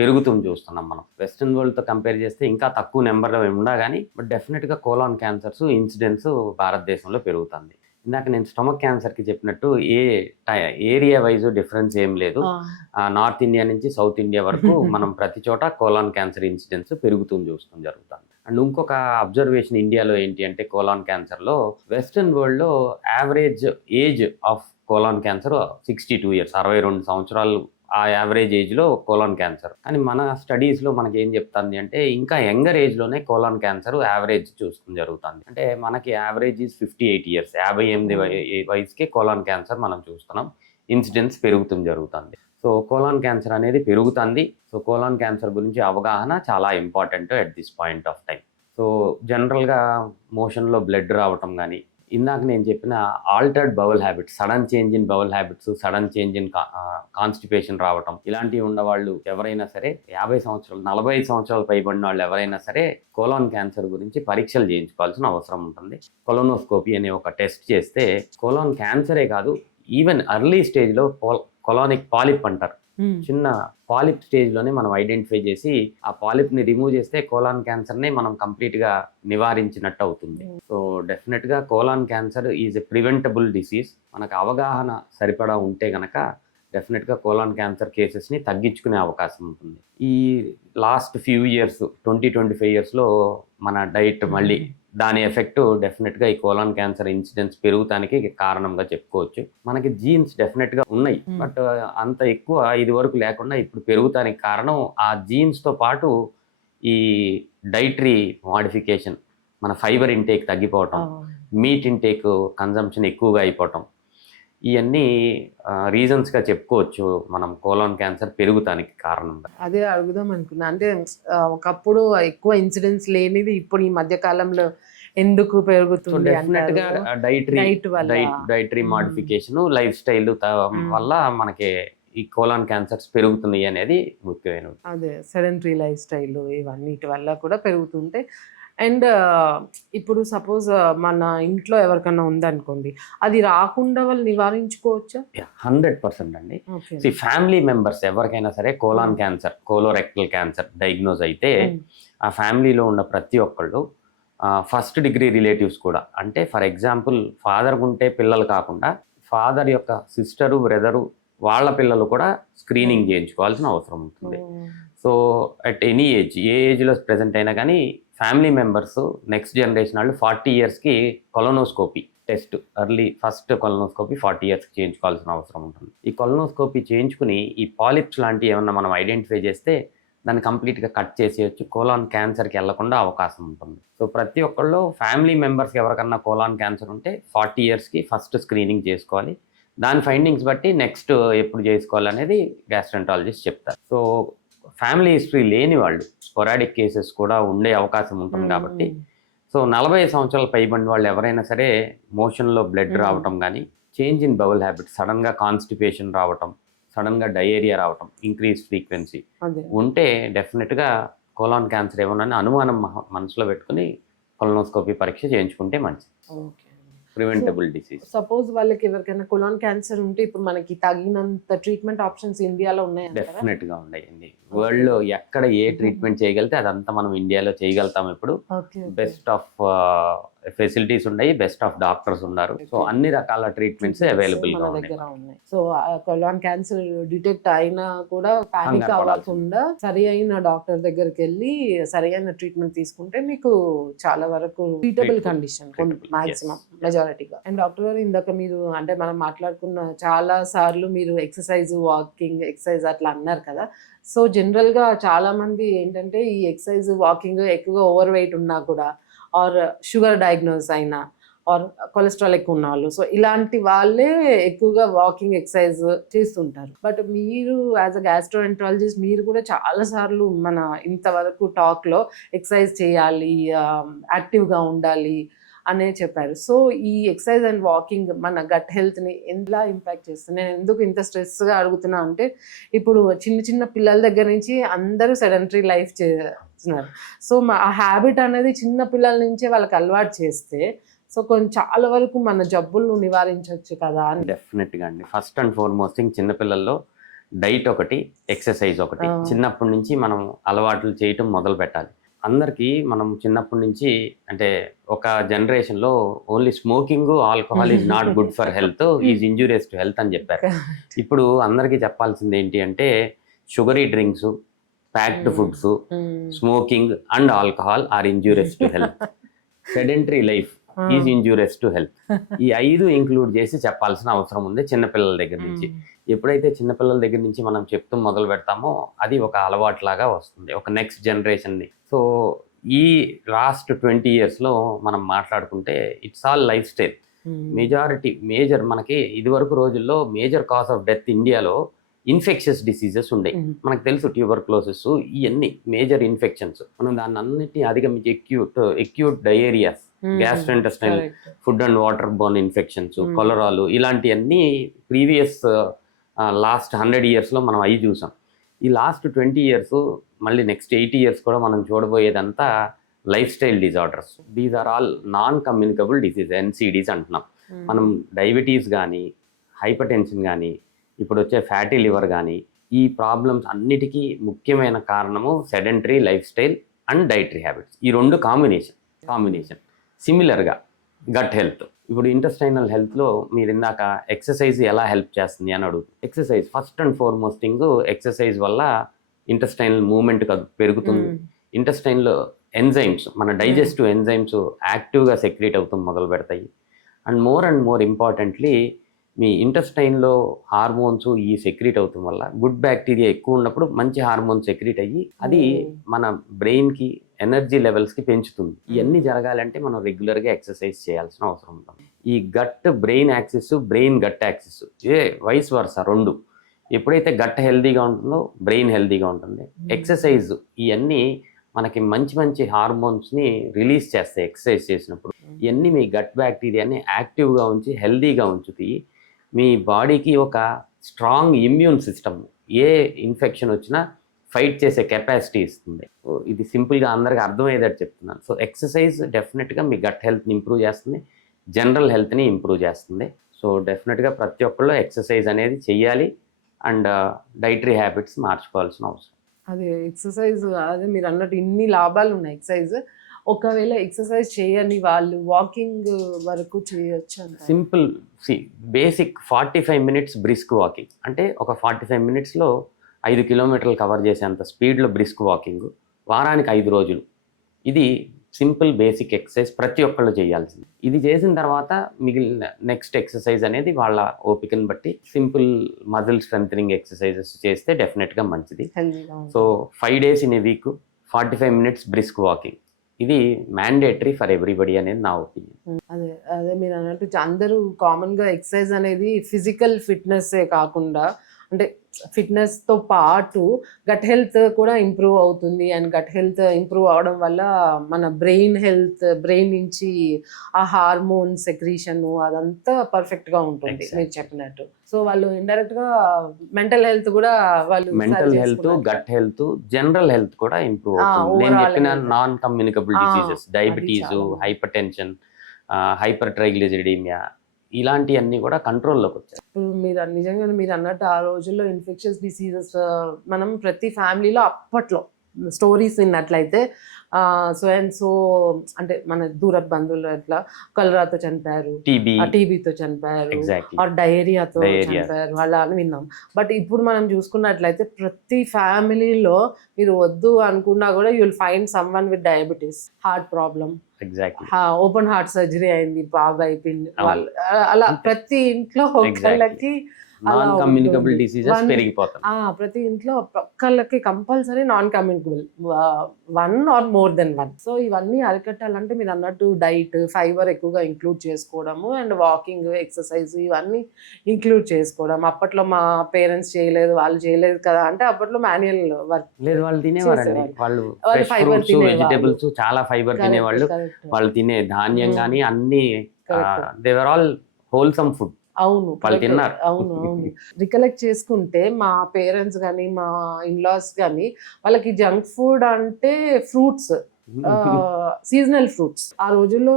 పెరుగుతూ చూస్తున్నాం మనం. వెస్ట్రన్ వరల్డ్తో కంపేర్ చేస్తే ఇంకా తక్కువ నెంబర్లో ఉన్నా కానీ బట్ డెఫినెట్గా కోలాన్ క్యాన్సర్స్ ఇన్సిడెన్స్ భారతదేశంలో పెరుగుతుంది. ఇందాక నేను స్టమక్ క్యాన్సర్కి చెప్పినట్టు ఏరియా వైజ్ డిఫరెన్స్ ఏం లేదు. నార్త్ ఇండియా నుంచి సౌత్ ఇండియా వరకు మనం ప్రతి చోట కోలాన్ క్యాన్సర్ ఇన్సిడెన్స్ పెరుగుతూ చూస్తాం జరుగుతుంది. అండ్ ఇంకొక అబ్జర్వేషన్ ఇండియాలో ఏంటి అంటే కోలాన్ క్యాన్సర్లో వెస్ట్రన్ వరల్డ్లో average age of colon cancer 62 years, 62 సంవత్సరాలు ఆ యావరేజ్ ఏజ్లో కోలాన్ క్యాన్సర్. కానీ మన స్టడీస్లో మనకి ఏం చెప్తుంది అంటే ఇంకా యంగర్ ఏజ్లోనే కోలాన్ క్యాన్సర్ యావరేజ్ చూసుకుని జరుగుతుంది. అంటే మనకి యావరేజ్ ఈజ్ 58 years, 58 వయసుకే కోలాన్ క్యాన్సర్ మనం చూస్తున్నాం, ఇన్సిడెన్స్ పెరుగుతూ జరుగుతుంది. సో కోలాన్ క్యాన్సర్ అనేది పెరుగుతుంది. సో కోలాన్ క్యాన్సర్ గురించి అవగాహన చాలా important at this point of time. So జనరల్గా మోషన్లో బ్లడ్ రావటం కానీ, ఇందాక నేను చెప్పిన altered bowel habits, sudden change in bowel habits, sudden change in constipation రావటం, ఇలాంటివి ఉన్నవాళ్ళు ఎవరైనా సరే 50 సంవత్సరాలు 45 సంవత్సరాలు పైబడిన వాళ్ళు ఎవరైనా సరే కోలాన్ క్యాన్సర్ గురించి పరీక్షలు చేయించుకోవాల్సిన అవసరం ఉంటుంది. కొలోనోస్కోపీ అనే ఒక టెస్ట్ చేస్తే కోలాన్ క్యాన్సరే కాదు, ఈవెన్ ఎర్లీ స్టేజ్లో కొలానిక్ పాలిప్ అంటారు, చిన్న పాలిప్ స్టేజ్లోనే మనం ఐడెంటిఫై చేసి ఆ పాలిప్ని రిమూవ్ చేస్తే కోలాన్ క్యాన్సర్ని మనం కంప్లీట్గా నివారించినట్టు అవుతుంది. సో డెఫినెట్గా colon cancer is a preventable disease. మనకు అవగాహన సరిపడా ఉంటే కనుక డెఫినెట్గా కోలాన్ క్యాన్సర్ కేసెస్ని తగ్గించుకునే అవకాశం ఉంటుంది. ఈ లాస్ట్ ఫ్యూ ఇయర్స్ 20-25 yearsలో మన డైట్ మళ్ళీ దాని ఎఫెక్ట్ డెఫినెట్గా ఈ కోలాన్ క్యాన్సర్ ఇన్సిడెన్స్ పెరుగుతానికి కారణంగా చెప్పుకోవచ్చు. మనకి జీన్స్ డెఫినెట్గా ఉన్నాయి, బట్ అంత ఎక్కువ ఇది వరకు లేకుండా ఇప్పుడు పెరుగుతానికి కారణం ఆ జీన్స్తో పాటు ఈ డైటరీ మాడిఫికేషన్, మన ఫైబర్ ఇంటేక్ తగ్గిపోవటం, మీట్ ఇంటేక్ కన్జంప్షన్ ఎక్కువగా అయిపోవటం, ఇవన్నీ రీజన్స్గా చెప్పుకోవచ్చు మనం కోలాన్ క్యాన్సర్ పెరుగుతానికి కారణంగా. అదే అడుగుదాం అనుకున్నా. అంటే ఒకప్పుడు ఎక్కువ ఇన్సిడెంట్స్ లేనిది ఇప్పుడు ఈ మధ్య కాలంలో ఎందుకు పెరుగుతుంది డెఫినెట్గా dietary Hmm. Modification, life style వల్ల మనకి ఈ కోలాన్ క్యాన్సర్స్ పెరుగుతున్నాయి అనేది ముఖ్యమైనది. అదే సెడెంటరీ లైఫ్ స్టైల్ ఇవన్నిటి వల్ల కూడా పెరుగుతుంటాయి. అండ్ ఇప్పుడు సపోజ్ మన ఇంట్లో ఎవరికైనా ఉందనుకోండి, అది రాకుండా వాళ్ళు నివారించుకోవచ్చా? 100% అండి. ఓకే. ఫ్యామిలీ మెంబర్స్ ఎవరికైనా సరే colon cancer, colorectal cancer diagnose అయితే ఆ ఫ్యామిలీలో ఉన్న ప్రతి ఒక్కళ్ళు ఫస్ట్ డిగ్రీ రిలేటివ్స్ కూడా, అంటే ఫర్ ఎగ్జాంపుల్ ఫాదర్ ఉంటే పిల్లలు కాకుండా ఫాదర్ యొక్క సిస్టరు, బ్రదరు వాళ్ళ పిల్లలు కూడా స్క్రీనింగ్ చేయించుకోవాల్సిన అవసరం ఉంటుంది. సో అట్ ఎనీ ఏజ్, ఏ ఏజ్లో ప్రెజెంట్ అయినా కానీ ఫ్యామిలీ మెంబర్స్ నెక్స్ట్ జనరేషన్ వాళ్ళు 40 yearsకి కొలనోస్కోపీ టెస్ట్, ఫస్ట్ కొలనోస్కోపీ 40 yearsకి చేయించుకోవాల్సిన అవసరం ఉంటుంది. ఈ కొలనోస్కోపీ చేయించుకుని ఈ పాలిప్స్ లాంటివి ఏమన్నా మనం ఐడెంటిఫై చేస్తే దాన్ని కంప్లీట్గా కట్ చేసేయచ్చు, కోలాన్ క్యాన్సర్కి వెళ్లకుండా అవకాశం ఉంటుంది. సో ప్రతి ఒక్కళ్ళు ఫ్యామిలీ మెంబర్స్కి ఎవరికన్నా కోలాన్ క్యాన్సర్ ఉంటే 40 yearsకి ఫస్ట్ స్క్రీనింగ్ చేసుకోవాలి. దాని ఫైండింగ్స్ బట్టి నెక్స్ట్ ఎప్పుడు చేసుకోవాలనేది గ్యాస్ట్రెంటాలజిస్ట్ చెప్తారు. సో ఫ్యామిలీ హిస్టరీ లేని వాళ్ళు స్పొరాడిక్ కేసెస్ కూడా ఉండే అవకాశం ఉంటుంది కాబట్టి, సో 40 సంవత్సరాల పైబడిన వాళ్ళు ఎవరైనా సరే మోషన్లో బ్లడ్ రావటం కానీ, చేంజ్ ఇన్ బౌల్ హ్యాబిట్, సడన్గా కాన్స్టిపేషన్ రావటం, సడన్గా డయేరియా రావటం, ఇంక్రీజ్ ఫ్రీక్వెన్సీ ఉంటే డెఫినెట్గా కోలాన్ క్యాన్సర్ ఏమన్నా అనుమానం మనసులో పెట్టుకుని కొలనోస్కోపీ పరీక్ష చేయించుకుంటే మంచిది. Preventable disease. సపోజ్ వాళ్ళకి ఎవరికైనా కొలాన్ క్యాన్సర్ ఉంటే ఇప్పుడు మనకి తగినంత ట్రీట్మెంట్ ఆప్షన్స్ ఇండియాలో ఉన్నాయి? డెఫినెట్గా ఉన్నాయండి. వరల్డ్ లో ఎక్కడ ఏ ట్రీట్మెంట్ చేయగలిగితే అదంతా మనం ఇండియాలో చేయగలుగుతాం. ఇప్పుడు బెస్ట్ ఆఫ్ ఫెసిలిటీస్ ఉన్నాయి, బెస్ట్ ఆఫ్ డాక్టర్స్ ఉన్నారు. సో అన్ని రకాల ట్రీట్మెంట్స్ అవైలబుల్ గా ఉన్నాయి. సో కొలాన్ క్యాన్సర్ డిటెక్ట్ అయినా కూడా పానిక్ అవ్వకుండా సరి అయిన డాక్టర్ దగ్గరికి వెళ్ళి సరి అయిన ట్రీట్మెంట్ తీసుకుంటే మీకు చాలా వరకు ట్రీటబుల్ కండిషన్ మాక్సిమం మెజారిటీగా. అండ్ డాక్టర్ గారు ఇందాక మీరు అంటే మనం మాట్లాడుకున్న చాలా సార్లు మీరు ఎక్సర్సైజ్, వాకింగ్, ఎక్సర్సైజ్ అట్లా అన్నారు కదా. సో జనరల్ గా చాలా మంది ఏంటంటే ఈ ఎక్సర్సైజ్, వాకింగ్ ఎక్కువగా ఓవర్ వెయిట్ ఉన్నా కూడా, ఆర్ షుగర్ డయాగ్నోస్ అయినా, ఆర్ కొలెస్ట్రాల్ ఎక్కువ ఉన్న వాళ్ళు, సో ఇలాంటి వాళ్ళే ఎక్కువగా వాకింగ్, ఎక్సర్సైజ్ చేస్తుంటారు. బట్ మీరు యాజ్ అ గ్యాస్ట్రోఎంట్రాలజిస్ట్ మీరు కూడా చాలా సార్లు మన ఇంతవరకు టాక్లో ఎక్సర్సైజ్ చేయాలి, యాక్టివ్గా ఉండాలి అనే చెప్పారు. సో ఈ ఎక్సర్సైజ్ అండ్ వాకింగ్ మన గట్ హెల్త్ని ఎలా ఇంపాక్ట్ చేస్తుంది? నేను ఎందుకు ఇంత స్ట్రెస్గా అడుగుతున్నా అంటే ఇప్పుడు చిన్న చిన్న పిల్లల దగ్గర నుంచి అందరూ సెడెంటరీ లైఫ్ చేస్తున్నారు. సో ఆ హ్యాబిట్ అనేది చిన్న పిల్లల నుంచే వాళ్ళకి అలవాటు చేస్తే సో కొంచెం చాలా వరకు మన జబ్బులను నివారించవచ్చు కదా అని. డెఫినెట్గా అండి. ఫస్ట్ అండ్ ఫార్మోస్ట్ థింగ్ చిన్నపిల్లల్లో డైట్ ఒకటి, ఎక్సర్సైజ్ ఒకటి చిన్నప్పటి నుంచి మనం అలవాట్లు చేయటం మొదలు పెట్టాలి. అందరికీ మనం చిన్నప్పటి నుంచి అంటే ఒక జనరేషన్లో only smoking, alcohol is not good for health, is injurious to health అని చెప్పారు. ఇప్పుడు అందరికీ చెప్పాల్సింది ఏంటి అంటే sugary drinks, packed foods, smoking and alcohol are injurious to health, sedentary life is injurious to health. ఈ 5 ఇంక్లూడ్ చేసి చెప్పాల్సిన అవసరం ఉంది చిన్నపిల్లల దగ్గర నుంచి. ఎప్పుడైతే చిన్నపిల్లల దగ్గర నుంచి మనం చెప్తూ మొదలు పెడతామో అది ఒక అలవాట్లాగా వస్తుంది ఒక నెక్స్ట్ జనరేషన్ని. సో ఈ లాస్ట్ 20 yearsలో మనం మాట్లాడుకుంటే it's all life style. Major మనకి ఇదివరకు రోజుల్లో మేజర్ కాజ్ ఆఫ్ డెత్ ఇండియాలో ఇన్ఫెక్షన్స్ డిసీజెస్ ఉండేవి. మనకు తెలుసు ట్యూబర్క్లోసిస్, ఇవన్నీ మేజర్ ఇన్ఫెక్షన్స్. మనం దాన్ని అన్నిటిని అధిగమించి acute diarrhoeas, gastrointestinal food and water borne infections, కొలరాలు, ఇలాంటివన్నీ ప్రీవియస్ లాస్ట్ 100 yearsలో మనం అవి చూసాం. ఈ లాస్ట్ 20 years మళ్ళీ నెక్స్ట్ 80 years కూడా మనం చూడబోయేదంతా life style disorders. These are all non communicable disease, NCDs అంటున్నాం. మనం డయాబెటీస్ కానీ, హైపర్ టెన్షన్ కానీ, ఇప్పుడు వచ్చే ఫ్యాటీ లివర్ కానీ, ఈ ప్రాబ్లమ్స్ అన్నిటికీ ముఖ్యమైన కారణము sedentary life style and dietary habits. ఈ రెండు కాంబినేషన్ సిమిలర్గా గట్ హెల్త్. ఇప్పుడు ఇంటెస్టైనల్ హెల్త్లో మీరు ఇందాక ఎక్సర్సైజ్ ఎలా హెల్ప్ చేస్తుంది అని అడుగుతుంది. Exercise first and foremost thing, exercise వల్ల ఇంటెస్టైనల్ మూవ్మెంట్ పెరుగుతుంది. ఇంటెస్టైన్లో ఎంజైమ్స్, మన డైజెస్టివ్ ఎంజైమ్స్ యాక్టివ్గా సెక్రీట్ అవుతూ మొదలు పెడతాయి. అండ్ మోర్ ఇంపార్టెంట్లీ మీ ఇంటెస్టైన్లో హార్మోన్స్ ఈ సెక్రీట్ అవటం వల్ల గుడ్ బ్యాక్టీరియా ఎక్కువ ఉన్నప్పుడు మంచి హార్మోన్ సెక్రీట్ అయ్యి అది మన బ్రెయిన్కి ఎనర్జీ లెవెల్స్కి పెంచుతుంది. ఇవన్నీ జరగాలంటే మనం రెగ్యులర్గా ఎక్సర్సైజ్ చేయాల్సిన అవసరం ఉంటుంది. ఈ gut brain axis, brain gut axis vice versa రెండు. ఎప్పుడైతే గట్ హెల్దీగా ఉంటుందో బ్రెయిన్ హెల్దీగా ఉంటుంది. ఎక్సర్సైజ్ ఇవన్నీ మనకి మంచి మంచి హార్మోన్స్ని రిలీజ్ చేస్తాయి ఎక్సర్సైజ్ చేసినప్పుడు. ఇవన్నీ మీ గట్ బ్యాక్టీరియాని యాక్టివ్గా ఉంచి హెల్దీగా ఉంచుతాయి. మీ బాడీకి ఒక స్ట్రాంగ్ ఇమ్యూన్ సిస్టమ్, ఏ ఇన్ఫెక్షన్ వచ్చినా ఫైట్ చేసే కెపాసిటీ ఇస్తుంది. ఇది సింపుల్గా అందరికీ అర్థమయ్యేటట్టు చెప్తున్నాను. సో ఎక్సర్సైజ్ డెఫినెట్గా మీ గట్ హెల్త్ని ఇంప్రూవ్ చేస్తుంది, జనరల్ హెల్త్ని ఇంప్రూవ్ చేస్తుంది. సో డెఫినెట్గా ప్రతి ఒక్కళ్ళు ఎక్సర్సైజ్ అనేది చెయ్యాలి అండ్ డైటరీ హ్యాబిట్స్ మార్చుకోవాల్సిన అవసరం. అదే ఎక్సర్సైజ్, అదే మీరు అన్నట్టు ఇన్ని లాభాలు ఉన్నాయి ఎక్సర్సైజ్. ఒకవేళ ఎక్సర్సైజ్ చేయని వాళ్ళు వాకింగ్ వరకు చేయొచ్చు అంట. Simple basic 45 minutes brisk walking అంటే ఒక 45 మినిట్స్లో 5 కిలోమీటర్లు కవర్ చేసేంత స్పీడ్లో బ్రిస్క్ వాకింగ్ వారానికి 5 రోజులు. ఇది సింపుల్ బేసిక్ ఎక్సర్సైజ్ ప్రతి ఒక్కళ్ళు చేయాల్సింది. ఇది చేసిన తర్వాత మిగిలిన నెక్స్ట్ ఎక్సర్సైజ్ అనేది వాళ్ళ ఓపికను బట్టి సింపుల్ మజిల్ స్ట్రెంథనింగ్ ఎక్సర్సైజెస్ చేస్తే డెఫినెట్గా మంచిది. So 5 days in a week 45 minutes brisk walking ఇది మ్యాండేటరీ ఫర్ ఎవ్రీబడి అనేది నా ఒపీనియన్. అదే అదే మీరు అన్నట్టు అందరూ కామన్గా ఎక్సర్సైజ్ అనేది ఫిజికల్ ఫిట్నెస్సే కాకుండా అంటే ఫిట్నెస్తో పాటు గట్ హెల్త్ కూడా ఇంప్రూవ్ అవుతుంది. అండ్ గట్ హెల్త్ ఇంప్రూవ్ అవడం వల్ల మన బ్రెయిన్ నుంచి ఆ హార్మోన్ సెక్రీషన్ అదంతా పర్ఫెక్ట్గా ఉంటుంది మీరు చెప్పినట్టు. సో వాళ్ళు ఇండైరెక్ట్గా మెంటల్ హెల్త్ కూడా mental health, gut health, general health కూడా ఇంప్రూవ్ అవుతుంది. నేను చెప్పిన non communicable diseases, diabetes, hypertension, hypertriglyceridaemia ఇలాంటివన్నీ కూడా కంట్రోల్లోకి వచ్చాయి. ఇప్పుడు నిజంగా మీరు అన్నట్టు ఆ రోజుల్లో ఇన్ఫెక్షన్స్ డిసీజెస్ మనం ప్రతి ఫ్యామిలీలో అప్పట్లో స్టోరీస్ విన్నట్లయితే సో అండ్ సో అంటే మన దూర బంధువులు ఎట్లా కలరాతో చనిపోయారు, టీబీతో చనిపోయారు, డయేరియాతో చనిపోయారు అలా అని విన్నాం. బట్ ఇప్పుడు మనం చూసుకున్నట్లయితే ప్రతి ఫ్యామిలీలో మీరు వద్దు అనుకున్నా కూడా you will find some one with diabetes, heart problem, open heart surgery అయింది, బాగా అయిపోయింది వాళ్ళు, అలా ప్రతి ఇంట్లో ఒకళ్ళకి నాన్ కమ్యూనికబుల్ డిసీజెస్ పెరిగిపోతాయి. ప్రతి ఇంట్లో ఒక్కళ్ళకి compulsory non communicable 1 or more than 1. So ఇవన్నీ అరికట్టాలంటే మీరు అన్నట్టు డైట్, ఫైబర్ ఎక్కువగా ఇంక్లూడ్ చేసుకోవడము అండ్ వాకింగ్, ఎక్సర్సైజ్ ఇవన్నీ ఇంక్లూడ్ చేసుకోవడం. అప్పట్లో మా పేరెంట్స్ చేయలేదు, వాళ్ళు చేయలేదు కదా అంటే అప్పట్లో మాన్యువల్ వర్క్ లేదు, వాళ్ళు తినేవారండి. వాళ్ళు వెజిటేబుల్స్ చాలా ఫైబర్ తినేవాళ్ళు. వాళ్ళు తినే ధాన్యం కానీ అన్ని they were all wholesome food. అవును, అవును. రికలెక్ట్ చేసుకుంటే మా పేరెంట్స్ కానీ మా ఇన్లాస్ కానీ వాళ్ళకి జంక్ ఫుడ్ అంటే ఫ్రూట్స్, సీజనల్ ఫ్రూట్స్. ఆ రోజుల్లో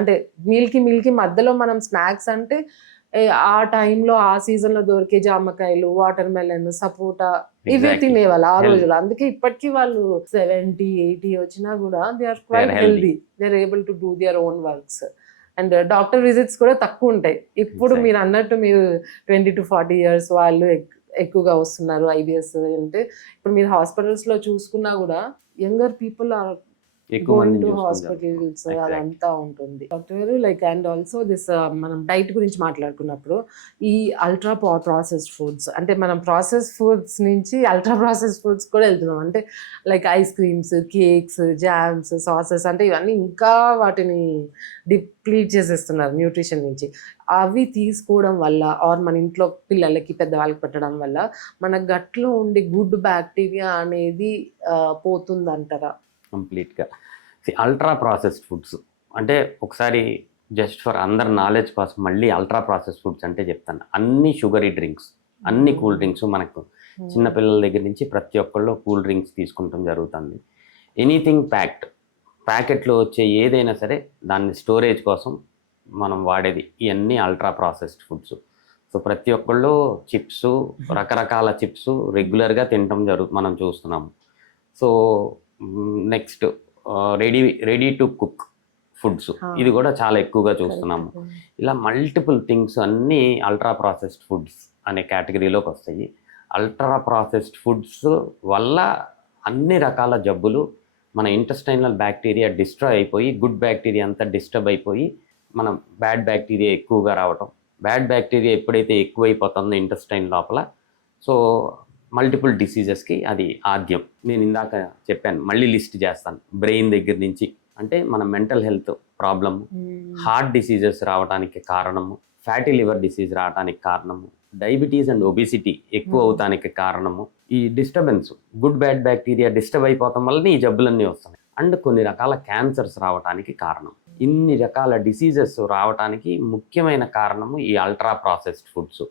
అంటే మిల్కి మధ్యలో మనం స్నాక్స్ అంటే ఆ టైంలో ఆ సీజన్లో దొరికే జామకాయలు, వాటర్ మెలన్, సపోటా ఇవే తినేవాళ్ళు ఆ రోజుల్లో. అందుకే ఇప్పటికీ వాళ్ళు 70-80 వచ్చినా కూడా they are quite healthy, they are able to do their own works. And doctor visits కూడా తక్కువ ఉంటాయి. ఇప్పుడు మీరు అన్నట్టు మీరు 20 to 40 years వాళ్ళు ఎక్కువగా వస్తున్నారు ఐబిఎస్ అంటే. ఇప్పుడు మీరు హాస్పిటల్స్లో చూసుకున్నా కూడా younger people are going to hospitals, అదంతా ఉంటుంది. డాక్టర్ గారు లైక్ అండ్ ఆల్సో దిస్ మనం డైట్ గురించి మాట్లాడుకున్నప్పుడు ఈ అల్ట్రా ప్రాసెస్డ్ ఫుడ్స్ అంటే మనం ప్రాసెస్డ్ ఫుడ్స్ నుంచి అల్ట్రా ప్రాసెస్డ్ ఫుడ్స్ కూడా వెళ్తున్నాం. అంటే like ice creams, cakes, jams, sauces అంటే ఇవన్నీ ఇంకా వాటిని డిప్లీట్ చేసేస్తున్నారు న్యూట్రిషన్ నుంచి. అవి తీసుకోవడం వల్ల ఆర్ మన ఇంట్లో పిల్లలకి, పెద్దవాళ్ళకి పెట్టడం వల్ల మన గట్లో ఉండే గుడ్ బ్యాక్టీరియా అనేది పోతుందంటారా? కంప్లీట్గా అల్ట్రా ప్రాసెస్డ్ ఫుడ్స్ అంటే ఒకసారి జస్ట్ ఫర్ అందరి నాలెడ్జ్ కోసం మళ్ళీ అల్ట్రా ప్రాసెస్డ్ ఫుడ్స్ అంటే చెప్తాను. అన్ని షుగరీ డ్రింక్స్, అన్ని కూల్ డ్రింక్స్, మనకు చిన్నపిల్లల దగ్గర నుంచి ప్రతి ఒక్కళ్ళు కూల్ డ్రింక్స్ తీసుకుంటాం జరుగుతుంది. ఎనీథింగ్ ప్యాకెట్లో వచ్చే ఏదైనా సరే దాన్ని స్టోరేజ్ కోసం మనం వాడేది ఇవన్నీ అల్ట్రా ప్రాసెస్డ్ ఫుడ్స్. సో ప్రతి ఒక్కళ్ళు చిప్స్, రకరకాల చిప్స్ రెగ్యులర్గా తినటం మనం చూస్తున్నాము. So next ready to cook foods, ఇది కూడా చాలా ఎక్కువగా చూస్తున్నాము. ఇలా మల్టిపుల్ థింగ్స్ అన్నీ అల్ట్రా ప్రాసెస్డ్ ఫుడ్స్ అనే కేటగిరీలోకి వస్తాయి. అల్ట్రా ప్రాసెస్డ్ ఫుడ్స్ వల్ల అన్ని రకాల జబ్బులు, మన ఇంటెస్టైనల్ బ్యాక్టీరియా డిస్ట్రాయ్ అయిపోయి గుడ్ బ్యాక్టీరియా అంతా డిస్టర్బ్ అయిపోయి మన బ్యాడ్ బ్యాక్టీరియా ఎక్కువగా రావటం, బ్యాడ్ బ్యాక్టీరియా ఎప్పుడైతే ఎక్కువైపోతుందో ఇంటెస్టైన్ లోపల, సో మల్టిపుల్ డిసీజెస్కి అది ఆద్యం. నేను ఇందాక చెప్పాను, మళ్ళీ లిస్ట్ చేస్తాను. బ్రెయిన్ దగ్గర నుంచి, అంటే మన mental health problem, heart diseases రావడానికి కారణము, ఫ్యాటీ లివర్ డిసీజ్ రావడానికి కారణము, డయాబెటీస్ అండ్ ఒబిసిటీ ఎక్కువ అవటానికి కారణము, ఈ disturbance, good bad bacteria disturb అయిపోవటం వల్ల ఈ జబ్బులన్నీ వస్తున్నాయి. అండ్ కొన్ని రకాల క్యాన్సర్స్ రావడానికి కారణం. ఇన్ని రకాల డిసీజెస్ రావడానికి ముఖ్యమైన కారణము ఈ అల్ట్రా ప్రాసెస్డ్ ఫుడ్స్.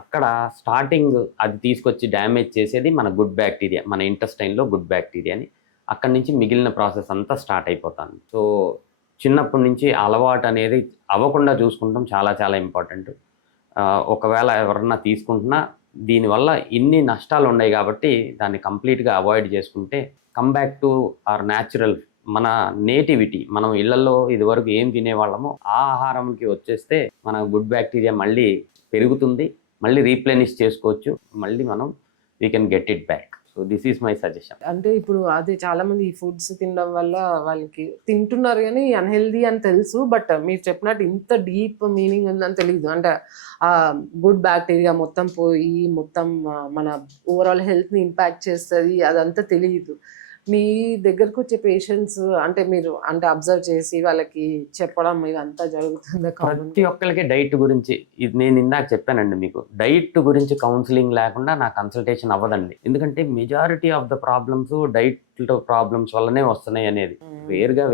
అక్కడ స్టార్టింగ్ అది తీసుకొచ్చి డ్యామేజ్ చేసేది మన గుడ్ బ్యాక్టీరియా, మన ఇంటెస్టైన్లో గుడ్ బ్యాక్టీరియాని. అక్కడి నుంచి మిగిలిన ప్రాసెస్ అంతా స్టార్ట్ అయిపోతుంది. సో చిన్నప్పటి నుంచి అలవాటు అనేది అవ్వకుండా చూసుకుంటాం, చాలా చాలా ఇంపార్టెంట్. ఒకవేళ ఎవరన్నా తీసుకుంటున్నా దీనివల్ల ఇన్ని నష్టాలు ఉన్నాయి కాబట్టి దాన్ని కంప్లీట్గా అవాయిడ్ చేసుకుంటే come back to our natural, మన నేటివిటీ. మనం ఇళ్లలో ఇదివరకు ఏం తినేవాళ్ళమో ఆ ఆహారంకి వచ్చేస్తే మన గుడ్ బ్యాక్టీరియా మళ్ళీ పెరుగుతుంది, మళ్ళీ రీప్లెనిష్ చేసుకోవచ్చు, మళ్ళీ మనం we can get it back. So this is my suggestion. అంటే ఇప్పుడు అది చాలా మంది ఈ ఫుడ్స్ తినడం వల్ల వాళ్ళకి తింటున్నారు కానీ అన్హెల్దీ అని తెలుసు, బట్ మీరు చెప్పినట్టు ఇంత డీప్ మీనింగ్ ఉందని తెలియదు. అంటే ఆ గుడ్ బ్యాక్టీరియా మొత్తం పోయి మొత్తం మన ఓవరాల్ హెల్త్ని ఇంపాక్ట్ చేస్తుంది, అదంతా తెలియదు. మీ దగ్గరకు వచ్చే పేషెంట్స్ అంటే మీరు అంటే అబ్జర్వ్ చేసి వాళ్ళకి చెప్పడం ఇదంతా జరుగుతుంది? ప్రతి ఒక్కరికి డైట్ గురించి, ఇది నేను ఇందాక చెప్పానండి మీకు, డైట్ గురించి కౌన్సిలింగ్ లేకుండా నా కన్సల్టేషన్ అవ్వదండి. ఎందుకంటే majority of the problems diet problems వల్లనే వస్తున్నాయి అనేది.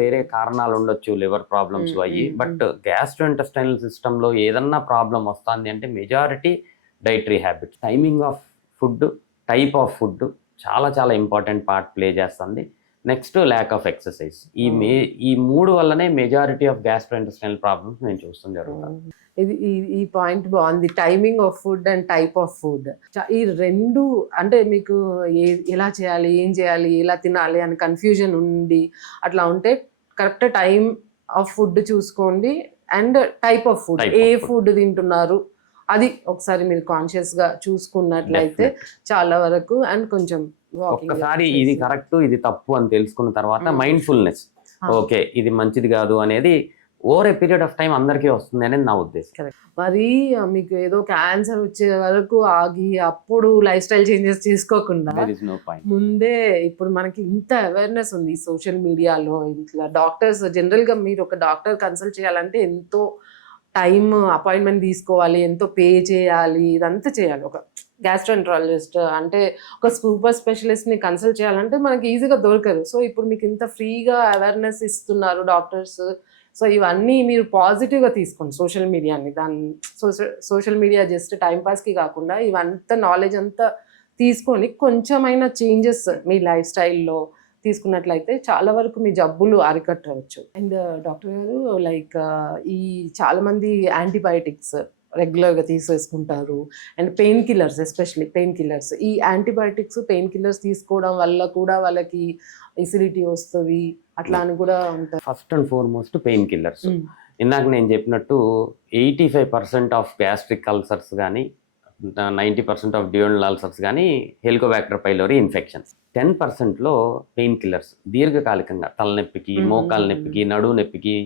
వేరే కారణాలు ఉండొచ్చు, లివర్ ప్రాబ్లమ్స్ అయ్యి, బట్ గ్యాస్ట్రోఇంటెస్టైనల్ సిస్టంలో ఏదన్నా ప్రాబ్లం వస్తుంది అంటే majority dietary habits. Timing of food, type of food చాలా చాలా ఇంపార్టెంట్ పార్ట్ ప్లే చేస్తుంది. Next lack of exercise. ఈ మూడు వల్లనే మెజారిటీ ఆఫ్ గ్యాస్ట్రోఇంటెస్టైనల్ ప్రాబ్లమ్స్ నేను చూస్తాను జరుగుతాను. ఇది ఈ పాయింట్ బాగుంది, timing of food and type of food. ఈ రెండు అంటే మీకు ఎలా చేయాలి, ఏం చేయాలి, ఎలా తినాలి అని కన్ఫ్యూజన్ ఉండి అట్లా ఉంటే కరెక్ట్ టైం ఆఫ్ ఫుడ్ చూసుకోండి and type of food, A food తింటున్నారు అది ఒకసారి మీరు కాన్షియస్ గా చూసుకున్నట్లయితే చాలా వరకు. అండ్ కొంచెం ఒక్కసారి ఇది కరెక్ట్ ఇది తప్పు అని తెలుసుకున్న తర్వాత మైండ్ఫుల్నెస్, ఓకే ఇది మంచిది కాదు అనేది over a period of time అందరికీ వస్తుంది అనేది నా ఉద్దేశం. మరి మీకు ఏదో క్యాన్సర్ వచ్చే వరకు ఆగి అప్పుడు లైఫ్ స్టైల్ చేంజెస్ చేసుకోకుండా ముందే ఇప్పుడు మనకి ఇంత అవేర్నెస్ ఉంది సోషల్ మీడియాలో. ఇట్లా డాక్టర్స్ జనరల్ గా మీరు ఒక డాక్టర్ కన్సల్ట్ చేయాలంటే ఎంతో టైం అపాయింట్మెంట్ తీసుకోవాలి, ఎంతో పే చేయాలి, ఇదంతా చేయాలి. ఒక గ్యాస్ట్రోఎంట్రాలజిస్ట్ అంటే ఒక సూపర్ స్పెషలిస్ట్ని కన్సల్ట్ చేయాలంటే మనకి ఈజీగా దొరకదు. సో ఇప్పుడు మీకు ఇంత ఫ్రీగా అవేర్నెస్ ఇస్తున్నారు డాక్టర్స్. సో ఇవన్నీ మీరు పాజిటివ్గా తీసుకోండి సోషల్ మీడియాని. సోషల్ మీడియా జస్ట్ టైంపాస్కి కాకుండా ఇవంతా నాలెడ్జ్ అంతా తీసుకొని కొంచెమైనా చేంజెస్ మీ లైఫ్ స్టైల్లో తీసుకున్నట్లయితే చాలా వరకు మీ జబ్బులు అరికట్టవచ్చు. అండ్ డాక్టర్ గారు లైక్ ఈ చాలా మంది యాంటీబయాటిక్స్ రెగ్యులర్గా తీసేసుకుంటారు and painkillers, especially painkillers. ఈ యాంటీబయాటిక్స్ పెయిన్ కిల్లర్స్ తీసుకోవడం వల్ల కూడా వాళ్ళకి ఎసిడిటీ వస్తుంది అట్లా అని కూడా ఉంటారు. First and foremost painkillers. ఇందాక నేను చెప్పినట్టు 85% ఆఫ్ గ్యాస్ట్రిక్ అల్సర్స్ కానీ 90% ఆఫ్ డ్యూరల్ అల్సర్స్ కానీ హెలికోబాక్టర్ పైలోరీ ఇన్ఫెక్షన్స్. 10%లో పెయిన్ కిల్లర్స్ దీర్ఘకాలికంగా తలనొప్పికి, మోకాల నొప్పికి, నడువు నొప్పికి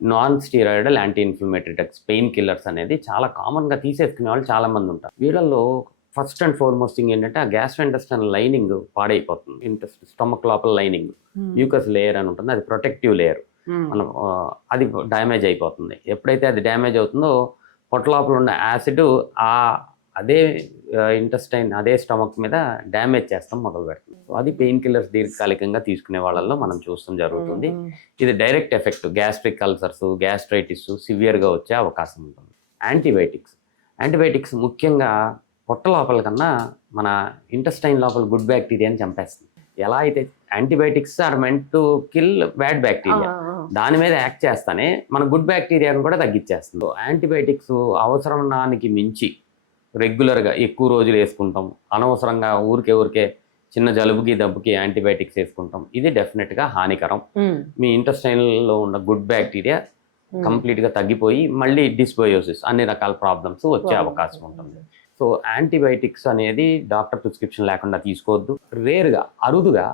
non steroidal anti inflammatory drugs painkillers అనేది చాలా కామన్గా తీసేసుకునే వాళ్ళు చాలామంది ఉంటారు. వీళ్ళల్లో ఫస్ట్ అండ్ ఫార్మోస్ట్ థింగ్ ఏంటంటే ఆ గ్యాస్ట్రోఇంటెస్టైనల్ లైనింగ్ పాడైపోతుంది. స్టమక్ లోపల లైనింగ్ మ్యూకస్ లేయర్ అని ఉంటుంది, అది ప్రొటెక్టివ్ లేయర్. మనం అది డ్యామేజ్ అయిపోతుంది. ఎప్పుడైతే అది డ్యామేజ్ అవుతుందో పొట్ట లోపల ఉన్న యాసిడ్ అదే ఇంటెస్టైన్, అదే స్టమక్ మీద డ్యామేజ్ చేస్తాం మొదలు పెడుతుంది. అది పెయిన్ కిల్లర్స్ దీర్ఘకాలికంగా తీసుకునే వాళ్ళల్లో మనం చూస్తాం జరుగుతుంది. ఇది direct effect gastric ulcers, gastritis సివియర్గా వచ్చే అవకాశం ఉంటుంది. యాంటీబయాటిక్స్ ముఖ్యంగా పొట్ట లోపల కన్నా మన ఇంటెస్టైన్ లోపల గుడ్ బ్యాక్టీరియాని చంపేస్తుంది. ఎలా అయితే antibiotics are meant to kill bad bacteria, దాని మీద యాక్ట్ చేస్తానే మన గుడ్ బ్యాక్టీరియాను కూడా తగ్గించేస్తుంది. యాంటీబయాటిక్స్ అవసరానికి మించి రెగ్యులర్గా ఎక్కువ రోజులు వేసుకుంటాం, అనవసరంగా ఊరికే చిన్న జలుబుకి దెబ్బకి యాంటీబయాటిక్స్ వేసుకుంటాం. ఇది డెఫినెట్గా హానికరం. మీ ఇంటెస్టైన్లో ఉన్న గుడ్ బ్యాక్టీరియా కంప్లీట్గా తగ్గిపోయి మళ్ళీ డిస్బయోసిస్, అన్ని రకాల ప్రాబ్లమ్స్ వచ్చే అవకాశం ఉంటుంది. సో యాంటీబయాటిక్స్ అనేది డాక్టర్ ప్రిస్క్రిప్షన్ లేకుండా తీసుకోవద్దు. రేర్గా, అరుదుగా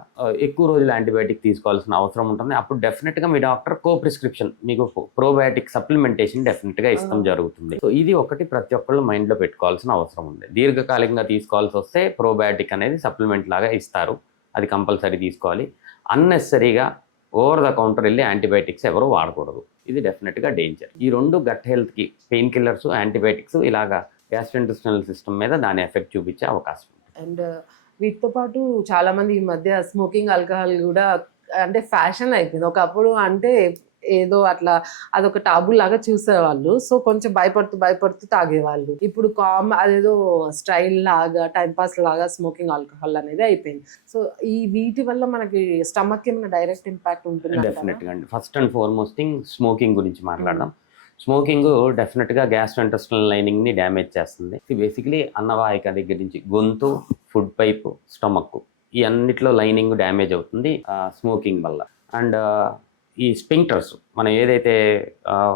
ఎక్కువ రోజులు యాంటీబయాటిక్ తీసుకోవాల్సిన అవసరం ఉంటుంది. అప్పుడు డెఫినెట్గా మీ డాక్టర్ ప్రిస్క్రిప్షన్ మీకు ప్రోబయాటిక్ సప్లిమెంటేషన్ డెఫినెట్గా ఇష్టం జరుగుతుంది. సో ఇది ఒకటి ప్రతి ఒక్కళ్ళు మైండ్లో పెట్టుకోవాల్సిన అవసరం ఉంది. దీర్ఘకాలికంగా తీసుకోవాల్సి వస్తే ప్రోబయాటిక్ అనేది సప్లిమెంట్ లాగా ఇస్తారు, అది కంపల్సరీ తీసుకోవాలి. అన్నెసరీగా ఓవర్ ద కౌంటర్ వెళ్ళి యాంటీబయాటిక్స్ ఎవరు వాడకూడదు. ఇది డెఫినెట్గా డేంజర్. ఈ రెండు గట్ హెల్త్కి పెయిన్ కిల్లర్స్, యాంటీబయాటిక్స్ ఇలాగా గ్యాస్ట్రోఇంటెస్టినల్ సిస్టమ్ మీద దాని ఎఫెక్ట్ చూపించే అవకాశం ఉంది. అండ్ వీటితో పాటు చాలా మంది ఈ మధ్య స్మోకింగ్, ఆల్కహాల్ కూడా అంటే ఫ్యాషన్ అయిపోయింది. ఒకప్పుడు అంటే ఏదో అట్లా అదొక టాబు లాగా చూసేవాళ్ళు. సో కొంచెం భయపడుతూ తాగేవాళ్ళు. ఇప్పుడు అదేదో స్టైల్ లాగా, టైం పాస్ లాగా స్మోకింగ్, ఆల్కహాల్ అనేది అయిపోయింది. సో ఈ వీటి వల్ల మనకి స్టమక్ ఏమైనా డైరెక్ట్ ఇంపాక్ట్ ఉంటుంది? డెఫినెట్గా అండి. First and foremost thing smoking గురించి మాట్లాడదాం. స్మోకింగ్ డెఫినెట్గా గ్యాస్ట్రోఇంటెస్టినల్ లైనింగ్ని డ్యామేజ్ చేస్తుంది. బేసికలీ అన్నవాహిక దగ్గర నుంచి గొంతు, ఫుడ్ పైప్, స్టమక్ ఈ అన్నిట్లో లైనింగ్ డ్యామేజ్ అవుతుంది స్మోకింగ్ వల్ల. అండ్ ఈ స్పింక్టర్స్, మనం ఏదైతే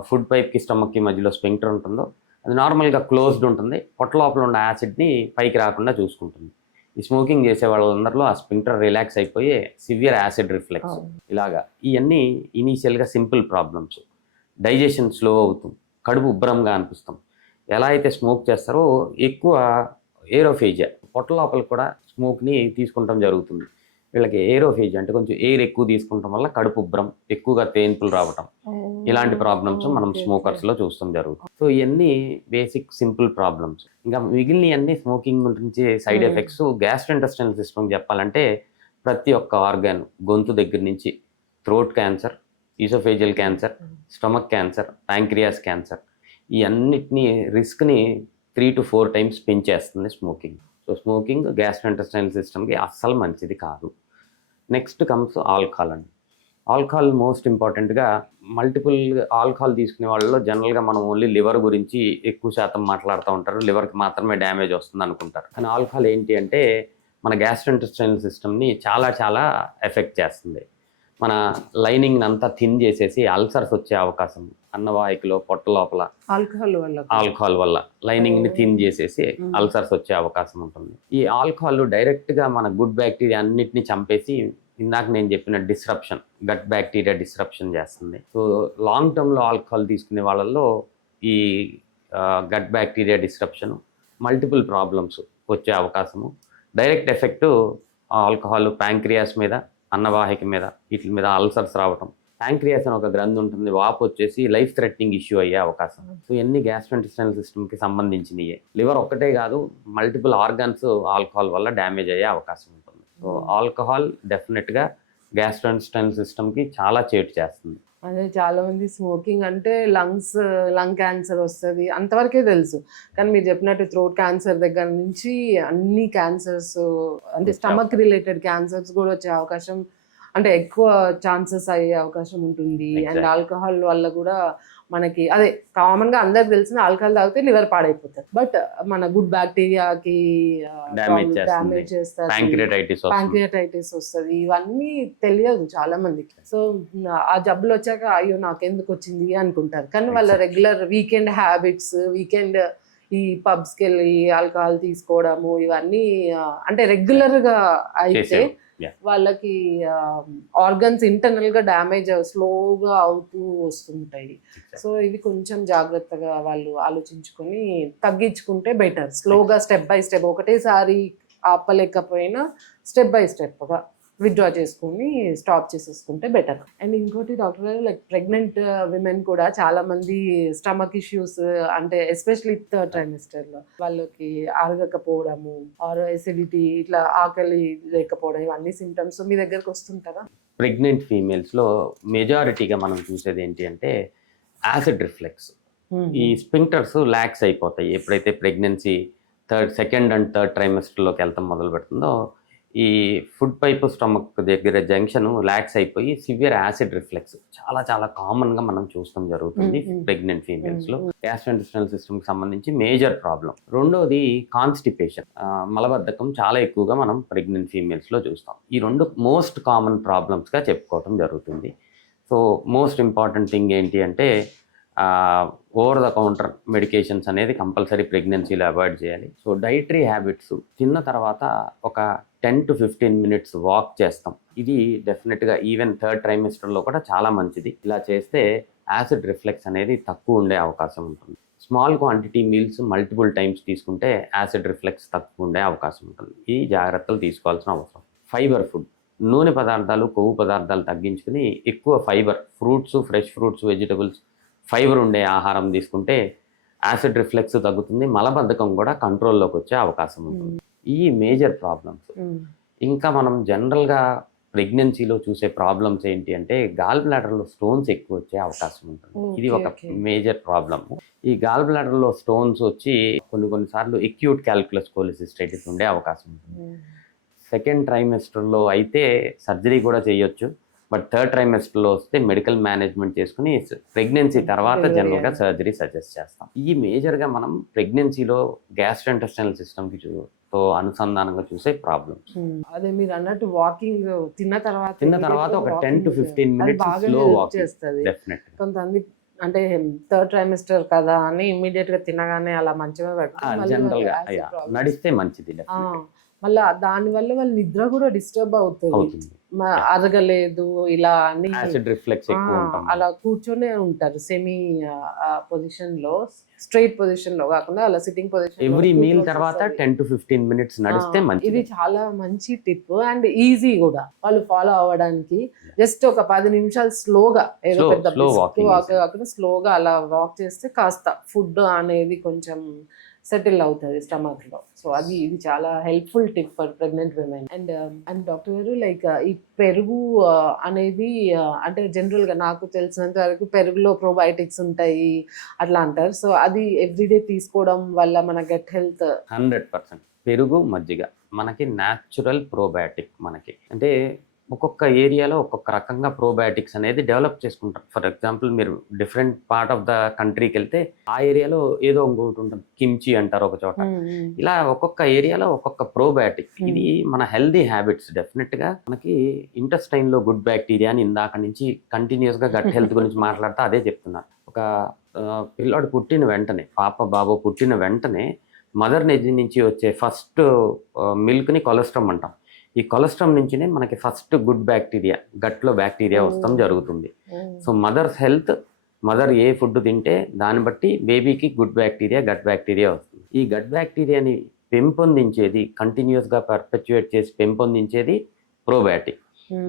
ఫుడ్ పైప్కి స్టమక్కి మధ్యలో స్పింక్టర్ ఉంటుందో అది నార్మల్గా క్లోజ్డ్ ఉంటుంది. పొట్ట లోపల ఉన్న యాసిడ్ని పైకి రాకుండా చూసుకుంటుంది. ఈ స్మోకింగ్ చేసే వాళ్ళందరిలో ఆ స్పింక్టర్ రిలాక్స్ అయిపోయి సివియర్ యాసిడ్ రిఫ్లెక్స్ ఇలాగా ఇవన్నీ ఇనీషియల్గా సింపుల్ ప్రాబ్లమ్స్. డైజెషన్ స్లో అవుతుంది, కడుపు ఉబ్బరంగా అనిపిస్తాం. ఎలా అయితే స్మోక్ చేస్తారో ఎక్కువ ఏరోఫేజియా, పొట్ట లోపల కూడా స్మోక్ని తీసుకుంటాం జరుగుతుంది. వీళ్ళకి ఏరోఫేజియా అంటే కొంచెం ఎయిర్ ఎక్కువ తీసుకుంటాం వల్ల కడుపు ఉబ్బరం, ఎక్కువగా తేన్పులు రావటం, ఇలాంటి ప్రాబ్లమ్స్ మనం స్మోకర్స్లో చూస్తాం జరుగుతుంది. సో ఇవన్నీ బేసిక్ సింపుల్ ప్రాబ్లమ్స్. ఇంకా మిగిలినవన్నీ స్మోకింగ్ గురించి సైడ్ ఎఫెక్ట్స్. గ్యాస్ట్రోఇంటెస్టినల్ సిస్టమ్ చెప్పాలంటే ప్రతి ఒక్క ఆర్గాన్, గొంతు దగ్గర నుంచి throat cancer, oesophageal cancer, stomach cancer, pancreas cancer, ఈ అన్నిటినీ రిస్క్ని 3 to 4 times పెంచేస్తుంది స్మోకింగ్. సో స్మోకింగ్ గ్యాస్ట్రోఇంటెస్టినల్ సిస్టమ్కి అస్సలు మంచిది కాదు. నెక్స్ట్ కమ్స్ ఆల్కహాల్ అండి. ఆల్కహాల్ మోస్ట్ ఇంపార్టెంట్గా మల్టిపుల్ ఆల్కహాల్ తీసుకునే వాళ్ళలో జనరల్గా మనం ఓన్లీ లివర్ గురించి ఎక్కువ శాతం మాట్లాడుతూ ఉంటారు. లివర్కి మాత్రమే డ్యామేజ్ వస్తుంది అనుకుంటారు. కానీ ఆల్కహాల్ ఏంటి అంటే మన గ్యాస్ట్రోఇంటెస్టినల్ సిస్టమ్ని చాలా ఎఫెక్ట్ చేస్తుంది. మన లైనింగ్ అంతా థిన్ చేసేసి అల్సర్స్ వచ్చే అవకాశం, అన్నవాహికలో పొట్ట లోపల ఆల్కహాల్ వల్ల లైనింగ్ని థిన్ చేసేసి అల్సర్స్ వచ్చే అవకాశం ఉంటుంది. ఈ ఆల్కహాల్ డైరెక్ట్గా మన గుడ్ బ్యాక్టీరియా అన్నిటిని చంపేసి ఇందాక నేను చెప్పిన డిస్రప్షన్, గట్ బ్యాక్టీరియా డిస్రప్షన్ చేస్తుంది. సో లాంగ్ టర్మ్లో ఆల్కహాల్ తీసుకునే వాళ్ళల్లో ఈ gut bacteria disruption, multiple problems వచ్చే అవకాశము. డైరెక్ట్ ఎఫెక్టు ఆల్కహాల్ ప్యాంక్రియాస్ మీద, అన్నవాహిక మీద, వీటి మీద అల్సర్స్ రావటం. ప్యాంక్రియాస్ అని ఒక గ్రంథి ఉంటుంది, వాపు వచ్చేసి లైఫ్ థ్రెటనింగ్ ఇష్యూ అయ్యే అవకాశం. సో ఇవన్నీ గ్యాస్ట్రోఇంటెస్టినల్ సిస్టమ్కి సంబంధించినవి. లివర్ ఒక్కటే కాదు, మల్టిపుల్ ఆర్గన్స్ ఆల్కహాల్ వల్ల డ్యామేజ్ అయ్యే అవకాశం ఉంటుంది. సో ఆల్కహాల్ డెఫినెట్గా గ్యాస్ట్రోఇంటెస్టినల్ సిస్టమ్కి చాలా చేటు చేస్తుంది. అదే చాలా మంది స్మోకింగ్ అంటే లంగ్ క్యాన్సర్ వస్తుంది అంతవరకే తెలుసు. కానీ మీరు చెప్పినట్టు థ్రోట్ క్యాన్సర్ దగ్గర నుంచి అన్ని క్యాన్సర్స్, అంటే స్టమక్ రిలేటెడ్ క్యాన్సర్స్ కూడా వచ్చే అవకాశం, అంటే ఎక్కువ ఛాన్సెస్ అయ్యే అవకాశం ఉంటుంది. అండ్ ఆల్కహాల్ వల్ల కూడా మనకి అదే కామన్గా అందరికి తెలిసిన ఆల్కహాల్ తాగితే లివర్ పాడైపోతుంది. బట్ మన గుడ్ బ్యాక్టీరియాకి డ్యామేజ్ చేస్తారు, ప్యాంక్రియాటైటిస్ వస్తుంది. ఇవన్నీ తెలియదు చాలా మందికి. సో ఆ జబ్బులు వచ్చాక అయ్యో నాకెందుకు వచ్చింది అనుకుంటారు. కానీ వాళ్ళ రెగ్యులర్ వీకెండ్ హ్యాబిట్స్, వీకెండ్ ఈ పబ్స్కి వెళ్ళి ఆల్కహాల్ తీసుకోవడము ఇవన్నీ అంటే రెగ్యులర్గా అయితే వాళ్ళకి ఆర్గన్స్ ఇంటర్నల్ గా డ్యామేజ్ స్లోగా అవుతూ వస్తుంటాయి. సో ఇవి కొంచెం జాగ్రత్తగా వాళ్ళు ఆలోచించుకొని తగ్గించుకుంటే బెటర్. స్లోగా స్టెప్ బై స్టెప్, ఒకటేసారి ఆపలేకపోయినా స్టెప్ బై స్టెప్గా విత్డ్రా చేసుకుని స్టాప్ చేసేసుకుంటే బెటర్. అండ్ ఇంకోటి డాక్టర్ గారు, లైక్ ప్రెగ్నెంట్ విమెన్ కూడా చాలా మంది స్టమక్ ఇష్యూస్, అంటే ఎస్పెషల్లీ థర్డ్ ట్రైమిస్టర్లో వాళ్ళకి అరగకపోవడము ఆర్ ఎసిడిటీ, ఇట్లా ఆకలి లేకపోవడం, ఇవన్నీ సిమ్టమ్స్ మీ దగ్గరకు వస్తుంటారా? ప్రెగ్నెంట్ ఫీమేల్స్లో మెజారిటీగా మనం చూసేది ఏంటి అంటే యాసిడ్ రిఫ్లెక్స్. ఈ స్పింక్టర్స్ ల్యాక్స్ అయిపోతాయి ఎప్పుడైతే ప్రెగ్నెన్సీ సెకండ్ అండ్ థర్డ్ ట్రైమిస్టర్లోకి వెళ్తాం మొదలు పెడుతుందో. ఈ ఫుడ్ పైప్ స్టమక్ దగ్గర జంక్షన్ ల్యాక్స్ అయిపోయి సివియర్ యాసిడ్ రిఫ్లెక్స్ చాలా కామన్గా మనం చూస్తాం జరుగుతుంది ప్రెగ్నెంట్ ఫీమేల్స్లో. గ్యాస్ట్రోఇంటెస్టినల్ సిస్టమ్కి సంబంధించి మేజర్ ప్రాబ్లం. రెండోది కాన్స్టిపేషన్, మలబద్ధకం చాలా ఎక్కువగా మనం ప్రెగ్నెంట్ ఫీమేల్స్లో చూస్తాం. ఈ రెండు మోస్ట్ కామన్ ప్రాబ్లమ్స్గా చెప్పుకోవటం జరుగుతుంది. సో మోస్ట్ ఇంపార్టెంట్ థింగ్ ఏంటి అంటే ఓవర్ ద కౌంటర్ మెడికేషన్స్ అనేది కంపల్సరీ ప్రెగ్నెన్సీలో అవాయిడ్ చేయాలి. సో డైటరీ హ్యాబిట్స్, తిన్న తర్వాత ఒక 10 to 15 మినిట్స్ వాక్ చేస్తాం. ఇది డెఫినెట్గా ఈవెన్ థర్డ్ ట్రైమిస్టర్లో కూడా చాలా మంచిది. ఇలా చేస్తే యాసిడ్ రిఫ్లెక్స్ అనేది తక్కువ ఉండే అవకాశం ఉంటుంది. Small quantity meals multiple times తీసుకుంటే యాసిడ్ రిఫ్లెక్స్ తక్కువ ఉండే అవకాశం ఉంటుంది. ఈ జాగ్రత్తలు తీసుకోవాల్సిన అవసరం. ఫైబర్ ఫుడ్, నూనె పదార్థాలు, కొవ్వు పదార్థాలు తగ్గించుకుని ఎక్కువ fibre, fruits, fresh fruits, vegetables, fibre ఉండే ఆహారం తీసుకుంటే యాసిడ్ రిఫ్లెక్స్ తగ్గుతుంది, మలబద్ధకం కూడా కంట్రోల్లోకి వచ్చే అవకాశం ఉంటుంది. ఈ మేజర్ ప్రాబ్లమ్స్. ఇంకా మనం జనరల్గా ప్రెగ్నెన్సీలో చూసే ప్రాబ్లమ్స్ ఏంటి అంటే గాల్ బ్లాడర్లో స్టోన్స్ ఎక్కువ వచ్చే అవకాశం ఉంటుంది. ఇది ఒక మేజర్ ప్రాబ్లమ్. ఈ గాల్ బ్లాడర్లో స్టోన్స్ వచ్చి కొన్నిసార్లు ఎక్యూట్ క్యాల్కులస్ కోలిసిస్టైటిస్ ఉండే అవకాశం ఉంటుంది. సెకండ్ ట్రైమెస్టర్లో అయితే సర్జరీ కూడా చేయొచ్చు, బట్ థర్డ్ ట్రైమెస్టర్లో వస్తే మెడికల్ మేనేజ్మెంట్ చేసుకుని ప్రెగ్నెన్సీ తర్వాత జనరల్గా సర్జరీ సజెస్ట్ చేస్తాం. ఈ మేజర్గా మనం ప్రెగ్నెన్సీలో గ్యాస్ట్రోఇంటెస్టైనల్ సిస్టమ్కి తో అనుసంధానంగా చూసే ప్రాబ్లమ్స్. అదే మీరు అన్నట్టు వాకింగ్ తిన్న తర్వాత ఒక 10 to 15 మినిట్స్ స్లో వాకింగ్ చేస్తుంది. డెఫినెట్. కొంతమంది అంటే థర్డ్ ట్రైమిస్టర్ కదా అని ఇమీడియట్ గా తినగానే అలా మంచిగా జనరల్ గా నడిస్తే మంచిది. మళ్ళీ దాని వల్ల వాళ్ళ నిద్ర కూడా డిస్టర్బ్ అవుతుంది. అరగలేదు ఇలా అని యాసిడ్ రిఫ్లెక్స్ ఎక్కువ ఉంటుంది. అలా కూర్చొనే ఉంటారు సెమీ పొజిషన్ లో, స్ట్రైట్ పొజిషన్ లో కాకుండా అలా సిట్టింగ్ పొజిషన్. ఎవ్రీ మీల్ తర్వాత 10 to 15 మినిట్స్ నడిస్తే మంచిది. ఇది చాలా మంచి టిప్ అండ్ ఈజీ కూడా వాళ్ళు ఫాలో అవ్వడానికి. జస్ట్ ఒక 10 నిమిషాలు స్లోగా, ఏదో పెద్ద వాక్ కాకుండా స్లోగా అలా వాక్ చేస్తే కాస్త ఫుడ్ అనేది కొంచెం సెటిల్ అవుతుంది స్టమక్ లో. సో ఇది చాలా helpful tip for pregnant women. And doctor గారు లైక్ ఈ పెరుగు అనేది అంటే జనరల్ గా నాకు తెలిసినంత వరకు పెరుగులో ప్రోబయోటిక్స్ ఉంటాయి అట్లా అంటారు. సో అది ఎవ్రీడే తీసుకోవడం వల్ల మన గట్ హెల్త్ 100%. పెరుగు, మజ్జిగ మనకి న్యాచురల్ ప్రోబయాటిక్. మనకి అంటే ఒక్కొక్క ఏరియాలో ఒక్కొక్క రకంగా ప్రోబయాటిక్స్ అనేది డెవలప్ చేసుకుంటారు. ఫర్ ఎగ్జాంపుల్ మీరు డిఫరెంట్ పార్ట్ ఆఫ్ ద కంట్రీకి వెళ్తే ఆ ఏరియాలో ఏదో ఇంకొకటి ఉంటుంది, కిమ్చి అంటారు ఒక చోట. ఇలా ఒక్కొక్క ఏరియాలో ఒక్కొక్క ప్రోబయాటిక్. ఇది మన హెల్దీ హ్యాబిట్స్. డెఫినెట్ గా మనకి ఇంటెస్టైన్ లో గుడ్ బ్యాక్టీరియా అని ఇందాక నుంచి కంటిన్యూస్ గా గట్ హెల్త్ గురించి మాట్లాడుతూ అదే చెప్తున్నారు. ఒక పిల్లాడు పుట్టిన వెంటనే, పాప బాబు పుట్టిన వెంటనే మదర్ నెజ్ నుంచి వచ్చే ఫస్ట్ మిల్క్ ని కొలెస్ట్రామ్ అంటాం. ఈ కొలెస్ట్రామ్ నుంచినే మనకి ఫస్ట్ గుడ్ బ్యాక్టీరియా, గట్లో బ్యాక్టీరియా వస్తాం జరుగుతుంది. సో మదర్స్ హెల్త్, మదర్ ఏ ఫుడ్ తింటే దాన్ని బట్టి బేబీకి గుడ్ బ్యాక్టీరియా, గట్ బ్యాక్టీరియా వస్తుంది. ఈ గట్ బ్యాక్టీరియాని పెంపొందించేది, కంటిన్యూస్గా పర్పెచ్యుయేట్ చేసి పెంపొందించేది probiotic.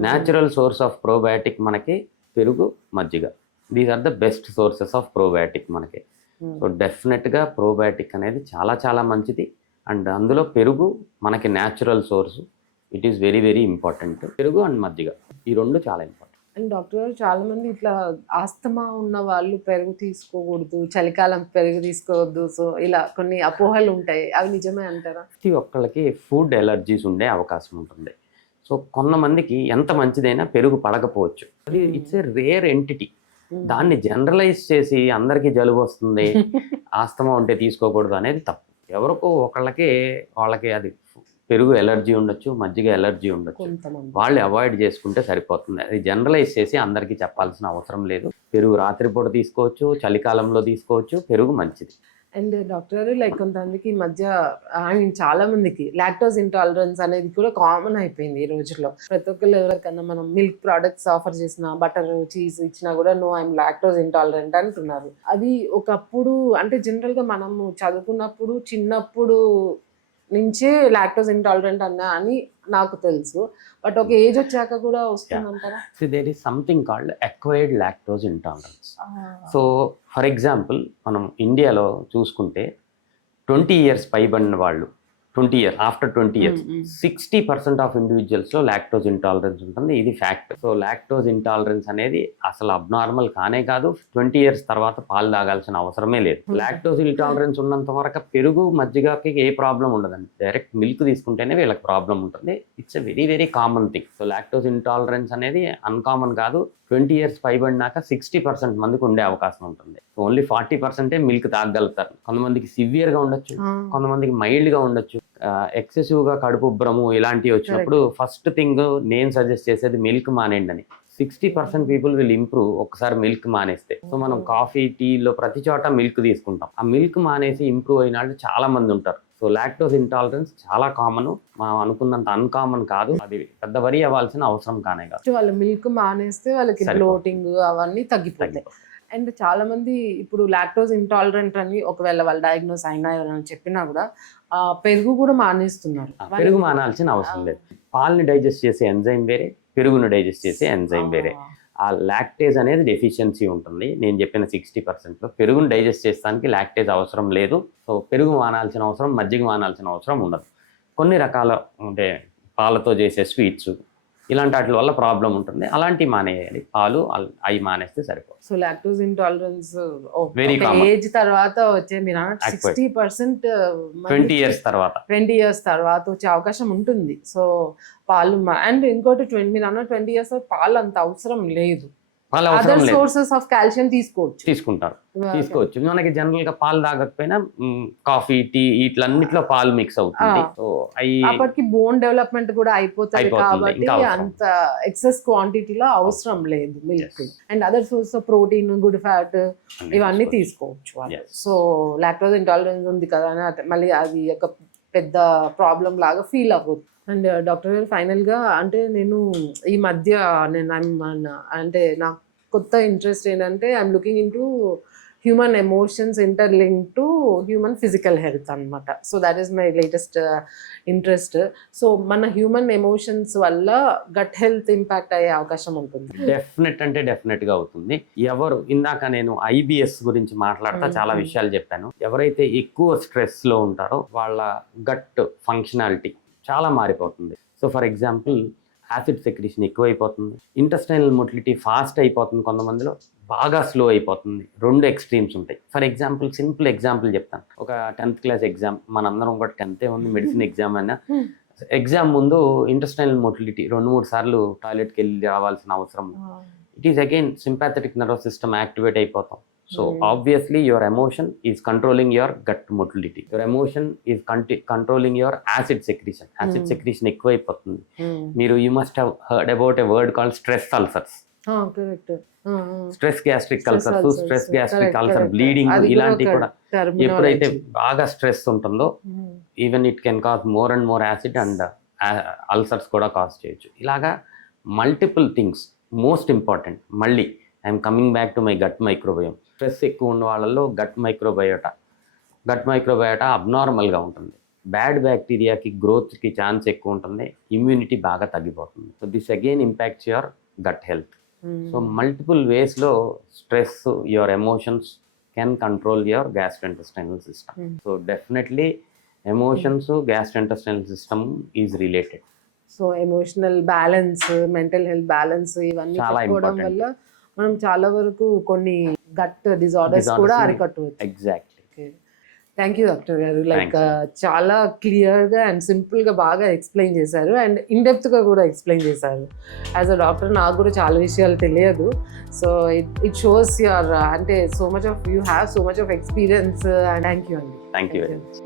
Natural source of probiotic మనకి పెరుగు, మజ్జిగ. These are the best sources of probiotic మనకి. సో డెఫినెట్గా ప్రోబయాటిక్ అనేది చాలా చాలా మంచిది. అండ్ అందులో పెరుగు మనకి natural source. It is very very important. పెరుగు అండ్ మజ్జిగ ఈ రెండు చాలా ఇంపార్టెంట్. అండ్ డాక్టర్ గారు చాలా మంది ఇట్లా ఆస్తమా ఉన్న వాళ్ళు పెరుగు తీసుకోకూడదు, చలికాలం పెరుగు తీసుకోవద్దు, సో ఇలా కొన్ని అపోహలు ఉంటాయి, అవి నిజమే అంటారా? ప్రతి ఒక్కళ్ళకి ఫుడ్ ఎలర్జీస్ ఉండే అవకాశం ఉంటుంది. సో కొంతమందికి ఎంత మంచిదైనా పెరుగు పడకపోవచ్చు. అది ఇట్స్ ఏ రేర్ ఎంటిటీ. దాన్ని జనరలైజ్ చేసి అందరికీ జలుబు వస్తుంది, ఆస్తమా ఉంటే తీసుకోకూడదు అనేది తప్పు. ఎవరికో ఒకళ్ళకి వాళ్ళకి అది పెరుగు ఎలర్జీ ఉండొచ్చు, మజ్జిగ ఎలర్జీ ఉండొచ్చు, వాళ్ళు అవాయిడ్ చేసుకుంటే సరిపోతుంది. అది జనరలైజ్ చేసి అందరికీ చెప్పాల్సిన అవసరం లేదు. పెరుగు రాత్రిపూట తీసుకోవచ్చు, చలికాలంలో తీసుకోవచ్చు, పెరుగు మంచిది. అండ్ డాక్టర్ గారు లైక్ కొంతమందికి ఈ మధ్య చాలా మందికి లాక్టోస్ ఇంటాలరెన్స్ అనేది కూడా కామన్ అయిపోయింది ఈ రోజుల్లో. ప్రతి ఒక్కళ్ళు ఎవరికన్నా మనం మిల్క్ ప్రోడక్ట్స్ ఆఫర్ చేసిన, బటర్, చీజ్ ఇచ్చినా కూడా నో ఐఎమ్ లాక్టోస్ ఇంటాలరెంట్ అంటున్నారు. అది ఒకప్పుడు అంటే జనరల్ గా మనము చదువుకున్నప్పుడు చిన్నప్పుడు నుంచే లాక్టోస్ ఇంటాలరెంట్ అని నాకు తెలుసు, బట్ ఒక ఏజ్ వచ్చాక కూడా వస్తుందంటారా? So there is something called acquired lactose intolerance. So for example మనం ఇండియాలో చూసుకుంటే 20 ఇయర్స్ పైబడిన వాళ్ళు, 20 ఇయర్స్ ఆఫ్టర్ 20 ఇయర్స్ 60% ఆఫ్ ఇండివిజువల్స్లో లాక్టోస్ ఇంటాలరెన్స్ ఉంటుంది. ఇది ఫ్యాక్ట్. సో లాక్టోస్ ఇంటాలరెన్స్ అనేది అసలు అబ్నార్మల్ కానే కాదు. 20 ఇయర్స్ తర్వాత పాలు తాగాల్సిన అవసరమే లేదు. లాక్టోస్ ఇంటాలరెన్స్ ఉన్నంత వరకు పెరుగు, మజ్జిగకి ఏ ప్రాబ్లం ఉండదండి. డైరెక్ట్ మిల్క్ తీసుకుంటేనే వీళ్ళకి ప్రాబ్లం ఉంటుంది. It's a very very common thing. So lactose intolerance అనేది అన్కామన్ కాదు. 20 ఇయర్స్ పైబడినాక 60% మందికి ఉండే అవకాశం ఉంటుంది. ఓన్లీ 40% మిల్క్ తాగలుగుతారు. కొంతమందికి సివియర్గా ఉండొచ్చు, కొంతమందికి మైల్డ్గా ఉండొచ్చు. ఎక్సెసివ్గా కడుపు ఉబ్బరము ఇలాంటివి వచ్చినప్పుడు ఫస్ట్ థింగ్ నేను సజెస్ట్ చేసేది మిల్క్ మానేయండి అని. 60% పీపుల్ విల్ ఇంప్రూవ్ ఒకసారి మిల్క్ మానేస్తే. సో మనం కాఫీ టీలో ప్రతి చోట మిల్క్ తీసుకుంటాం. ఆ మిల్క్ మానేసి ఇంప్రూవ్ అయిన వాళ్ళు చాలా మంది ఉంటారు. సో లాక్టోస్ ఇంటాలరెన్స్ చాలా కామన్, మనం అనుకున్నంత అన్కామన్ కాదు. అది పెద్ద వరి అవ్వాల్సిన అవసరం కానే కాదు. వాళ్ళ మిల్క్ మానేస్తే వాళ్ళకి సరిపోతుంది. బ్లోటింగ్ అవన్నీ తగ్గిపోతాయి. అండ్ చాలా మంది ఇప్పుడు లాక్టోస్ ఇంటాలరెంట్ అని ఒకవేళ వాళ్ళు డయాగ్నోస్ అయినా ఎవరైనా చెప్పినా కూడా పెరుగు కూడా మానేస్తున్నారు. పెరుగు మానాల్సిన అవసరం లేదు. పాలని డైజెస్ట్ చేసే ఎంజైమ్ వేరే, పెరుగును డైజెస్ట్ చేసే ఎంజైమ్ వేరే. ఆ లాక్టేజ్ అనేది డెఫిషియన్సీ ఉంటుంది. నేను చెప్పిన 60%లో పెరుగును డైజెస్ట్ చేస్తానికి లాక్టేజ్ అవసరం లేదు. సో పెరుగు మానాల్సిన అవసరం, మజ్జిగ మానాల్సిన అవసరం ఉండదు. కొన్ని రకాల అంటే పాలతో చేసే స్వీట్స్ ఇలాంటి వాటి వల్ల ప్రాబ్లం ఉంటుంది, అలాంటివి మానేయాలి. పాలు అవి మానేస్తే సరిపోతుంది. So lactose intolerance Very common. Age తర్వాత వచ్చే మీరు 60% 20 years తర్వాత 20 years తర్వాత వచ్చే అవకాశం ఉంటుంది. సో పాలు అండ్ ఇంకోటి 20 years పాలు అంత అవసరం లేదు. పాలు అవసరం అదర్ లేదు, సోర్సెస్ ఆఫ్ కాల్షియం తీసుకోవచ్చు. మనకి జనరల్ గా పాలు తాగకపోయినా కాఫీ, టీ ఇట్లన్నిట్లో పాలు మిక్స్ అవుతుంది. సో అవి అప్పటికి బోన్ డెవలప్మెంట్ కూడా అయిపోతుంది కాబట్టి ఇంకా అవసరం. అంత ఎక్సెస్ క్వాంటిటీలో అవసరం లేదు milk. And other source of protein, good fat ఇవన్నీ తీసుకోవచ్చు వాళ్ళు. Yes. సో లాక్టోస్ ఇంటాలరెన్స్ ఉంది కదా అని మళ్ళీ అది ఒక పెద్ద ప్రాబ్లం లాగా ఫీల్ అవ్వదు. అండ్ డాక్టర్ గారు ఫైనల్ గా అంటే నేను ఈ మధ్య అంటే నాకు కొత్త ఇంట్రెస్ట్ ఏంటంటే I'm looking into human emotions interlink to human physical health అనమాట. So that is my latest interest. So మన హ్యూమన్ ఎమోషన్స్ వల్ల గట్ హెల్త్ ఇంపాక్ట్ అయ్యే అవకాశం ఉంటుంది. డెఫినెట్ గా అవుతుంది. ఎవరు ఇందాక నేను IBS గురించి మాట్లాడుతా చాలా విషయాలు చెప్పాను. ఎవరైతే ఎక్కువ స్ట్రెస్ లో ఉంటారో వాళ్ళ గట్ ఫంక్షనాలిటీ చాలా మారిపోతుంది. So for example acid secretion ఎక్కువైపోతుంది, ఇంటెస్టైనల్ మొటిలిటీ ఫాస్ట్ అయిపోతుంది, కొంతమందిలో బాగా స్లో అయిపోతుంది. 2 ఎక్స్ట్రీమ్స్ ఉంటాయి. ఫర్ ఎగ్జాంపుల్ సింపుల్ ఎగ్జాంపుల్ చెప్తాను. ఒక 10th క్లాస్ ఎగ్జామ్, మనందరం కూడా 10th ఉంది, మెడిసిన్ ఎగ్జామ్ అయినా ఎగ్జామ్ ముందు ఇంటెస్టైనల్ మొటిలిటీ 2-3 సార్లు టాయిలెట్కి వెళ్ళి రావాల్సిన అవసరం. It is again sympathetic nervous system activate అయిపోతాం. So obviously your emotion is controlling your gut motility. Your emotion is controlling your acid secretion. Acid secretion ఎక్కువైపోతుంది. మీరు you must have heard about a word called stress ulcers. Correct. Stress gastric ulcers, stress gastric ulcer, bleeding ఇలాంటివి కూడా ఎప్పుడైతే బాగా స్ట్రెస్ ఉంటుందో even it can cause more and more acid and ulcers కూడా కాజ్ చేయొచ్చు. ఇలాగా మల్టిపుల్ థింగ్స్. మోస్ట్ ఇంపార్టెంట్ మళ్ళీ I'm coming back to my gut microbiome. Stress ఎక్కువ ఉన్న వాళ్ళలో గట్ మైక్రోబయోటా అబ్నార్మల్గా ఉంటుంది. బ్యాడ్ బ్యాక్టీరియాకి గ్రోత్కి ఛాన్స్ ఎక్కువ ఉంటుంది, ఇమ్యూనిటీ బాగా తగ్గిపోతుంది. So this again impacts your gut health. So multiple వేస్లో stress, your emotions can control your gastrointestinal system. So definitely emotions, gastrointestinal system is related. So emotional balance, mental health balance ఇవన్నీ పెట్టుకోవడం వల్ల మనం చాలా వరకు కొన్ని గట్ డిజార్డర్స్ కూడా అరికట్టవచ్చు. ఎగ్జాక్ట్లీ. థ్యాంక్ యూ డాక్టర్ గారు. లైక్ చాలా క్లియర్గా అండ్ సింపుల్గా బాగా ఎక్స్ప్లెయిన్ చేశారు అండ్ ఇన్డెప్త్గా కూడా ఎక్స్ప్లెయిన్ చేశారు. యాజ్ అ డాక్టర్ నాకు కూడా చాలా విషయాలు తెలియదు. సో ఇట్ షోస్ యువర్ అంటే so much of you have so much of experience. Thank you అండి. Thank you very much.